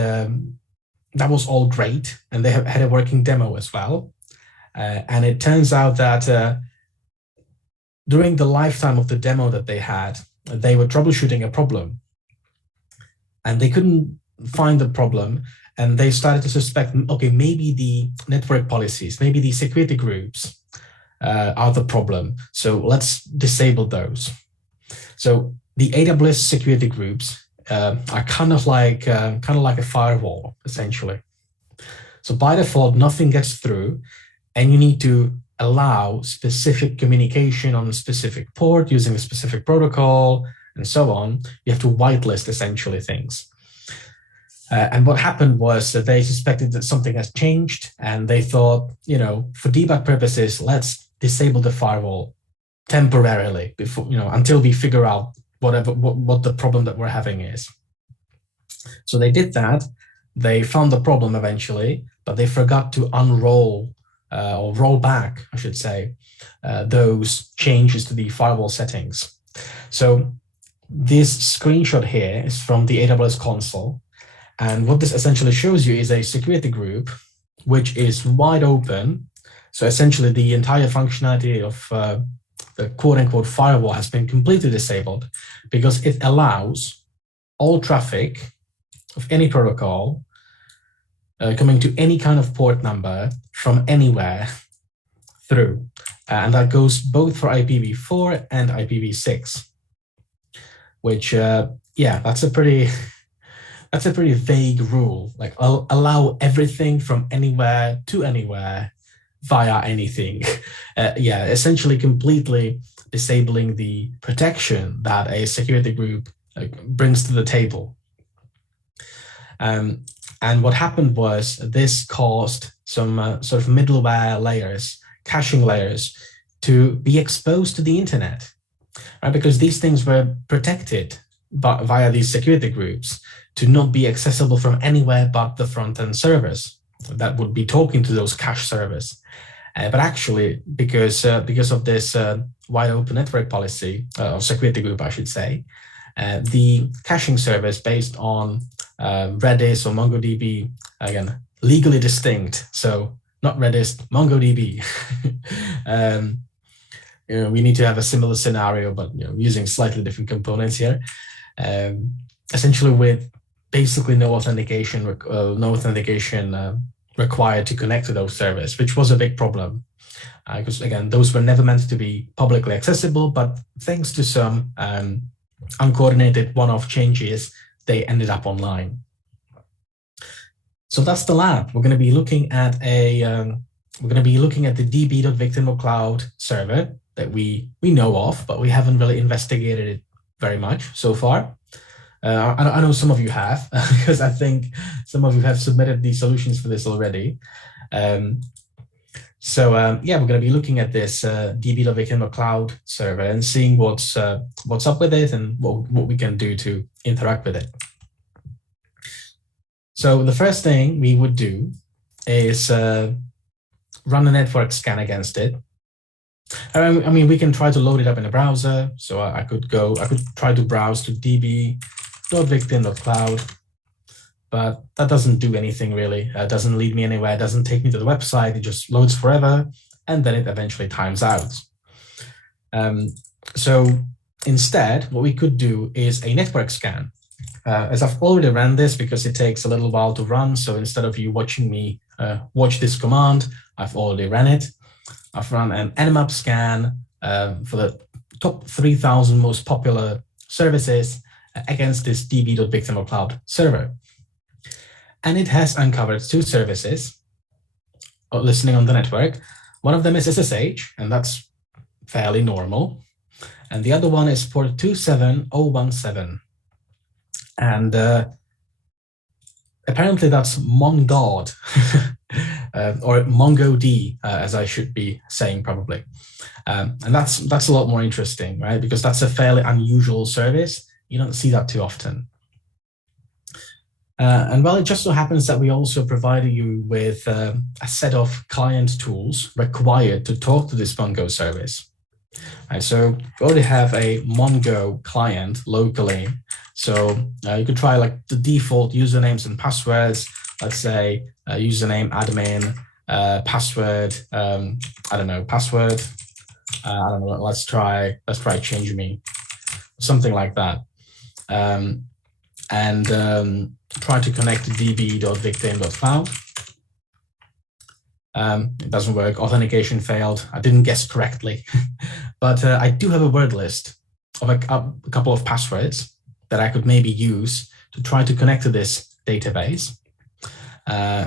that was all great. And they had a working demo as well. And it turns out that during the lifetime of the demo that they had, they were troubleshooting a problem. And they couldn't find the problem. And they started to suspect, okay, maybe the network policies, maybe the security groups are the problem. So let's disable those. So the AWS security groups are kind of like a firewall, essentially. So by default, nothing gets through, and you need to allow specific communication on a specific port using a specific protocol and so on. You have to whitelist essentially things. And what happened was that they suspected that something has changed, and they thought, for debug purposes, let's disable the firewall temporarily before, until we figure out what the problem that we're having is. So they did that. They found the problem eventually, but they forgot to unroll or roll back, I should say, those changes to the firewall settings. So this screenshot here is from the AWS console. And what this essentially shows you is a security group, which is wide open. So essentially the entire functionality of the quote unquote firewall has been completely disabled because it allows all traffic of any protocol coming to any kind of port number from anywhere through. And that goes both for IPv4 and IPv6, which, that's a pretty vague rule. Like, I'll allow everything from anywhere to anywhere via anything. Essentially completely disabling the protection that a security group brings to the table. And what happened was this caused some sort of middleware layers, caching layers, to be exposed to the internet, right? Because these things were protected via these security groups to not be accessible from anywhere but the front-end servers that would be talking to those cache servers. But actually, because of this wide open network policy, or security group, I should say, the caching servers based on Redis or MongoDB, again, legally distinct, so not Redis, MongoDB, we need to have a similar scenario, but using slightly different components here. Essentially, with basically no authentication required to connect to those servers, which was a big problem. Because again, those were never meant to be publicly accessible, but thanks to some uncoordinated one-off changes, they ended up online. So that's the lab. We're going to be looking at the db.victim.cloud server that we know of, but we haven't really investigated it very much so far. I know some of you have, because I think some of you have submitted the solutions for this already. Yeah, we're going to be looking at this db.victim.cloud server and seeing what's up with it and what we can do to interact with it. So the first thing we would do is run a network scan against it. I mean, we can try to load it up in a browser. So I could try to browse to db.victim.cloud, but that doesn't do anything really. It doesn't lead me anywhere. It doesn't take me to the website. It just loads forever, and then it eventually times out. So instead, what we could do is a network scan. As I've already ran this because it takes a little while to run. So instead of you watching me watch this command, I've already ran it. I've run an nmap scan for the top 3,000 most popular services against this db.victim.cloud server. And it has uncovered 2 services listening on the network. One of them is SSH, and that's fairly normal. And the other one is port 27017. And apparently that's MonGod, or MongoD, as I should be saying probably. And that's a lot more interesting, right? Because that's a fairly unusual service. You don't see that too often. And well, it just so happens that we also provided you with a set of client tools required to talk to this Mongo service. Right, so we already have a Mongo client locally. So you could try like the default usernames and passwords. Let's say username admin, password. I don't know, password. I don't know. Let's try change me, something like that. Try to connect to db.victim.cloud. It doesn't work. Authentication failed. I didn't guess correctly, but I do have a word list of a couple of passwords that I could maybe use to try to connect to this database.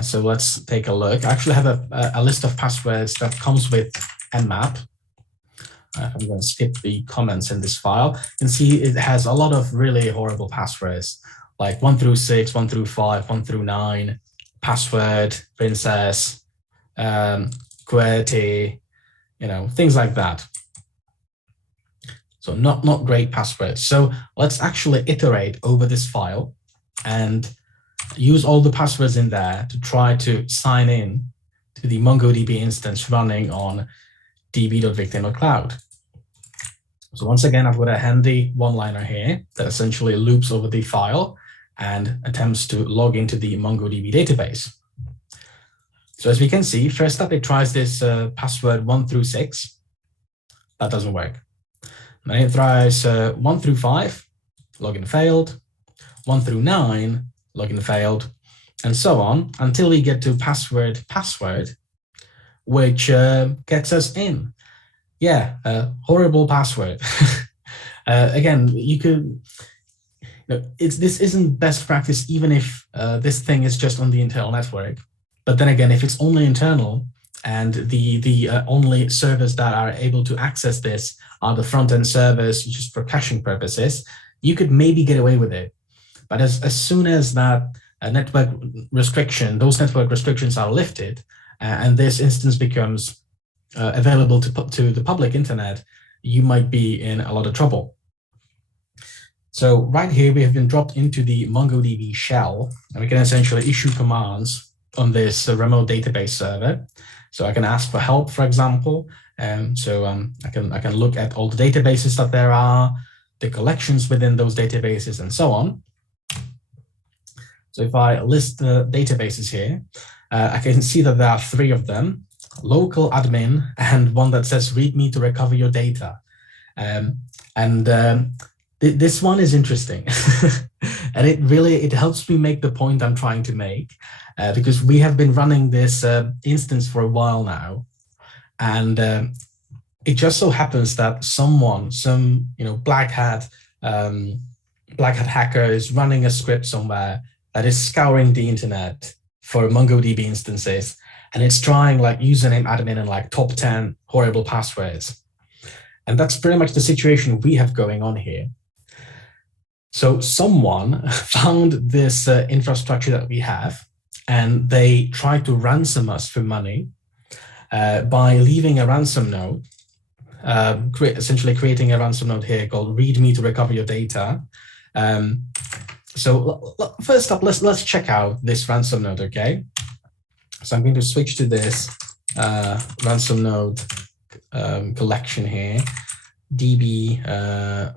So let's take a look. I actually have a list of passwords that comes with nmap. I'm going to skip the comments in this file. You can see it has a lot of really horrible passwords, like 1 through 6, 1 through 5, 1 through 9, password, princess, QWERTY, things like that. So not great passwords. So let's actually iterate over this file and use all the passwords in there to try to sign in to the MongoDB instance running on db.victim.cloud. So once again, I've got a handy one-liner here that essentially loops over the file and attempts to log into the MongoDB database. So as we can see, first up, it tries this password 1 through 6. That doesn't work. Then it tries 1 through 5, login failed, 1 through 9, login failed, and so on until we get to password, which gets us in. Yeah, horrible password. Again, this isn't best practice even if this thing is just on the internal network. But then again, if it's only internal and the only servers that are able to access this are the front-end servers just for caching purposes, you could maybe get away with it. But as soon as that those network restrictions are lifted, and this instance becomes available to the public internet, you might be in a lot of trouble. So right here, we have been dropped into the MongoDB shell, and we can essentially issue commands on this remote database server. So I can ask for help, for example. I can look at all the databases that there are, the collections within those databases, and so on. So if I list the databases here, I can see that there are 3 of them. local admin and one that says readme to recover your data. This one is interesting. And it helps me make the point I'm trying to make, because we have been running this instance for a while now. And it just so happens that some blackhat hacker is running a script somewhere that is scouring the internet for MongoDB instances, and it's trying like username admin and like top 10 horrible passwords. And that's pretty much the situation we have going on here. So someone found this infrastructure that we have, and they tried to ransom us for money by leaving a ransom node, essentially creating a ransom node here called readme to recover your data. So first up, let's check out this ransom node, okay? So I'm going to switch to this ransom node collection here. DB,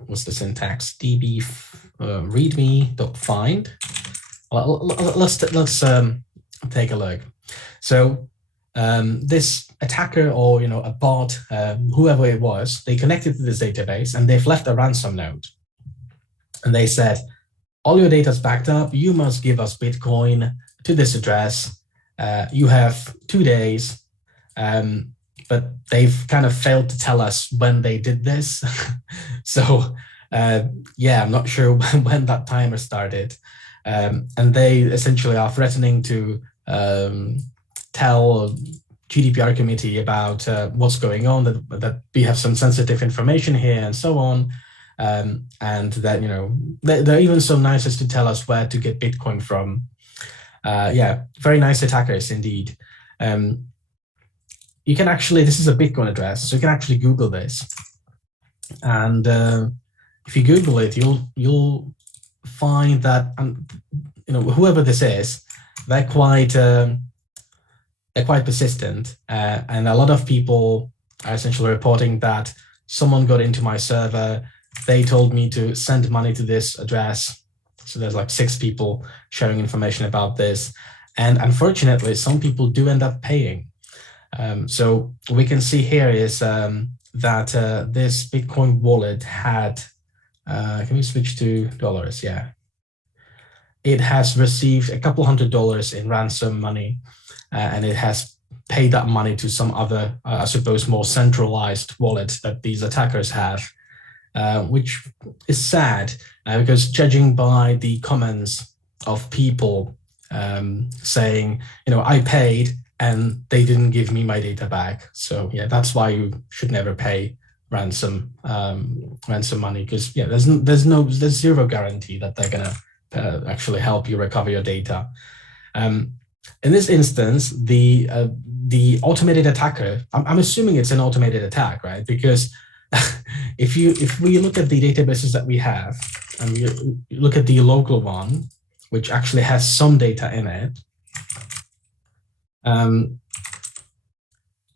what's the syntax? DB readme.find. Well, let's take a look. So this attacker, or a bot, whoever it was, they connected to this database and they've left a ransom node. And they said, all your data is backed up. You must give us Bitcoin to this address. You have 2 days. But they've kind of failed to tell us when they did this. So yeah, I'm not sure when that timer started. And they essentially are threatening to tell GDPR committee about what's going on, that we have some sensitive information here and so on. And that, they're even so nice as to tell us where to get Bitcoin from. Yeah, very nice attackers indeed. You can actually, this is a Bitcoin address, so you can actually Google this. And if you Google it, you'll find that, whoever this is, they're quite persistent. And a lot of people are essentially reporting that someone got into my server. They told me to send money to this address. So there's like 6 people sharing information about this. And unfortunately, some people do end up paying. So we can see here is that this Bitcoin wallet had, can we switch to dollars? Yeah. It has received a couple $100 in ransom money, and it has paid that money to some other, I suppose, more centralized wallet that these attackers have, which is sad because judging by the comments of people saying, I paid, and they didn't give me my data back. So yeah, that's why you should never pay ransom money, because yeah, there's zero guarantee that they're gonna actually help you recover your data. In this instance, the automated attacker, I'm assuming it's an automated attack, right? Because if we look at the databases that we have, and we look at the local one, which actually has some data in it,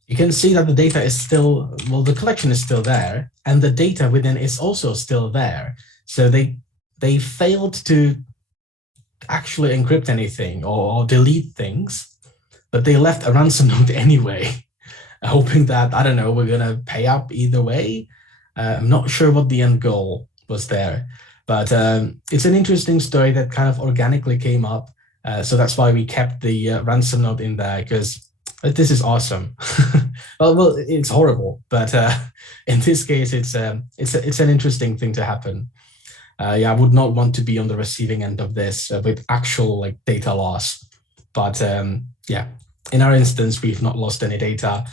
you can see that the data is still, well, the collection is still there, and the data within is also still there. So they failed to actually encrypt anything or delete things, but they left a ransom note anyway, hoping that, I don't know, we're going to pay up either way. I'm not sure what the end goal was there, but it's an interesting story that kind of organically came up. So that's why we kept the ransom note in there, because this is awesome. well, it's horrible, but in this case, it's an interesting thing to happen. Yeah, I would not want to be on the receiving end of this with actual data loss. But yeah, in our instance, we've not lost any data,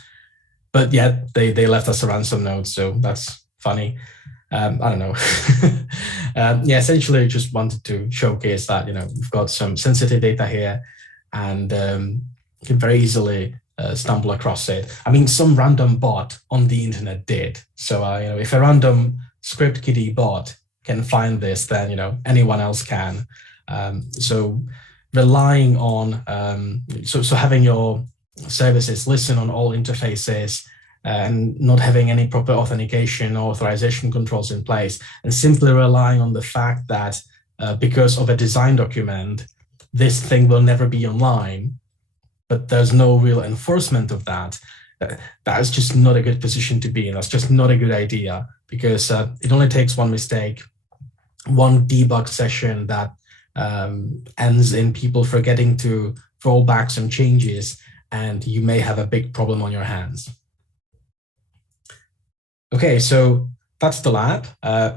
but yeah, they left us a ransom note, so that's funny. I don't know. Yeah, essentially, I just wanted to showcase that we've got some sensitive data here, and you can very easily stumble across it. I mean, some random bot on the internet did. So if a random script kiddie bot can find this, then anyone else can. So relying on so having your services listen on all interfaces, and not having any proper authentication or authorization controls in place, and simply relying on the fact that because of a design document, this thing will never be online, but there's no real enforcement of that, That's just not a good position to be in. That's just not a good idea, because it only takes one mistake, one debug session that ends in people forgetting to roll back some changes, and you may have a big problem on your hands. Okay, so that's the lab.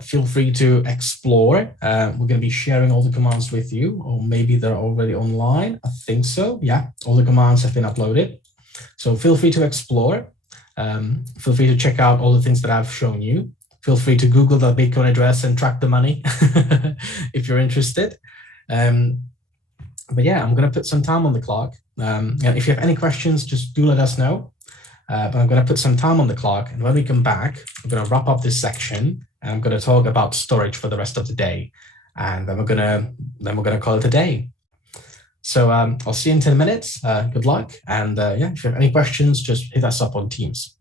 Feel free to explore. We're going to be sharing all the commands with you, or maybe they're already online. I think so. Yeah, all the commands have been uploaded. So feel free to explore. Feel free to check out all the things that I've shown you. Feel free to Google the Bitcoin address and track the money if you're interested. But yeah, I'm going to put some time on the clock. And if you have any questions, just do let us know. But I'm going to put some time on the clock. And when we come back, I'm going to wrap up this section, and I'm going to talk about storage for the rest of the day. And then we're going to call it a day. So I'll see you in 10 minutes. Good luck. And yeah, if you have any questions, just hit us up on Teams.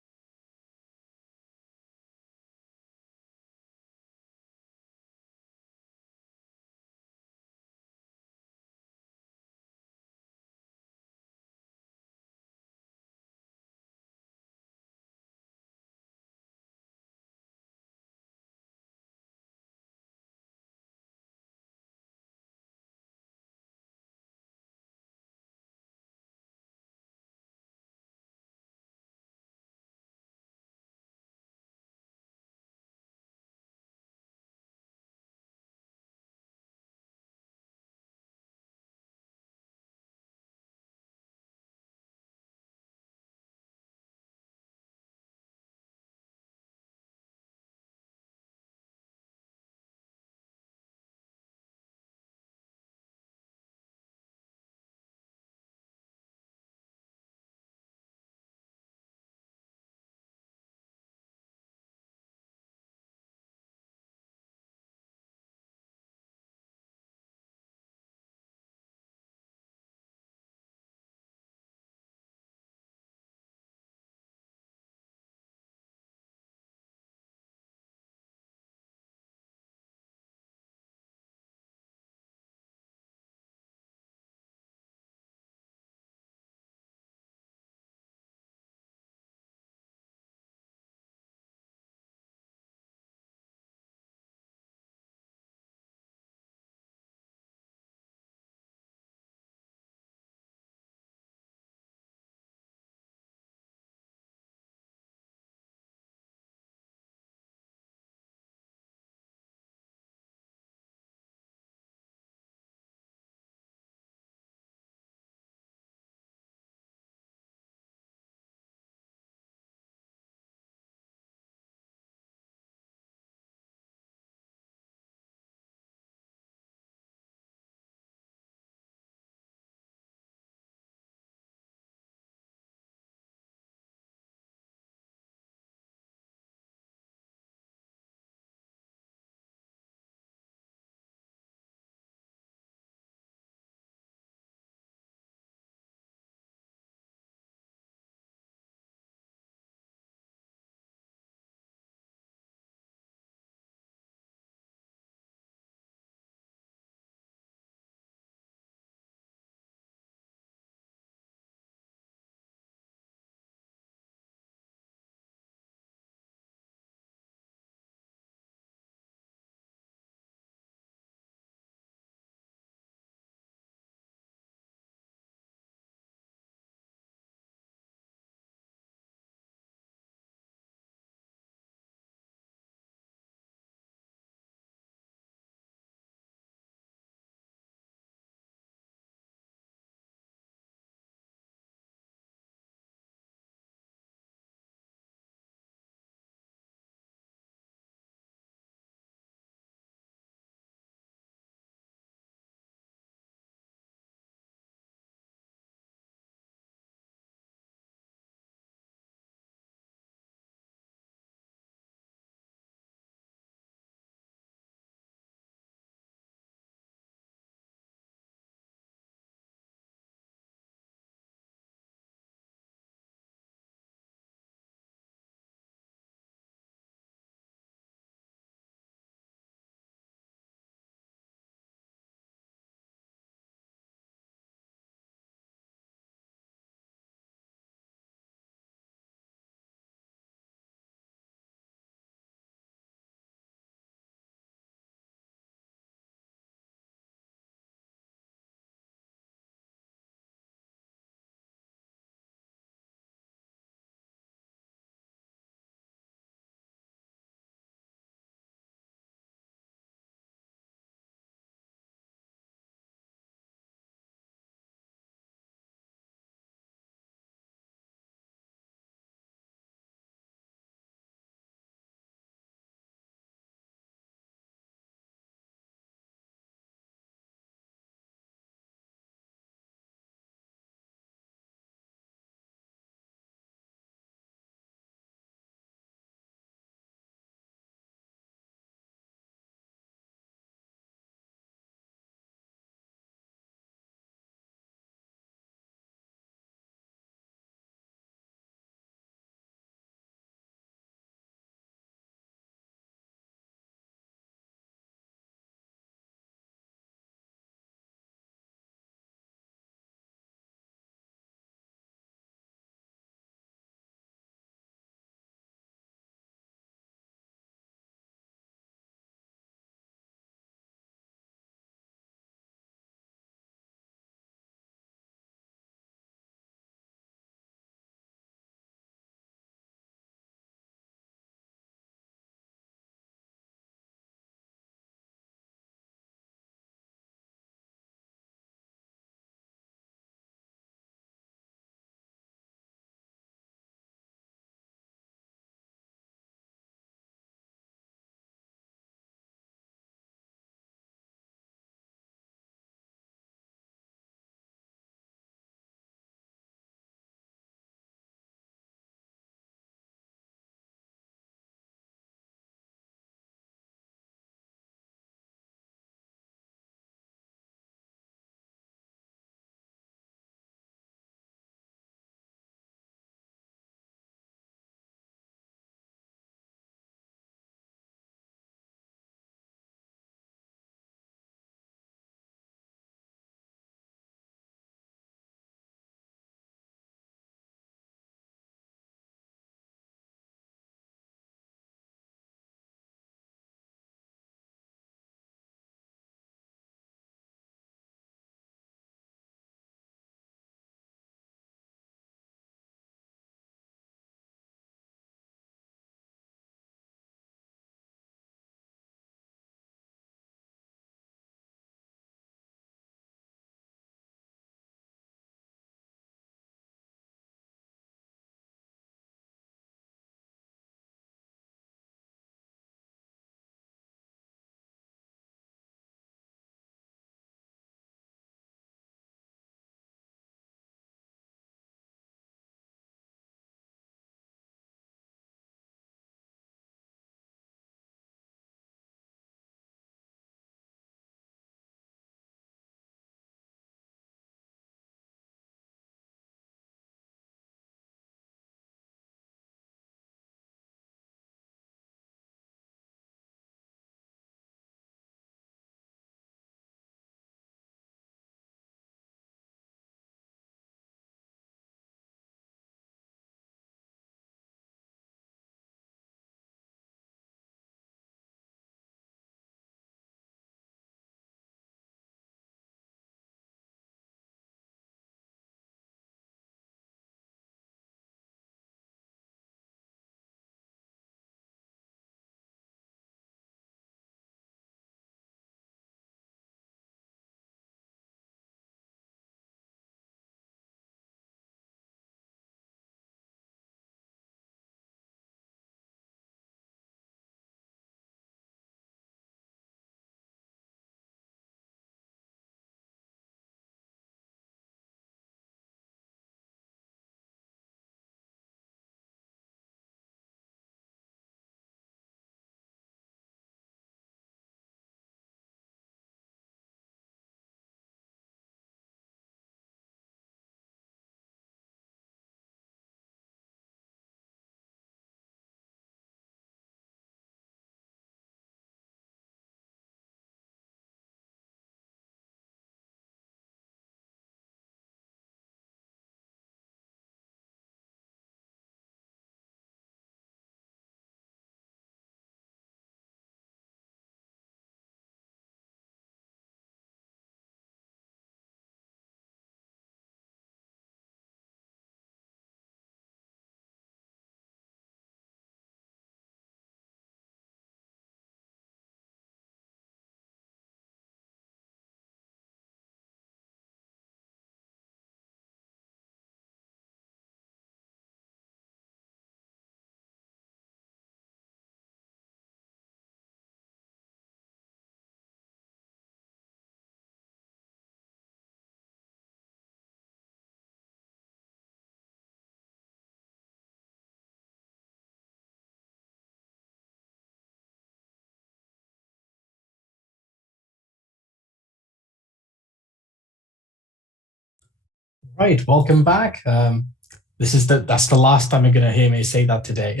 Right, welcome back. That's the last time you're gonna hear me say that today.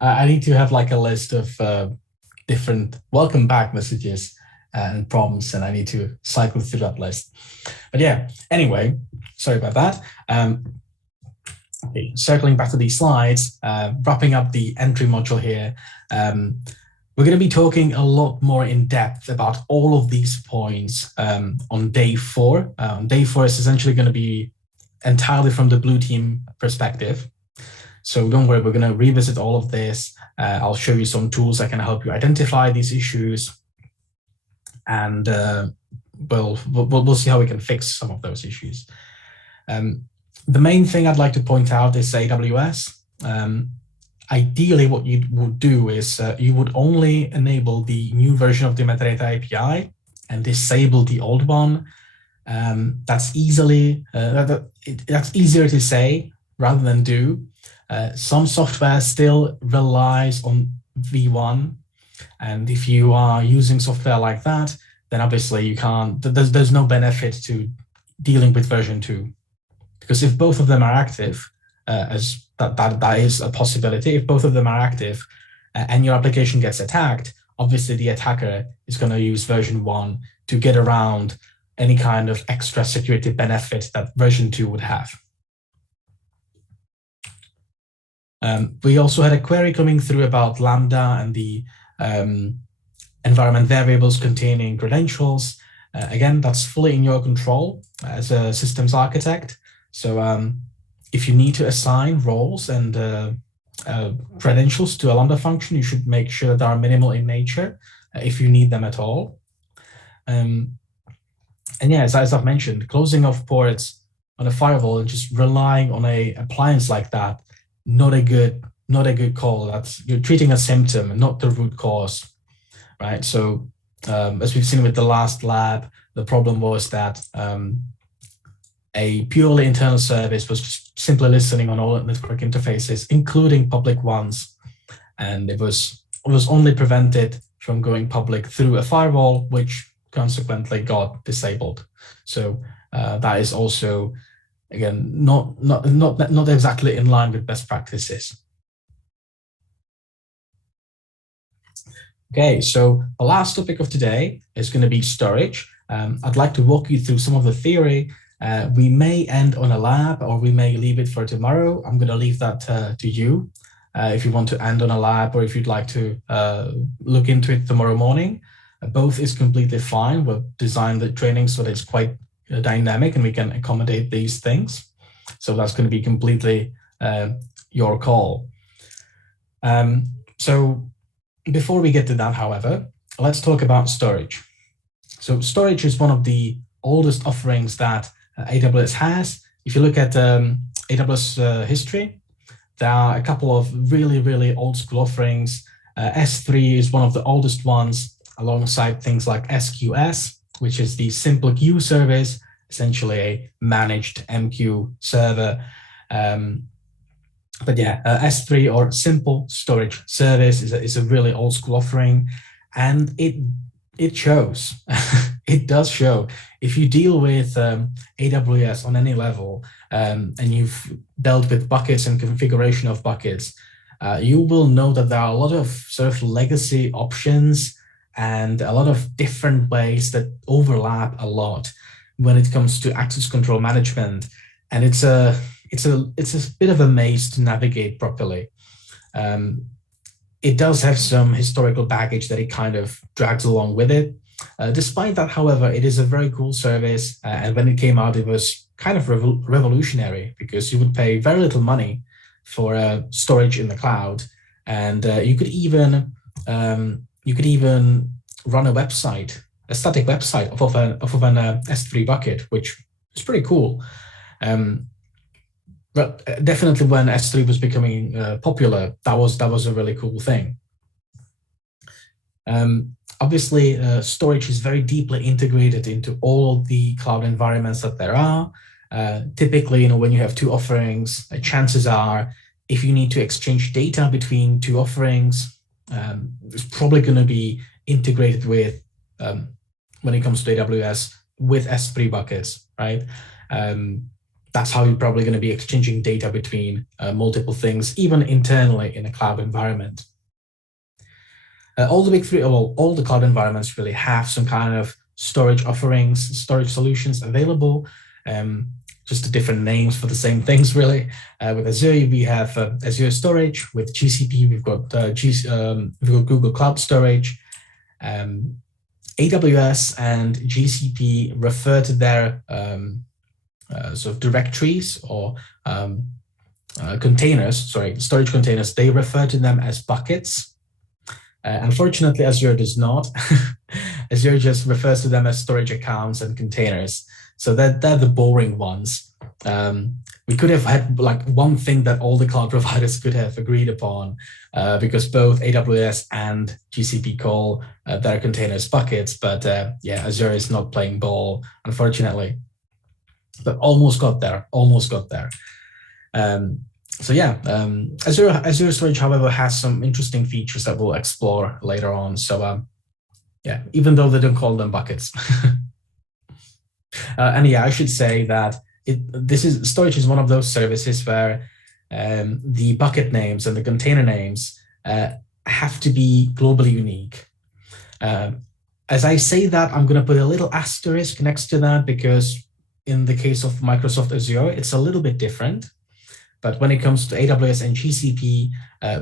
I need to have like a list of different welcome back messages and prompts, and I need to cycle through that list. But yeah, anyway, sorry about that. Okay, circling back to these slides, wrapping up the entry module here. We're going to be talking a lot more in depth about all of these points on day 4. Day 4 is essentially going to be entirely from the blue team perspective. So don't worry, we're going to revisit all of this. I'll show you some tools that can help you identify these issues. And we'll see how we can fix some of those issues. The main thing I'd like to point out is AWS. Ideally, what you would do is you would only enable the new version of the metadata API and disable the old one. That's easier to say rather than do. Some software still relies on V1, and if you are using software like that, then obviously you can't. There's no benefit to dealing with version 2, because if both of them are active, as that is a possibility. If both of them are active and your application gets attacked, obviously the attacker is going to use version 1 to get around any kind of extra security benefit that version 2 would have. We also had a query coming through about Lambda and the environment variables containing credentials. Again, that's fully in your control as a systems architect. So if you need to assign roles and credentials to a Lambda function, you should make sure they are minimal in nature if you need them at all. And yeah, as I've mentioned, closing off ports on a firewall and just relying on an appliance like that, not a good call. You're treating a symptom and not the root cause, right? So as we've seen with the last lab, the problem was that a purely internal service was just simply listening on all network interfaces, including public ones, and it was only prevented from going public through a firewall, which consequently got disabled. So that is also, again, not exactly in line with best practices. Okay, so the last topic of today is going to be storage. I'd like to walk you through some of the theory. We may end on a lab, or we may leave it for tomorrow. I'm going to leave that to you if you want to end on a lab, or if you'd like to look into it tomorrow morning. Both is completely fine. We've designed the training so that it's quite dynamic and we can accommodate these things. So that's going to be completely your call. So before we get to that, however, let's talk about storage. So storage is one of the oldest offerings that AWS has. If you look at AWS history, there are a couple of really, really old school offerings. S3 is one of the oldest ones, alongside things like SQS, which is the simple queue service, essentially a managed MQ server. But yeah, S3 or simple storage service is a really old school offering, and it shows. It does show. If you deal with AWS on any level and you've dealt with buckets and configuration of buckets, you will know that there are a lot of sort of legacy options and a lot of different ways that overlap a lot when it comes to access control management. And it's a bit of a maze to navigate properly. It does have some historical baggage that it kind of drags along with it. Despite that, however, it is a very cool service. And when it came out, it was kind of revolutionary, because you would pay very little money for storage in the cloud. And you could even run a website, a static website off of an S3 bucket, which is pretty cool. But definitely when S3 was becoming popular, that was a really cool thing. Obviously, storage is very deeply integrated into all the cloud environments that there are. Typically, when you have two offerings, chances are, if you need to exchange data between two offerings, it's probably going to be integrated with, when it comes to AWS, with S3 buckets, right? That's how you're probably going to be exchanging data between multiple things, even internally in a cloud environment. All the big three, well, all the cloud environments really have some kind of storage offerings, storage solutions available, just different names for the same things, really. With Azure, we have Azure Storage. With GCP, we've got Google Cloud Storage. AWS and GCP refer to their sort of directories or storage containers. They refer to them as buckets. Unfortunately, Azure does not. Azure just refers to them as storage accounts and containers. So they're the boring ones. We could have had like one thing that all the cloud providers could have agreed upon, because both AWS and GCP call their containers buckets. But yeah, Azure is not playing ball, unfortunately. But almost got there. So yeah, Azure Storage, however, has some interesting features that we'll explore later on. So yeah, even though they don't call them buckets. And yeah, I should say that storage is one of those services where the bucket names and the container names have to be globally unique. As I say that, I'm going to put a little asterisk next to that, because in the case of Microsoft Azure, it's a little bit different. But when it comes to AWS and GCP,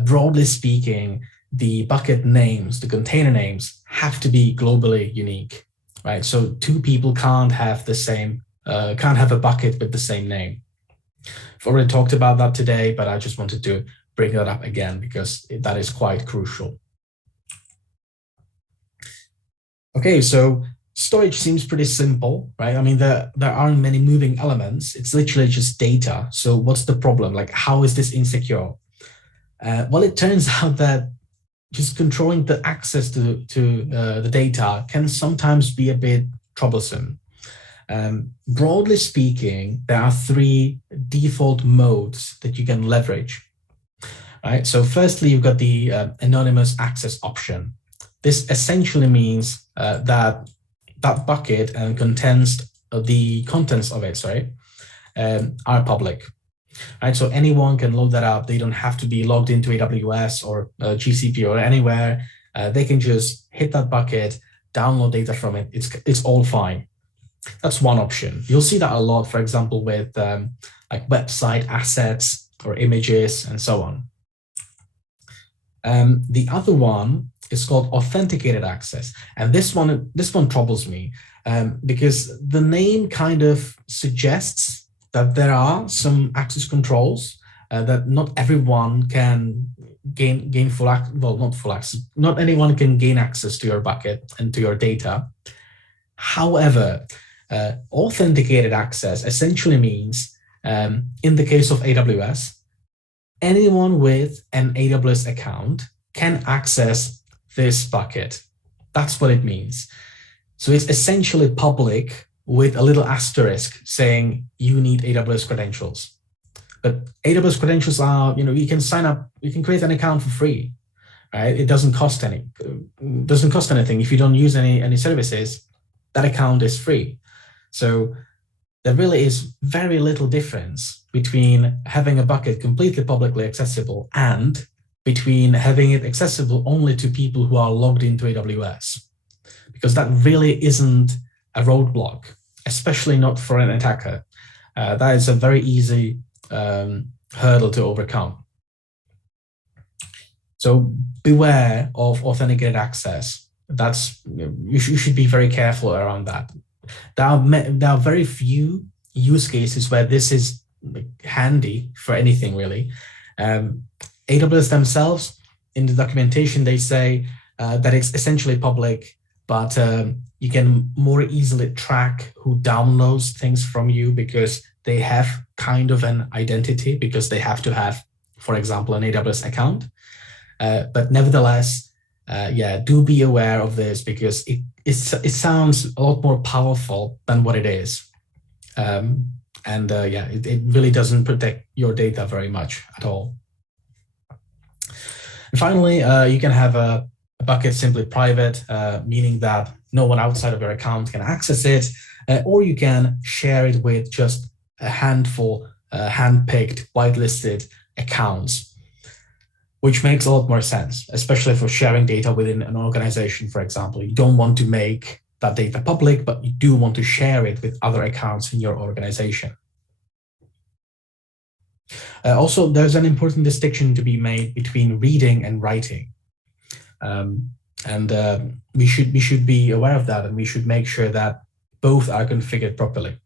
broadly speaking, the bucket names, the container names have to be globally unique, right? So two people can't have a bucket with the same name. I've already talked about that today, but I just wanted to bring that up again because that is quite crucial. Okay, so storage seems pretty simple, right? I mean, there aren't many moving elements. It's literally just data. So what's the problem? Like, how is this insecure? Well, it turns out that just controlling the access to the data can sometimes be a bit troublesome. Broadly speaking, there are three default modes that you can leverage, right? So firstly, you've got the anonymous access option. This essentially means that bucket and the contents of it, are public. Right, so anyone can load that up. They don't have to be logged into AWS or GCP or anywhere. They can just hit that bucket, download data from it. It's all fine. That's one option. You'll see that a lot, for example, with like website assets or images and so on. The other one is called authenticated access, and this one troubles me because the name kind of suggests that there are some access controls that not everyone can gain full access. Well, not full access. Not anyone can gain access to your bucket and to your data. However, authenticated access essentially means, in the case of AWS, anyone with an AWS account can access this bucket. That's what it means. So it's essentially public with a little asterisk saying you need AWS credentials. But AWS credentials are, you can sign up, you can create an account for free, right? It doesn't cost anything. If you don't use any services, that account is free. So there really is very little difference between having a bucket completely publicly accessible and between having it accessible only to people who are logged into AWS, because that really isn't a roadblock, especially not for an attacker. That is a very easy hurdle to overcome. So beware of authenticated access. You should be very careful around that. There are very few use cases where this is handy for anything really. AWS themselves, in the documentation, they say that it's essentially public, but you can more easily track who downloads things from you because they have kind of an identity, because they have to have, for example, an AWS account. But nevertheless, do be aware of this because it sounds a lot more powerful than what it is. It really doesn't protect your data very much at all. And finally, you can have a bucket simply private, meaning that no one outside of your account can access it, or you can share it with just a handful, hand-picked, whitelisted accounts, which makes a lot more sense, especially for sharing data within an organization, for example. You don't want to make that data public, but you do want to share it with other accounts in your organization. Also, there's an important distinction to be made between reading and writing. We should be aware of that, and we should make sure that both are configured properly.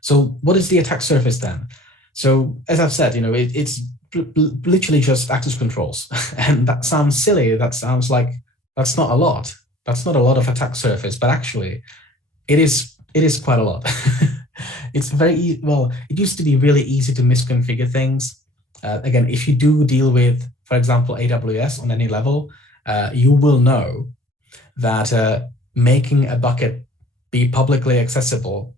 So what is the attack surface then? So as I've said, it's literally just access controls. And that sounds silly. That sounds like that's not a lot. That's not a lot of attack surface, but actually it is quite a lot. It's very, well, it used to be really easy to misconfigure things. Again, if you do deal with, for example, AWS on any level, you will know that making a bucket be publicly accessible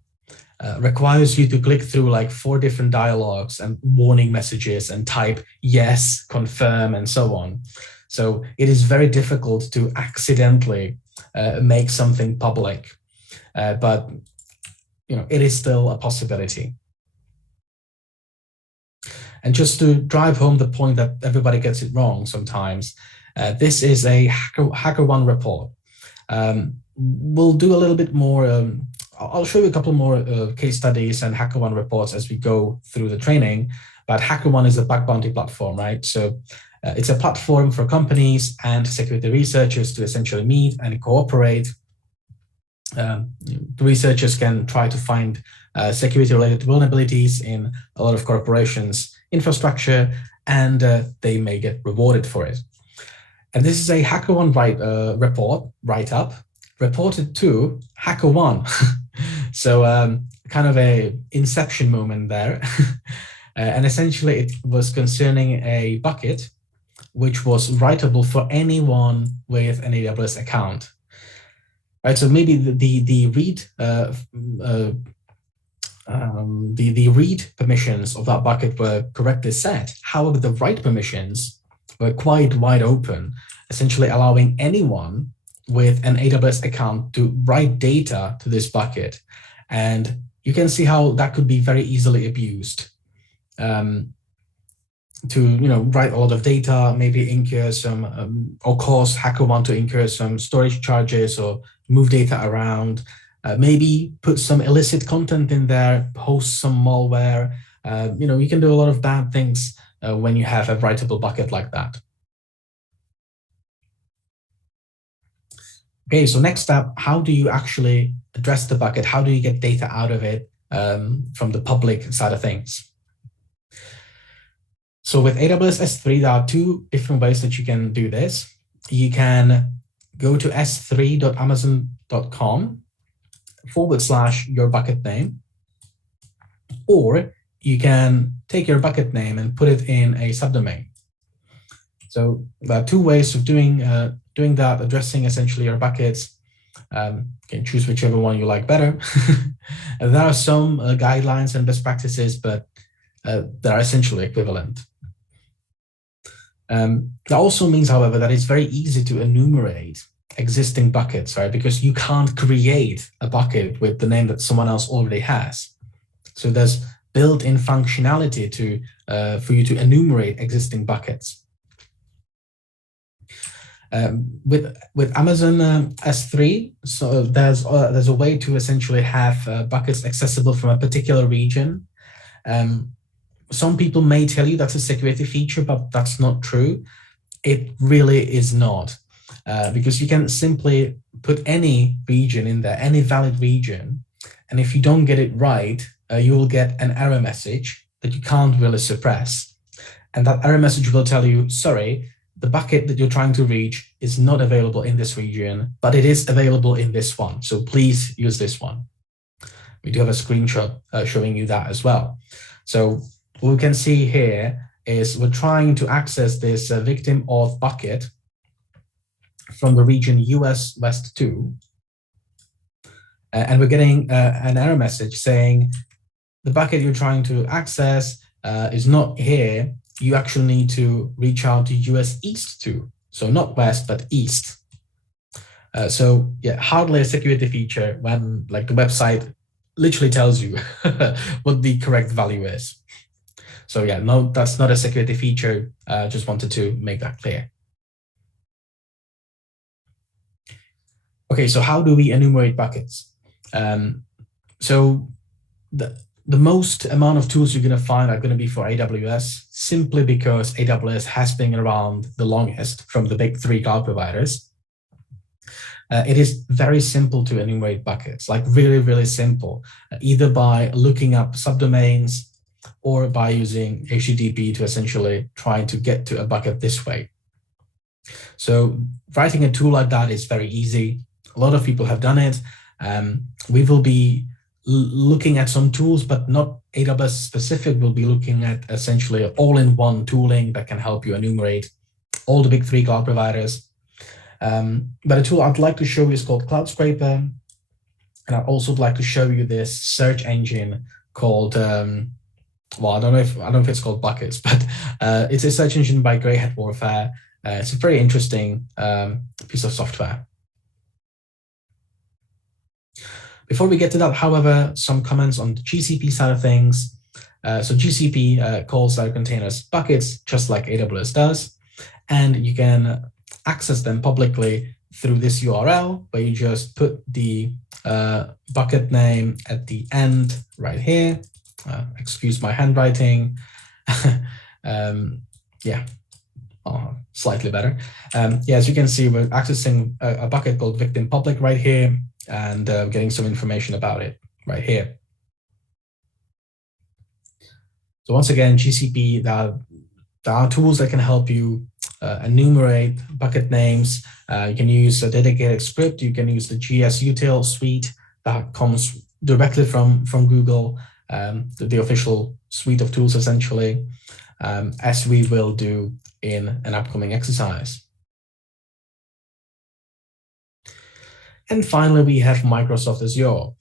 requires you to click through like 4 different dialogues and warning messages and type yes, confirm, and so on. So it is very difficult to accidentally make something public, but it is still a possibility. And just to drive home the point that everybody gets it wrong sometimes, this is a HackerOne report. We'll do a little bit more. I'll show you a couple more case studies and HackerOne reports as we go through the training. But HackerOne is a bug bounty platform, right? So it's a platform for companies and security researchers to essentially meet and cooperate. The researchers can try to find security-related vulnerabilities in a lot of corporations' infrastructure, and they may get rewarded for it. And this is a HackerOne write-up reported to HackerOne. So kind of a inception moment there. And essentially it was concerning a bucket which was writable for anyone with an AWS account. Right, so maybe the read permissions of that bucket were correctly set. However, the write permissions were quite wide open, essentially allowing anyone with an AWS account to write data to this bucket. And you can see how that could be very easily abused to write a lot of data, maybe incur some or cause HackerOne to incur some storage charges or move data around, maybe put some illicit content in there, post some malware. You can do a lot of bad things when you have a writable bucket like that. Okay, so next up, how do you actually address the bucket? How do you get data out of it from the public side of things? So with AWS S3, there are 2 different ways that you can do this. You can go to s3.amazon.com/your bucket name, or you can take your bucket name and put it in a subdomain. So there are 2 ways of doing that, addressing essentially your buckets. You can choose whichever one you like better. There are some guidelines and best practices, but they're essentially equivalent. That also means, however, that it's very easy to enumerate existing buckets, right? Because you can't create a bucket with the name that someone else already has. So there's built-in functionality for you to enumerate existing buckets. With Amazon S3, so there's a way to essentially have buckets accessible from a particular region. Some people may tell you that's a security feature, but that's not true. It really is not, because you can simply put any region in there, any valid region, and if you don't get it right, you will get an error message that you can't really suppress. And that error message will tell you, sorry, the bucket that you're trying to reach is not available in this region, but it is available in this one. So please use this one. We do have a screenshot showing you that as well. So what we can see here is we're trying to access this victim auth bucket from the region US West 2. And we're getting an error message saying the bucket you're trying to access is not here. You actually need to reach out to US East 2. So not West, but East. So yeah, hardly a security feature when like the website literally tells you what the correct value is. So yeah, no, that's not a security feature. Just wanted to make that clear. Okay, so how do we enumerate buckets? So the most amount of tools you're going to find are going to be for AWS, simply because AWS has been around the longest from the big three cloud providers. It is very simple to enumerate buckets, like really, really simple, either by looking up subdomains or by using HTTP to essentially try to get to a bucket this way. So writing a tool like that is very easy. A lot of people have done it. We will be looking at some tools, but not AWS specific. We'll be looking at essentially all-in-one tooling that can help you enumerate all the big three cloud providers. But a tool I'd like to show you is called Cloud Scraper. And I'd also like to show you this search engine called, well, I don't know if it's called Buckets, but it's a search engine by Grey Hat Warfare. It's a very interesting piece of software. Before we get to that, however, some comments on the GCP side of things. So GCP calls their containers buckets, just like AWS does. And you can access them publicly through this URL, where you just put the bucket name at the end right here. Excuse my handwriting. Yeah, slightly better. Yeah, as you can see, we're accessing a bucket called victim public right here, and getting some information about it right here. So once again, GCP, there are tools that can help you enumerate bucket names. You can use a dedicated script. You can use the gsutil suite that comes directly from Google, the official suite of tools, essentially, as we will do in an upcoming exercise. And finally, we have Microsoft Azure.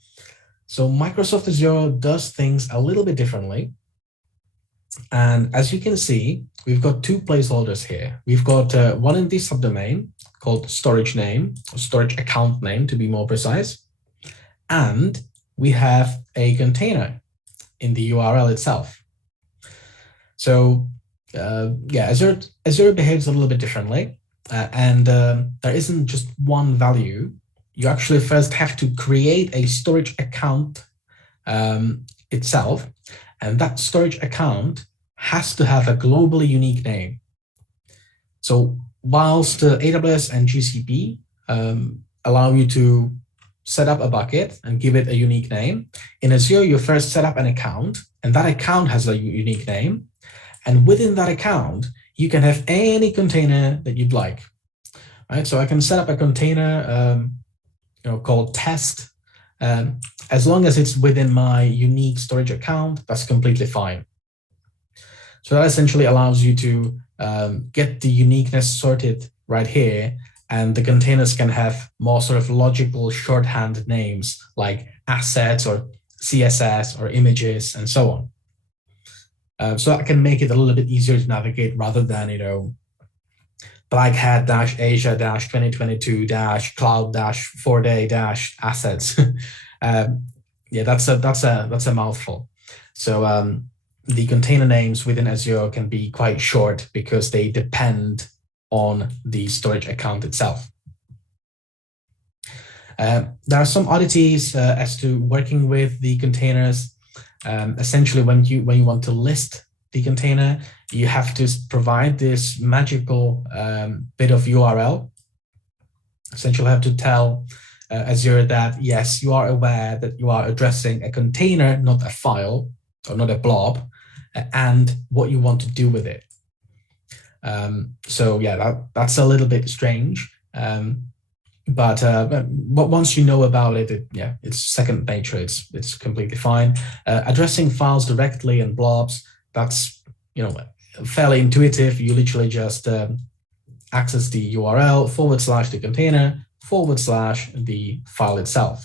So Microsoft Azure does things a little bit differently. And as you can see, we've got two placeholders here. We've got one in the subdomain called storage name, or storage account name to be more precise. And we have a container in the URL itself. So yeah, Azure behaves a little bit differently. And there isn't just one value. You actually first have to create a storage account itself. And that storage account has to have a globally unique name. So whilst AWS and GCP allow you to set up a bucket and give it a unique name, in Azure, you first set up an account, and that account has a unique name. And within that account, you can have any container that you'd like. Right? So I can set up a container called test. As long as it's within my unique storage account, that's completely fine. So that essentially allows you to get the uniqueness sorted right here, and the containers can have more sort of logical shorthand names like assets or CSS or images and so on. So that can make it a little bit easier to navigate rather than, blackhat-asia-2022-cloud-4day-assets. Yeah, that's a mouthful. So the container names within Azure can be quite short because they depend on the storage account itself. There are some oddities as to working with the containers. Essentially, when you want to list the container, you have to provide this magical bit of URL. Essentially, you have to tell Azure that, yes, you are aware that you are addressing a container, not a file or not a blob, and what you want to do with it. So yeah, that's a little bit strange. But once you know about it, yeah, it's second nature. It's completely fine. Addressing files directly and blobs, that's fairly intuitive. You literally just access the URL / the container / the file itself.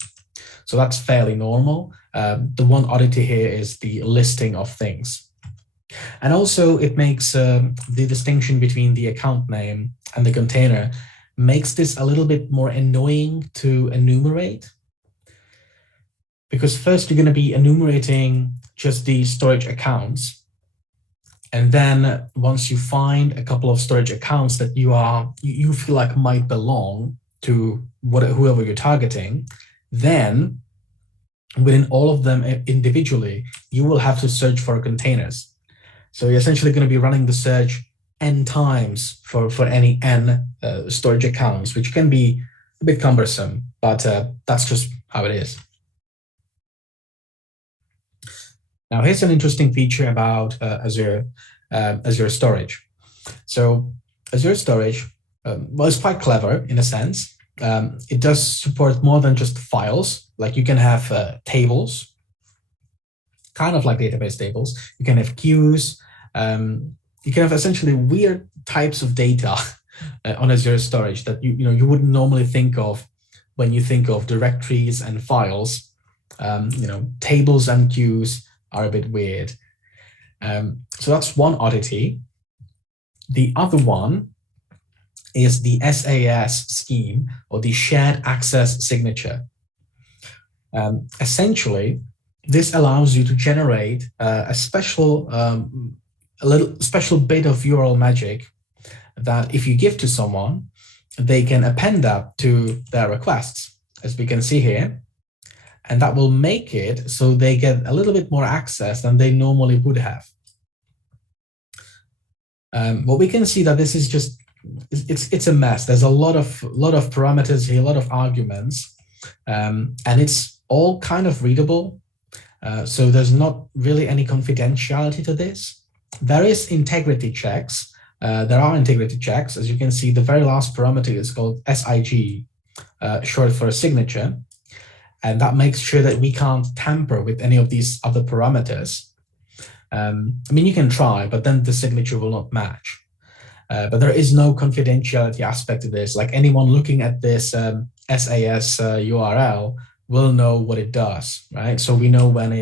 So that's fairly normal. The one oddity here is the listing of things. And also it makes the distinction between the account name and the container makes this a little bit more annoying to enumerate. because first you're going to be enumerating just the storage accounts. And then once you find a couple of storage accounts that you feel like might belong to whoever you're targeting, then within all of them individually, you will have to search for containers. So you're essentially going to be running the search n times for any n storage accounts, which can be a bit cumbersome, but that's just how it is. Now, here's an interesting feature about Azure storage. So Azure storage, well, it's quite clever in a sense. It does support more than just files. Like you can have tables, kind of like database tables. You can have queues. You can have essentially weird types of data on Azure storage that you wouldn't normally think of when you think of directories and files. Tables and queues are a bit weird. So that's one oddity. The other one is the SAS scheme, or the shared access signature. Essentially, this allows you to generate a little special bit of URL magic that if you give to someone, they can append that to their requests, as we can see here. And that will make it so they get a little bit more access than they normally would have. What we can see that this is just, it's a mess. There's a lot of parameters here, a lot of arguments, and it's all kind of readable. So there's not really any confidentiality to this. There is integrity checks. There are integrity checks. As you can see, the very last parameter is called SIG, short for a signature. And that makes sure that we can't tamper with any of these other parameters. I mean, you can try, but then the signature will not match. But there is no confidentiality aspect to this. Like anyone looking at this SAS URL will know what it does, right? So we know when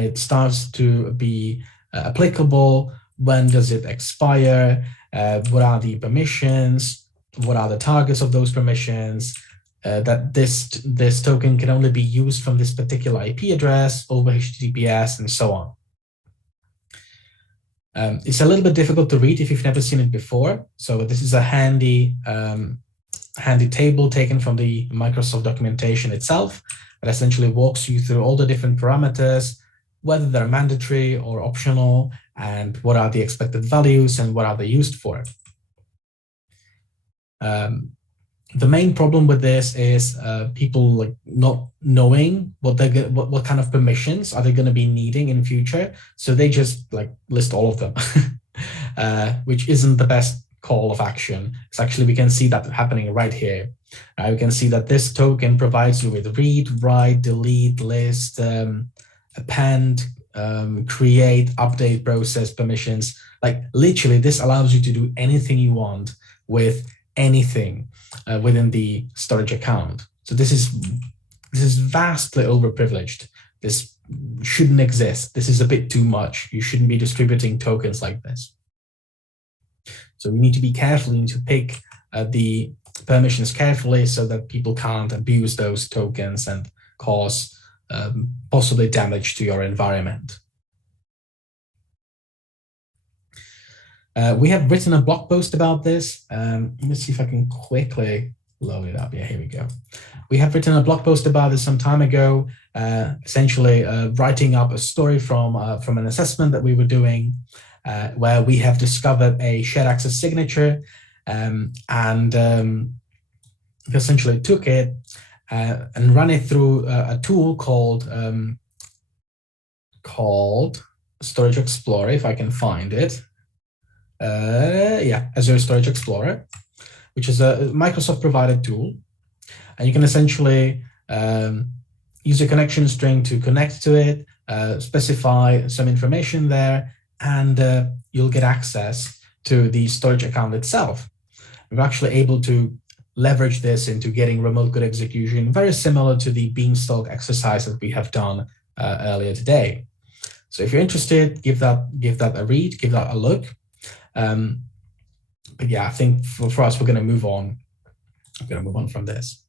it starts to be applicable, when does it expire, what are the permissions, what are the targets of those permissions, that this token can only be used from this particular IP address over HTTPS and so on. It's a little bit difficult to read if you've never seen it before. So this is a handy table taken from the Microsoft documentation itself that essentially walks you through all the different parameters, whether they're mandatory or optional, and what are the expected values and what are they used for. The main problem with this is people like not knowing what kind of permissions are they going to be needing in future. So they just like list all of them, which isn't the best call of action. It's actually, we can see that happening right here. We can see that this token provides you with read, write, delete, list, append, create, update, process, permissions. Like literally, this allows you to do anything you want with anything within the storage account. So this is vastly overprivileged. This shouldn't exist. This is a bit too much. You shouldn't be distributing tokens like this. So we need to be careful. You need to pick the permissions carefully so that people can't abuse those tokens and cause possibly damage to your environment. We have written a blog post about this. Let me see if I can quickly load it up. Yeah, here we go. We have written a blog post about this some time ago, essentially writing up a story from an assessment that we were doing, where we have discovered a shared access signature, and essentially took it and ran it through a tool called Storage Explorer, if I can find it. Azure Storage Explorer, which is a Microsoft provided tool. And you can essentially use a connection string to connect to it, specify some information there, and you'll get access to the storage account itself. We're actually able to leverage this into getting remote code execution, very similar to the Beanstalk exercise that we have done earlier today. So if you're interested, give that a read, give that a look. But yeah, I think for us, we're going to move on. I'm going to move on from this.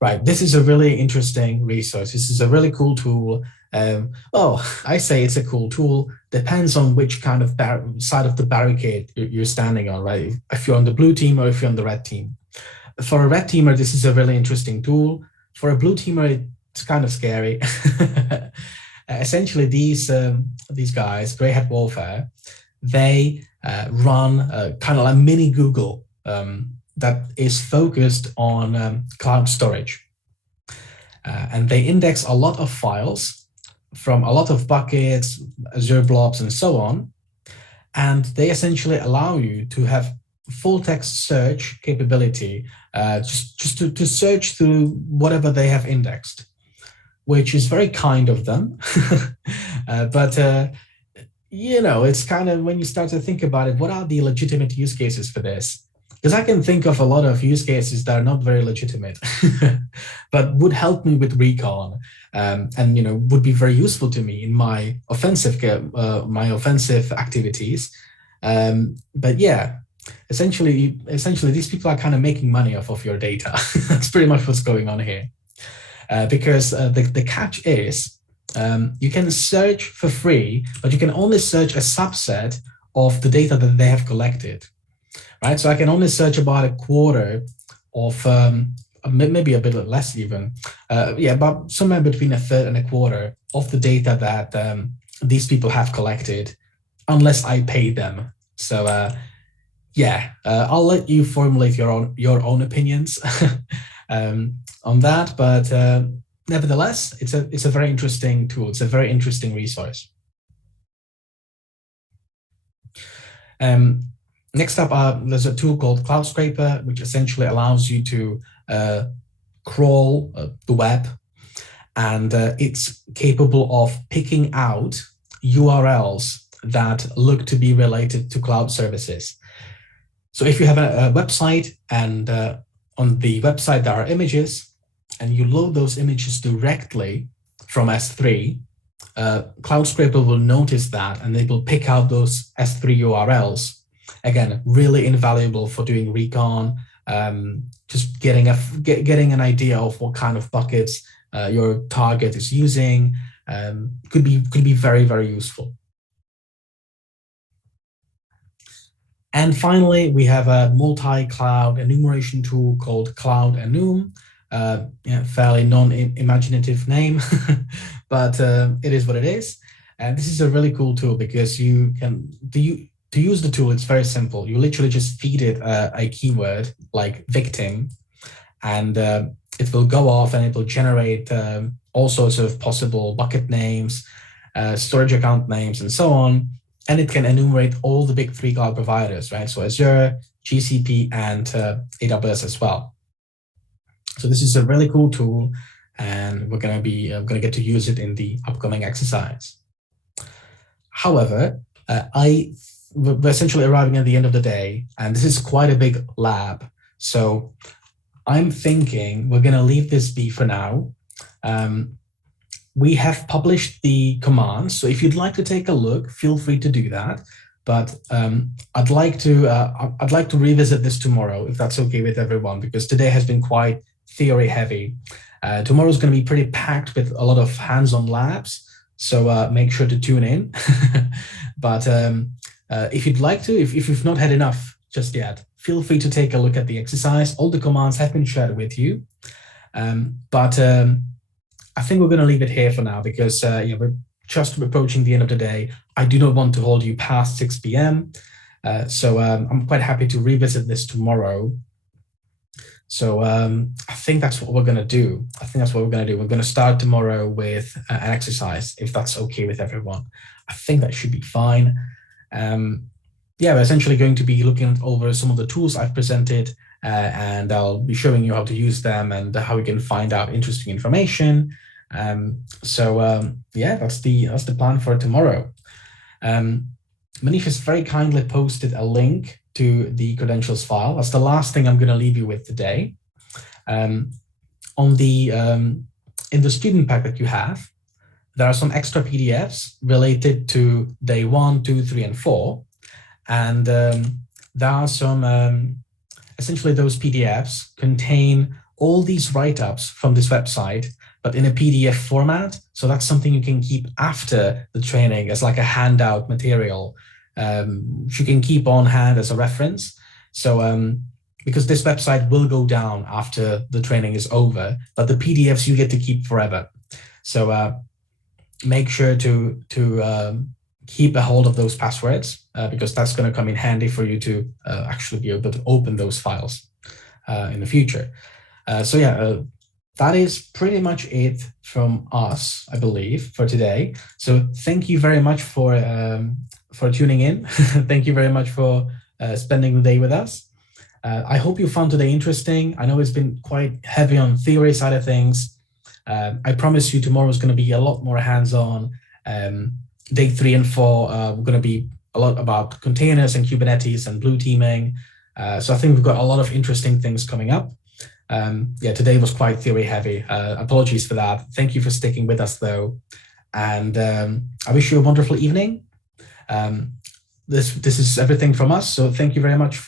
Right. This is a really interesting resource. This is a really cool tool. I say it's a cool tool. Depends on which kind of side of the barricade you're standing on, right? If you're on the blue team or if you're on the red team. For a red teamer, this is a really interesting tool. For a blue teamer, it's kind of scary. Essentially, these guys, Grey Hat Warfare, they run kind of like mini Google that is focused on cloud storage. And they index a lot of files from a lot of buckets, Azure blobs, and so on. And they essentially allow you to have full text search capability, just to search through whatever they have indexed, which is very kind of them. But it's kind of, when you start to think about it, what are the legitimate use cases for this? Because I can think of a lot of use cases that are not very legitimate, but would help me with recon, and would be very useful to me in my offensive activities. But yeah, essentially, these people are kind of making money off of your data. That's pretty much what's going on here. Because the catch is, you can search for free, but you can only search a subset of the data that they have collected. Right, so I can only search about a quarter of, maybe a bit less even, but somewhere between a third and a quarter of the data that these people have collected, unless I pay them. So I'll let you formulate your own opinions on that, but nevertheless, it's a very interesting tool. It's a very interesting resource. Next up, there's a tool called Cloud Scraper, which essentially allows you to crawl the web, and it's capable of picking out URLs that look to be related to cloud services. So if you have a website, and on the website there are images, and you load those images directly from S3, Cloud Scraper will notice that, and it will pick out those S3 URLs. Again, really invaluable for doing recon, just getting an idea of what kind of buckets your target is using. Could be very, very useful. And finally, we have a multi-cloud enumeration tool called Cloud Enum. Fairly non-imaginative name, but it is what it is. And this is a really cool tool because you can to use the tool, it's very simple. You literally just feed it a keyword like victim, and it will go off and it will generate all sorts of possible bucket names, storage account names, and so on. And it can enumerate all the big 3 cloud providers, right? So Azure, GCP, and AWS as well. So this is a really cool tool, and we're going to get to use it in the upcoming exercise. However, we're essentially arriving at the end of the day, and this is quite a big lab. So I'm thinking we're going to leave this be for now. We have published the commands, so if you'd like to take a look, feel free to do that. But I'd like to revisit this tomorrow, if that's okay with everyone, because today has been quite theory heavy. Tomorrow is going to be pretty packed with a lot of hands-on labs, so make sure to tune in. But if you'd like to, if you've not had enough just yet, feel free to take a look at the exercise. All the commands have been shared with you. But I think we're going to leave it here for now because we're just approaching the end of the day. I do not want to hold you past 6 p.m. So I'm quite happy to revisit this tomorrow. So I think that's what we're going to do. We're going to start tomorrow with an exercise, if that's okay with everyone. I think that should be fine. We're essentially going to be looking over some of the tools I've presented, and I'll be showing you how to use them and how you can find out interesting information. That's the plan for tomorrow. Manish has very kindly posted a link to the credentials file. That's the last thing I'm going to leave you with today. In the student pack that you have, there are some extra PDFs related to day 1, 2, 3, and 4. And there are some, essentially those PDFs contain all these write-ups from this website, but in a PDF format. So that's something you can keep after the training as like a handout material. You can keep on hand as a reference. So because this website will go down after the training is over, but the PDFs you get to keep forever. So make sure to keep a hold of those passwords because that's going to come in handy for you to actually be able to open those files in the future. That is pretty much it from us, I believe, for today. So thank you very much for tuning in. Thank you very much for spending the day with us. I hope you found today interesting. I know it's been quite heavy on theory side of things. I promise you tomorrow is going to be a lot more hands-on. Day 3 and 4, we're going to be a lot about containers and Kubernetes and blue teaming. So I think we've got a lot of interesting things coming up. Today was quite theory heavy. Apologies for that. Thank you for sticking with us though. And I wish you a wonderful evening. This is everything from us. So thank you very much for